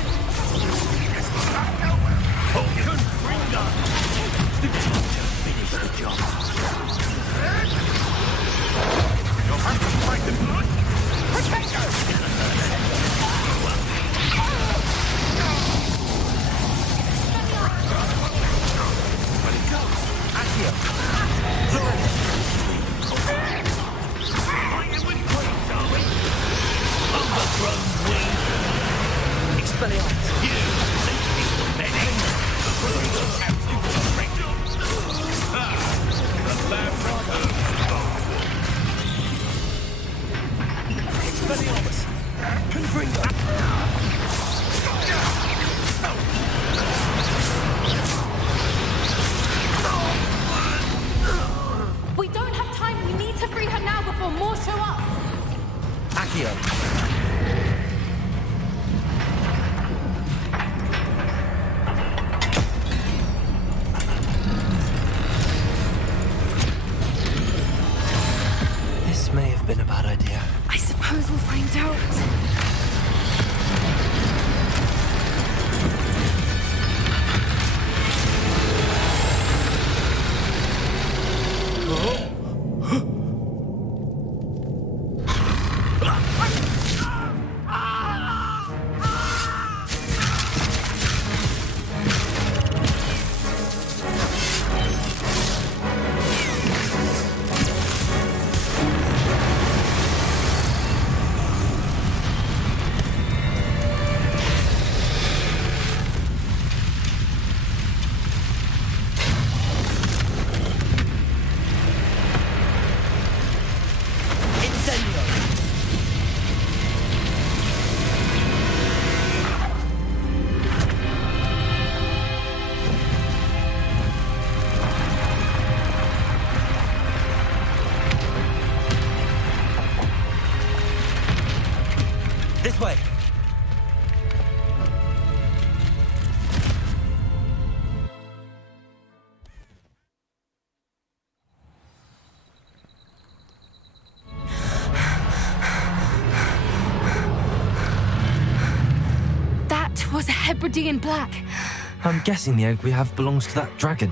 Finish the job. You'll have to fight the blood. We don't have time. We need to free her now before more show up. This may have been a bad idea. I suppose we'll find out. was a Hebridean black. I'm guessing the egg we have belongs to that dragon.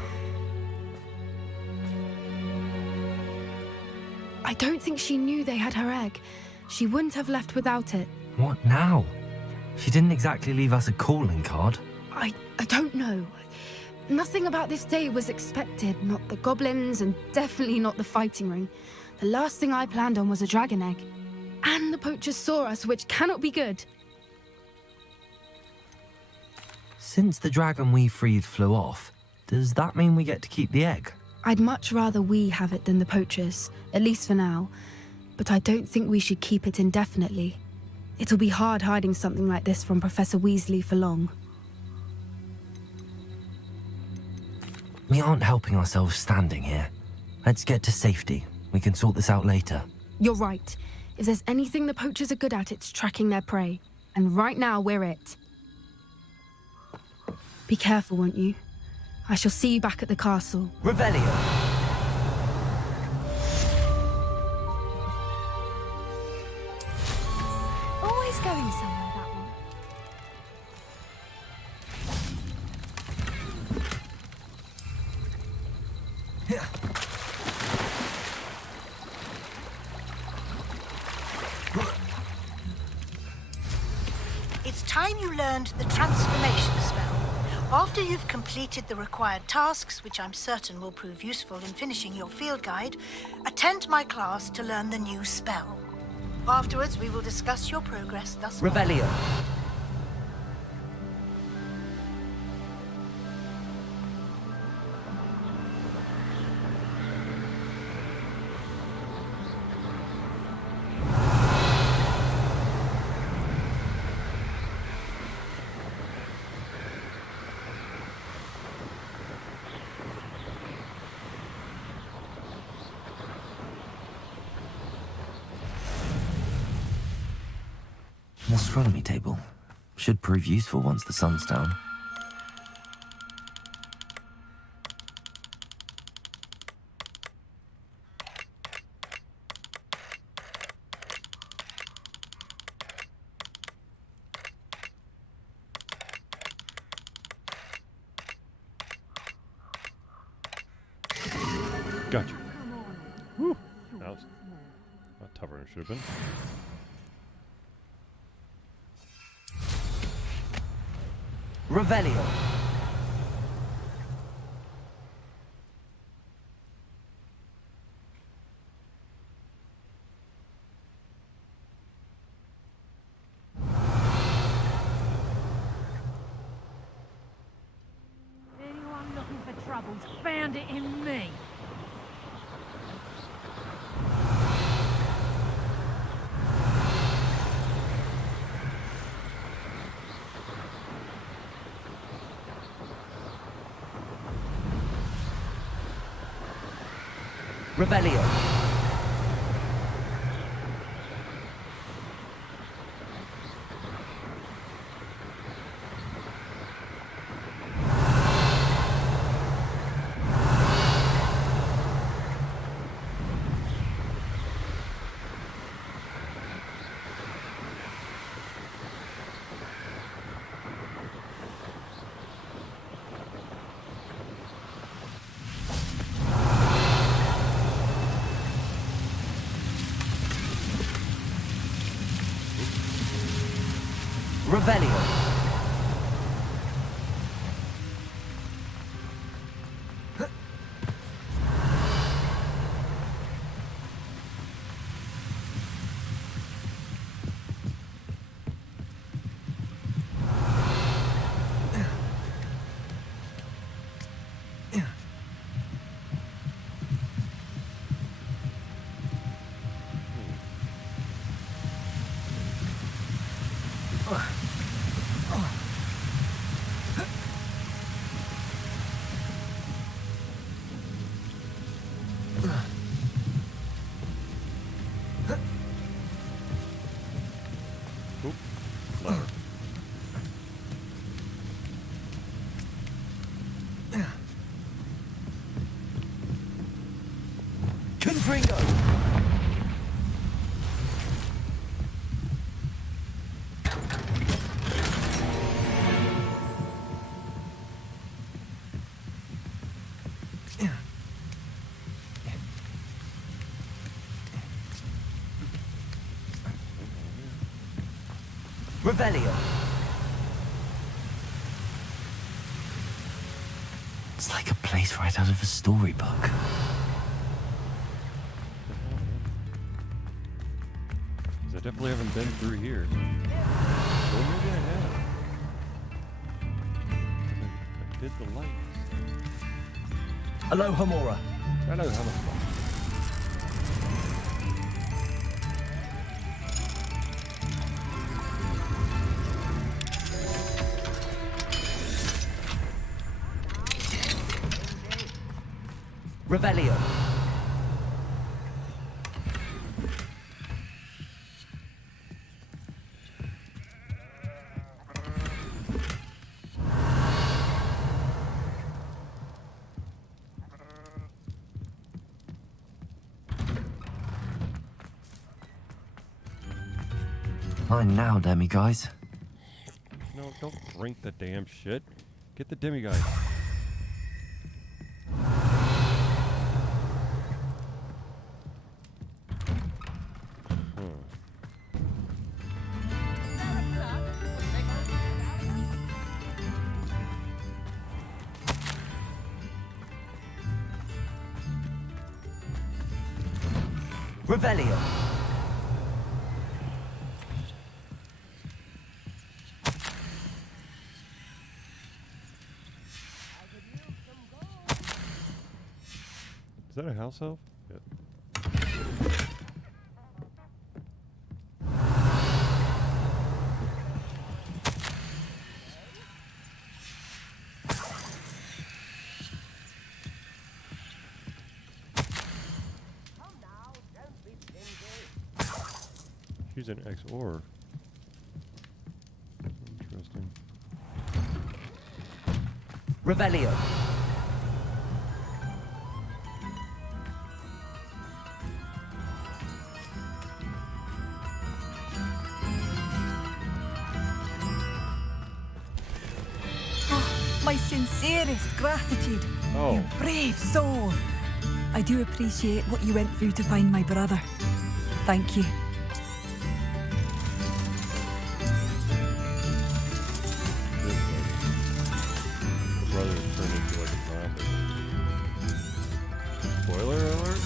I don't think she knew they had her egg. She wouldn't have left without it. What now? She didn't exactly leave us a calling card. I don't know. Nothing about this day was expected. Not the goblins, and definitely not the fighting ring. The last thing I planned on was a dragon egg. And the poachers saw us, which cannot be good. Since the dragon we freed flew off, does that mean we get to keep the egg? I'd much rather we have it than the poachers, at least for now. But I don't think we should keep it indefinitely. It'll be hard hiding something like this from Professor Weasley for long. We aren't helping ourselves standing here. Let's get to safety. We can sort this out later. You're right. If there's anything the poachers are good at, it's tracking their prey. And right now, we're it. Be careful, won't you? I shall see you back at the castle. Revelio! Always going somewhere, that one. It's time you learned the transformation spell. After you've completed the required tasks, which I'm certain will prove useful in finishing your field guide, attend my class to learn the new spell. Afterwards, we will discuss your progress thus far. Revelio. An astronomy table. Should prove useful once the sun's down. Gotcha. Whew. That was a lot tougher than it should have been. Revelio. Anyone looking for troubles found it in me. Revelio. Revelio. Confringo! Revelio. It's like a place right out of a storybook. 'Cause I definitely haven't been through here. Well, maybe I have. I did the lights. Hello, Hamora. Hello, Hamora. Revelio. Fine now, demiguys. No, don't drink the damn shit. Get the demiguy. Revelio. Is that a house elf? Yeah. She's an XOR. Interesting. Revelio. My sincerest gratitude. Oh. You brave soul. I do appreciate what you went through to find my brother. Thank you. The brother turned into like a zombie. Spoiler alert?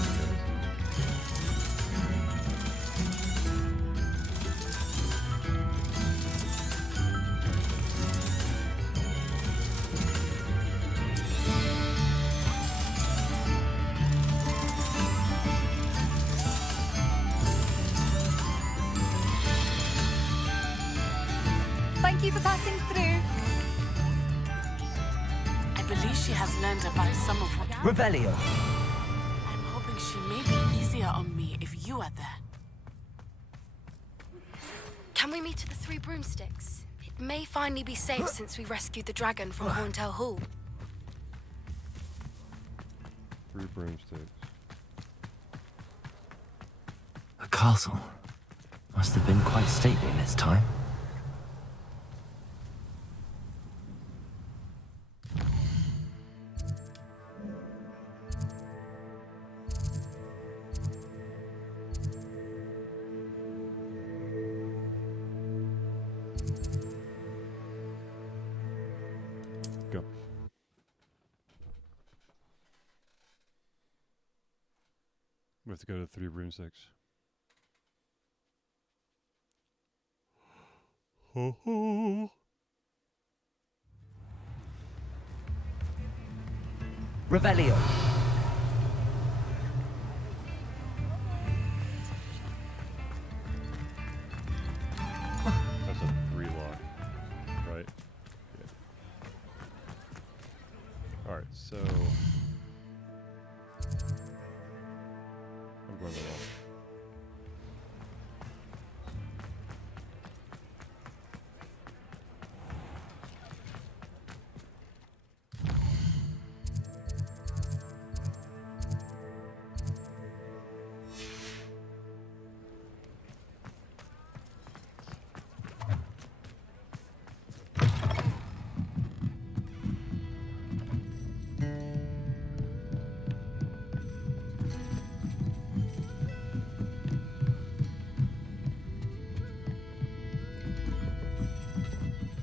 Thank you for passing through. I believe she has learned about some of what... Revelio. I'm hoping she may be easier on me if you are there. Can we meet at the Three Broomsticks? It may finally be safe since we rescued the dragon from Horntail Hall. 3 broomsticks. A castle. Must have been quite stately in its time. Go. We have to go to 3 broomsticks. Ho ho. Revelio. That's a 3 lock, right? Yeah. Alright, so... I'm going the wrong.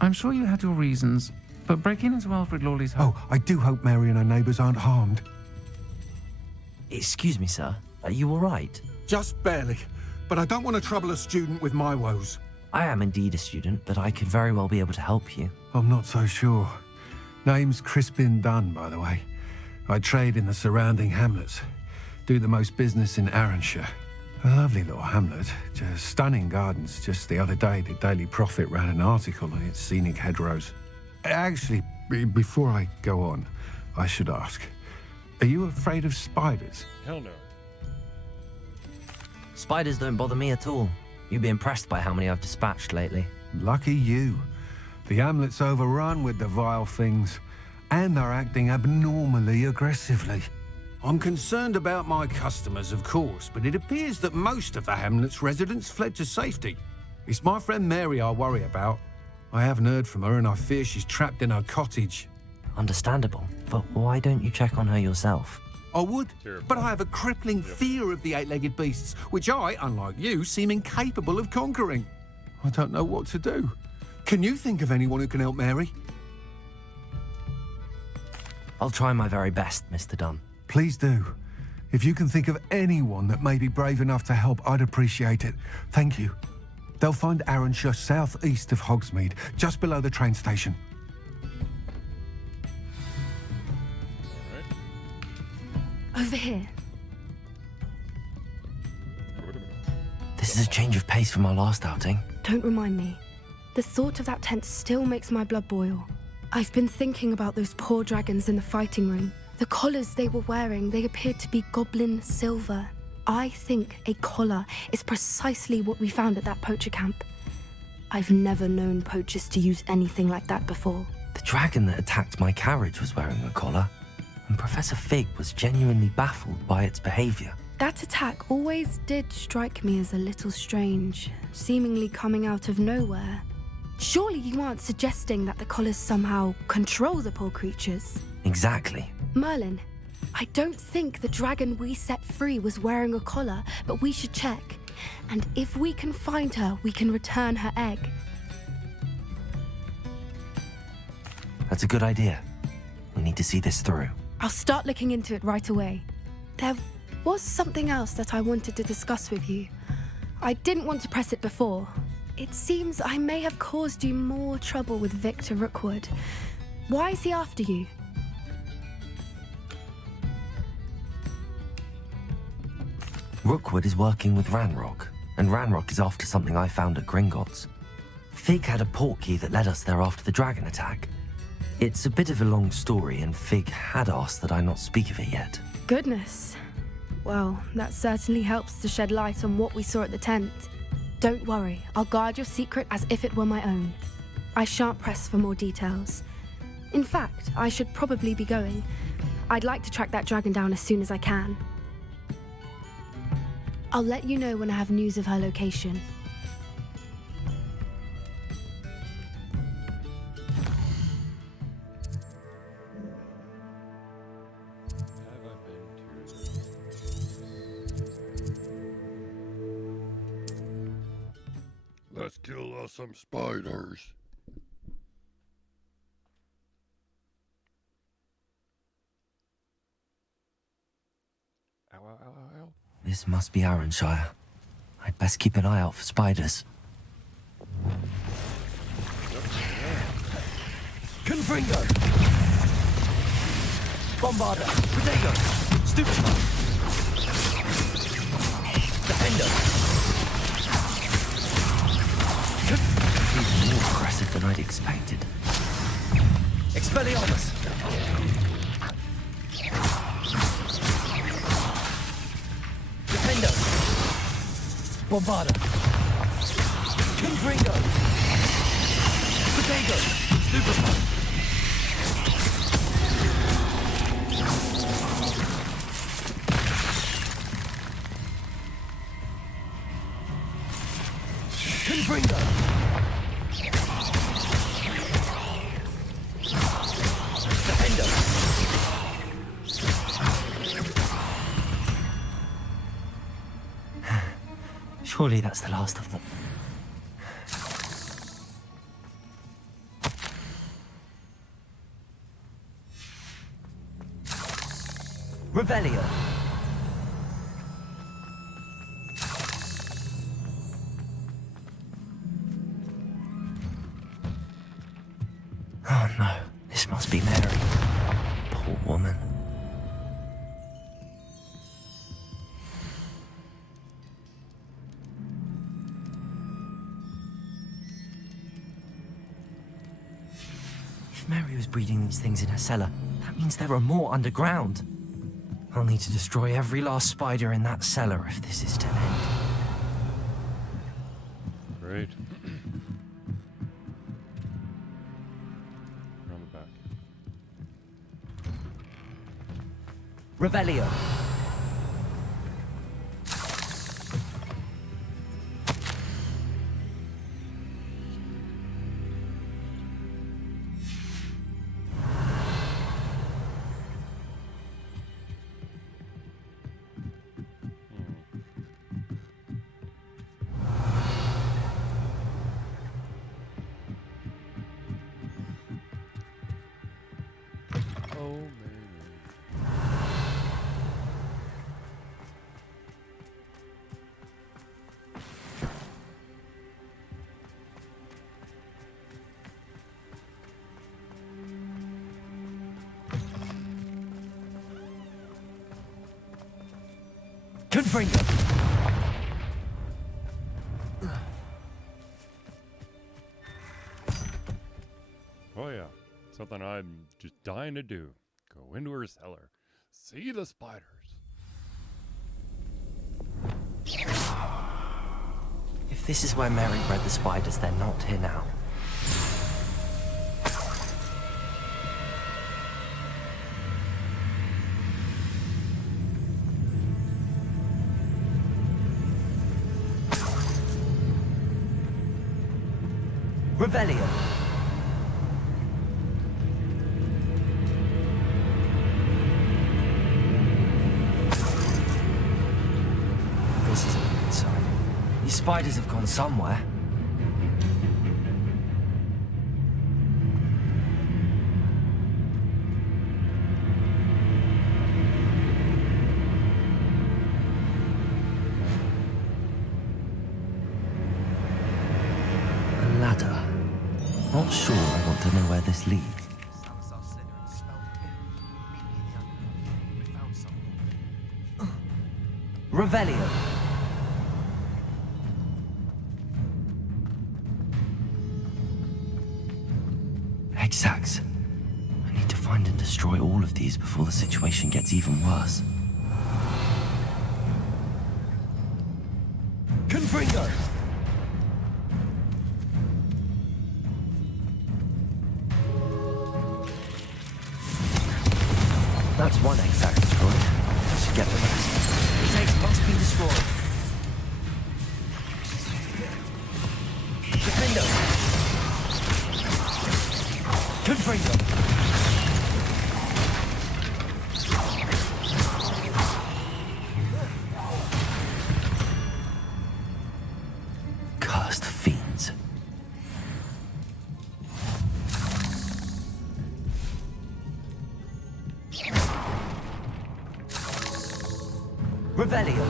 I'm sure you had your reasons, but breaking into Alfred Lawley's home... Oh, I do hope Mary and her neighbours aren't harmed. Excuse me, sir. Are you all right? Just barely. But I don't want to trouble a student with my woes. I am indeed a student, but I could very well be able to help you. I'm not so sure. Name's Crispin Dunn, by the way. I trade in the surrounding hamlets. Do the most business in Arranshire. A lovely little hamlet. Just stunning gardens. Just the other day, the Daily Prophet ran an article on its scenic hedgerows. Actually, before I go on, I should ask, are you afraid of spiders? Hell no. Spiders don't bother me at all. You'd be impressed by how many I've dispatched lately. Lucky you. The hamlet's overrun with the vile things, and they're acting abnormally aggressively. I'm concerned about my customers, of course, but it appears that most of the hamlet's residents fled to safety. It's my friend Mary I worry about. I haven't heard from her, and I fear she's trapped in her cottage. Understandable, but why don't you check on her yourself? I would, but I have a crippling fear of the eight-legged beasts, which I, unlike you, seem incapable of conquering. I don't know what to do. Can you think of anyone who can help Mary? I'll try my very best, Mr. Dunn. Please do. If you can think of anyone that may be brave enough to help, I'd appreciate it. Thank you. They'll find Arranshire southeast of Hogsmeade, just below the train station. Over here. This is a change of pace from our last outing. Don't remind me. The thought of that tent still makes my blood boil. I've been thinking about those poor dragons in the fighting ring. The collars they were wearing, they appeared to be goblin silver. I think a collar is precisely what we found at that poacher camp. I've never known poachers to use anything like that before. The dragon that attacked my carriage was wearing a collar, and Professor Fig was genuinely baffled by its behavior. That attack always did strike me as a little strange, seemingly coming out of nowhere. Surely you aren't suggesting that the collars somehow control the poor creatures? Exactly. Merlin, I don't think the dragon we set free was wearing a collar, but we should check. And if we can find her, we can return her egg. That's a good idea. We need to see this through. I'll start looking into it right away. There was something else that I wanted to discuss with you. I didn't want to press it before. It seems I may have caused you more trouble with Victor Rookwood. Why is he after you? Rookwood is working with Ranrock, and Ranrock is after something I found at Gringotts. Fig had a portkey that led us there after the dragon attack. It's a bit of a long story, and Fig had asked that I not speak of it yet. Goodness. Well, that certainly helps to shed light on what we saw at the tent. Don't worry, I'll guard your secret as if it were my own. I shan't press for more details. In fact, I should probably be going. I'd like to track that dragon down as soon as I can. I'll let you know when I have news of her location. Let's kill some spiders. Ow, ow, ow, ow, ow. This must be Arranshire. I'd best keep an eye out for spiders. Confringo! Bombarder! Protego! Stupefy! Defender! He's more aggressive than I'd expected. Expelliarmus! Defender! Bombarder! Confringo! Protego! Stupefy! Confringo! Defender! Surely that's the last of them. Revelio. Oh no, this must be Mary. Poor woman. If Mary was breeding these things in her cellar, that means there are more underground. I'll need to destroy every last spider in that cellar if this is to end. Great. Around the back. Revelio. Oh, man. Confringo. Oh yeah, something I'm just dying to do. Go into her cellar, see the spiders. If this is where Mary bred the spiders, they're not here now. Revelio. This isn't a good sign. These spiders have gone somewhere. A ladder. Not sure I want to know where this leads. Revelio. Exact. I need to find and destroy all of these before the situation gets even worse. Confringo! That's one exact destroyed. I should get the rest. These eggs must be destroyed. Defendo! Confringo! Cursed fiends. Revelio.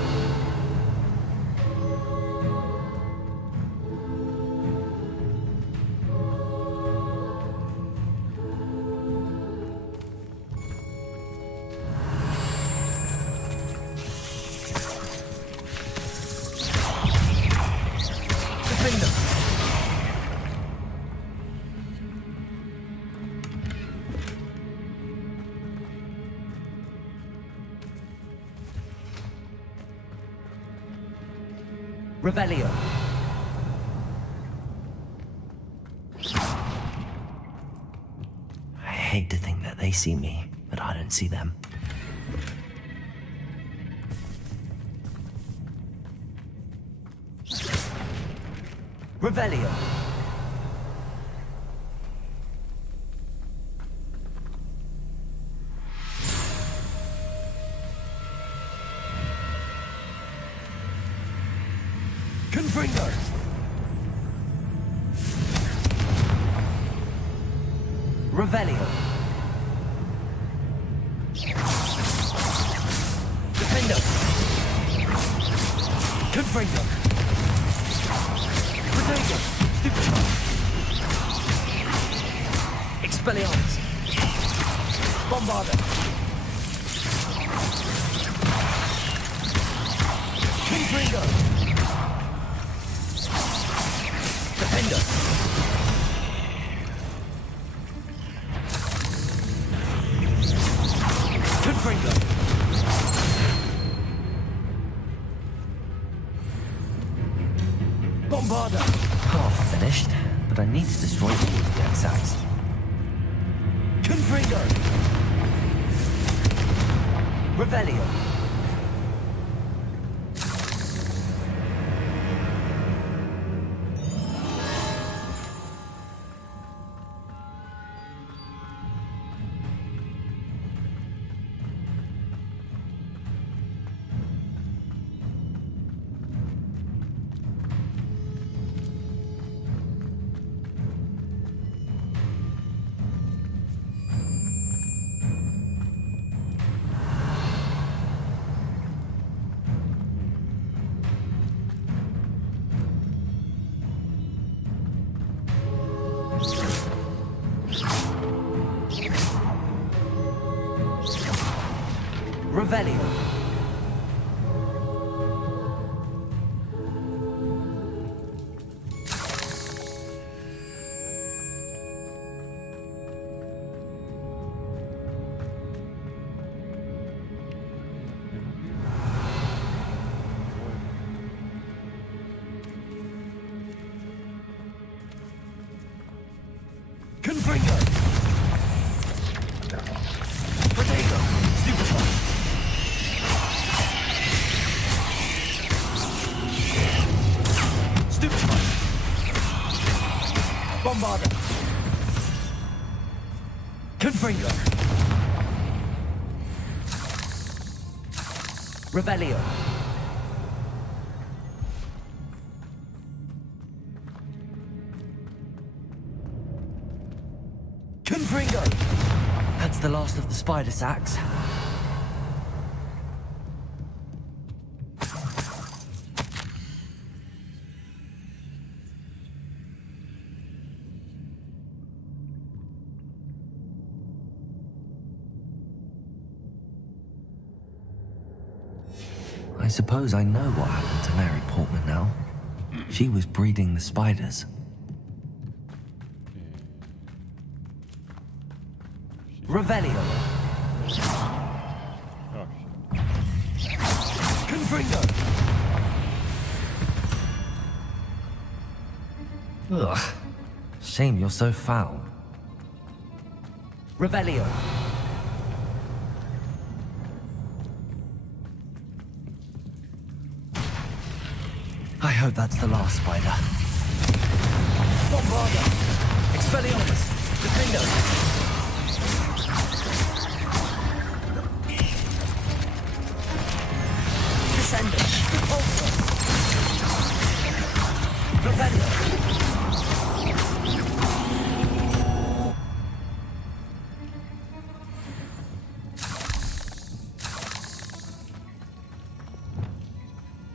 Defender. Revelio. I hate to think that they see me, but I don't see them. Revelio. Confringo. Revelio. Confringo. Protego. Stupefy. Expelliarmus. Bombarda. Confringo. Defender. Confringo. Bombarda. Half finished, but I need to destroy all of the X-Ax. Confringo. Revelio. Revelio. Confringo. Protego. Stupefy. Stupefy. Bombarda. Confringo. Revelio. Confringo. That's the last of the spider sacks. I suppose I know what happened to Mary Portman now. She was breeding the spiders. Revelio. Confringo. Ugh. Shame you're so foul. Revelio. I hope that's the last spider. Bombarda. Expelliarmus. Defender. Descender. Repulsor. Revelio.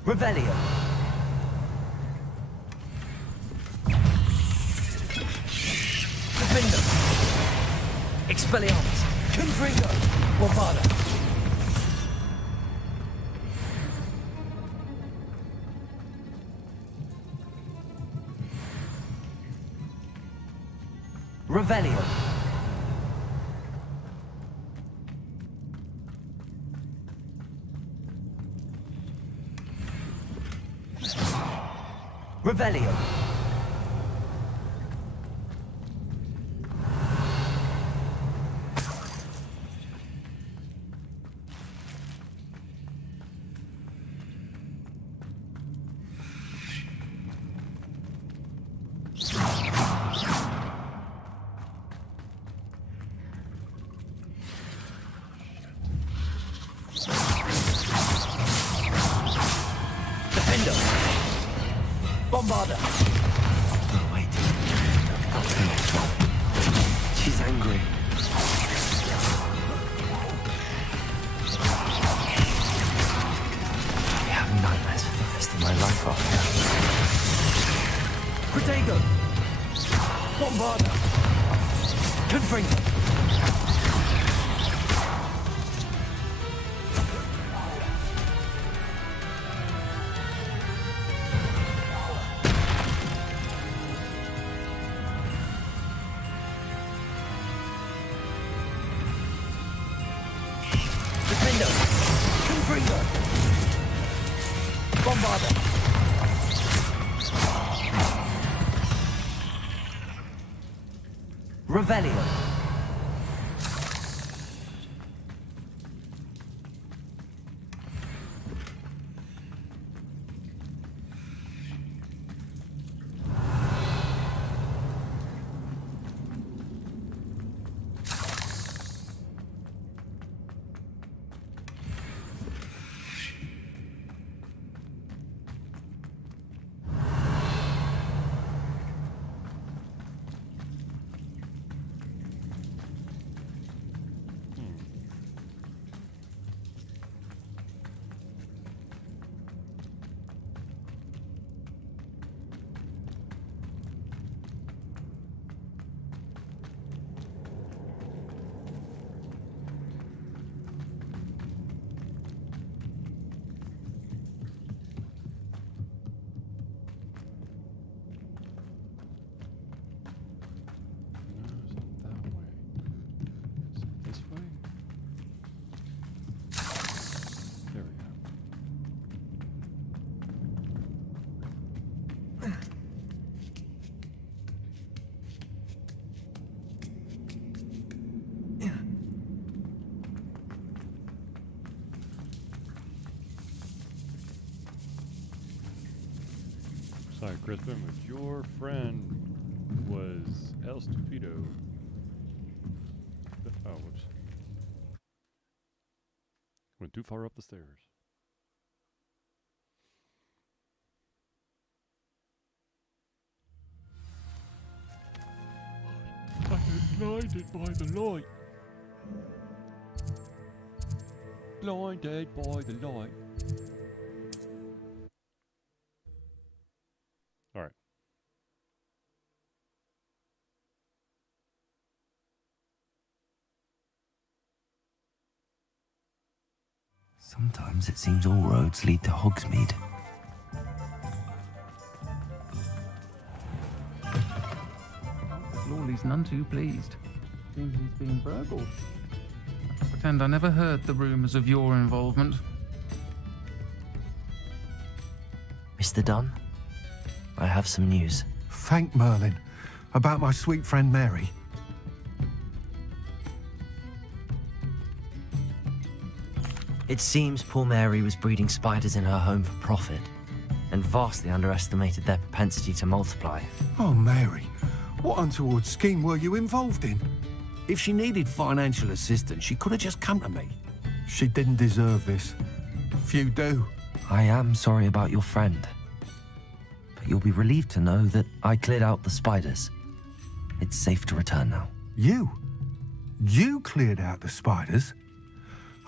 Revelio. Defender. Expelliarmus. Confringo. Bombarda. Revelio. Revelio. Defender. Bombarda. Oh, wait. She's angry. I have nightmares for the rest of my life. Protego! Bombarda! Confringo! Defendo! Confringo! Bombarda! Revelio! This way? There we go. Sorry, Crispin, but your friend was El Stupido. Oh, whoops. Went too far up the stairs. I am blinded by the light. Blinded by the light. All right. Sometimes it seems all roads lead to Hogsmeade. Lawley's none too pleased. Seems he's been burgled. I pretend I never heard the rumours of your involvement. Mr. Dunn, I have some news. Thank Merlin. About my sweet friend Mary. It seems poor Mary was breeding spiders in her home for profit, and vastly underestimated their propensity to multiply. Oh, Mary. What untoward scheme were you involved in? If she needed financial assistance, she could have just come to me. She didn't deserve this. Few do. I am sorry about your friend, but you'll be relieved to know that I cleared out the spiders. It's safe to return now. You? You cleared out the spiders?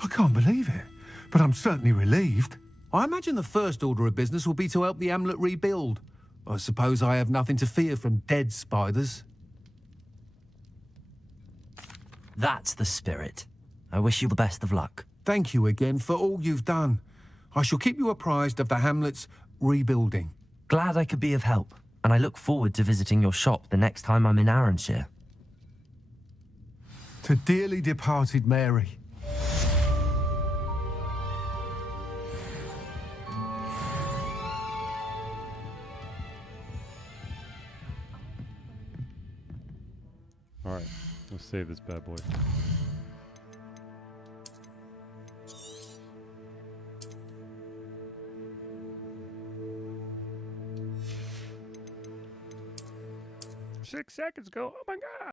I can't believe it, but I'm certainly relieved. I imagine the first order of business will be to help the amulet rebuild. I suppose I have nothing to fear from dead spiders. That's the spirit. I wish you the best of luck. Thank you again for all you've done. I shall keep you apprised of the hamlet's rebuilding. Glad I could be of help, and I look forward to visiting your shop the next time I'm in Arranshire. To dearly departed Mary. All right, let's save this bad boy. Six seconds ago. Oh my God.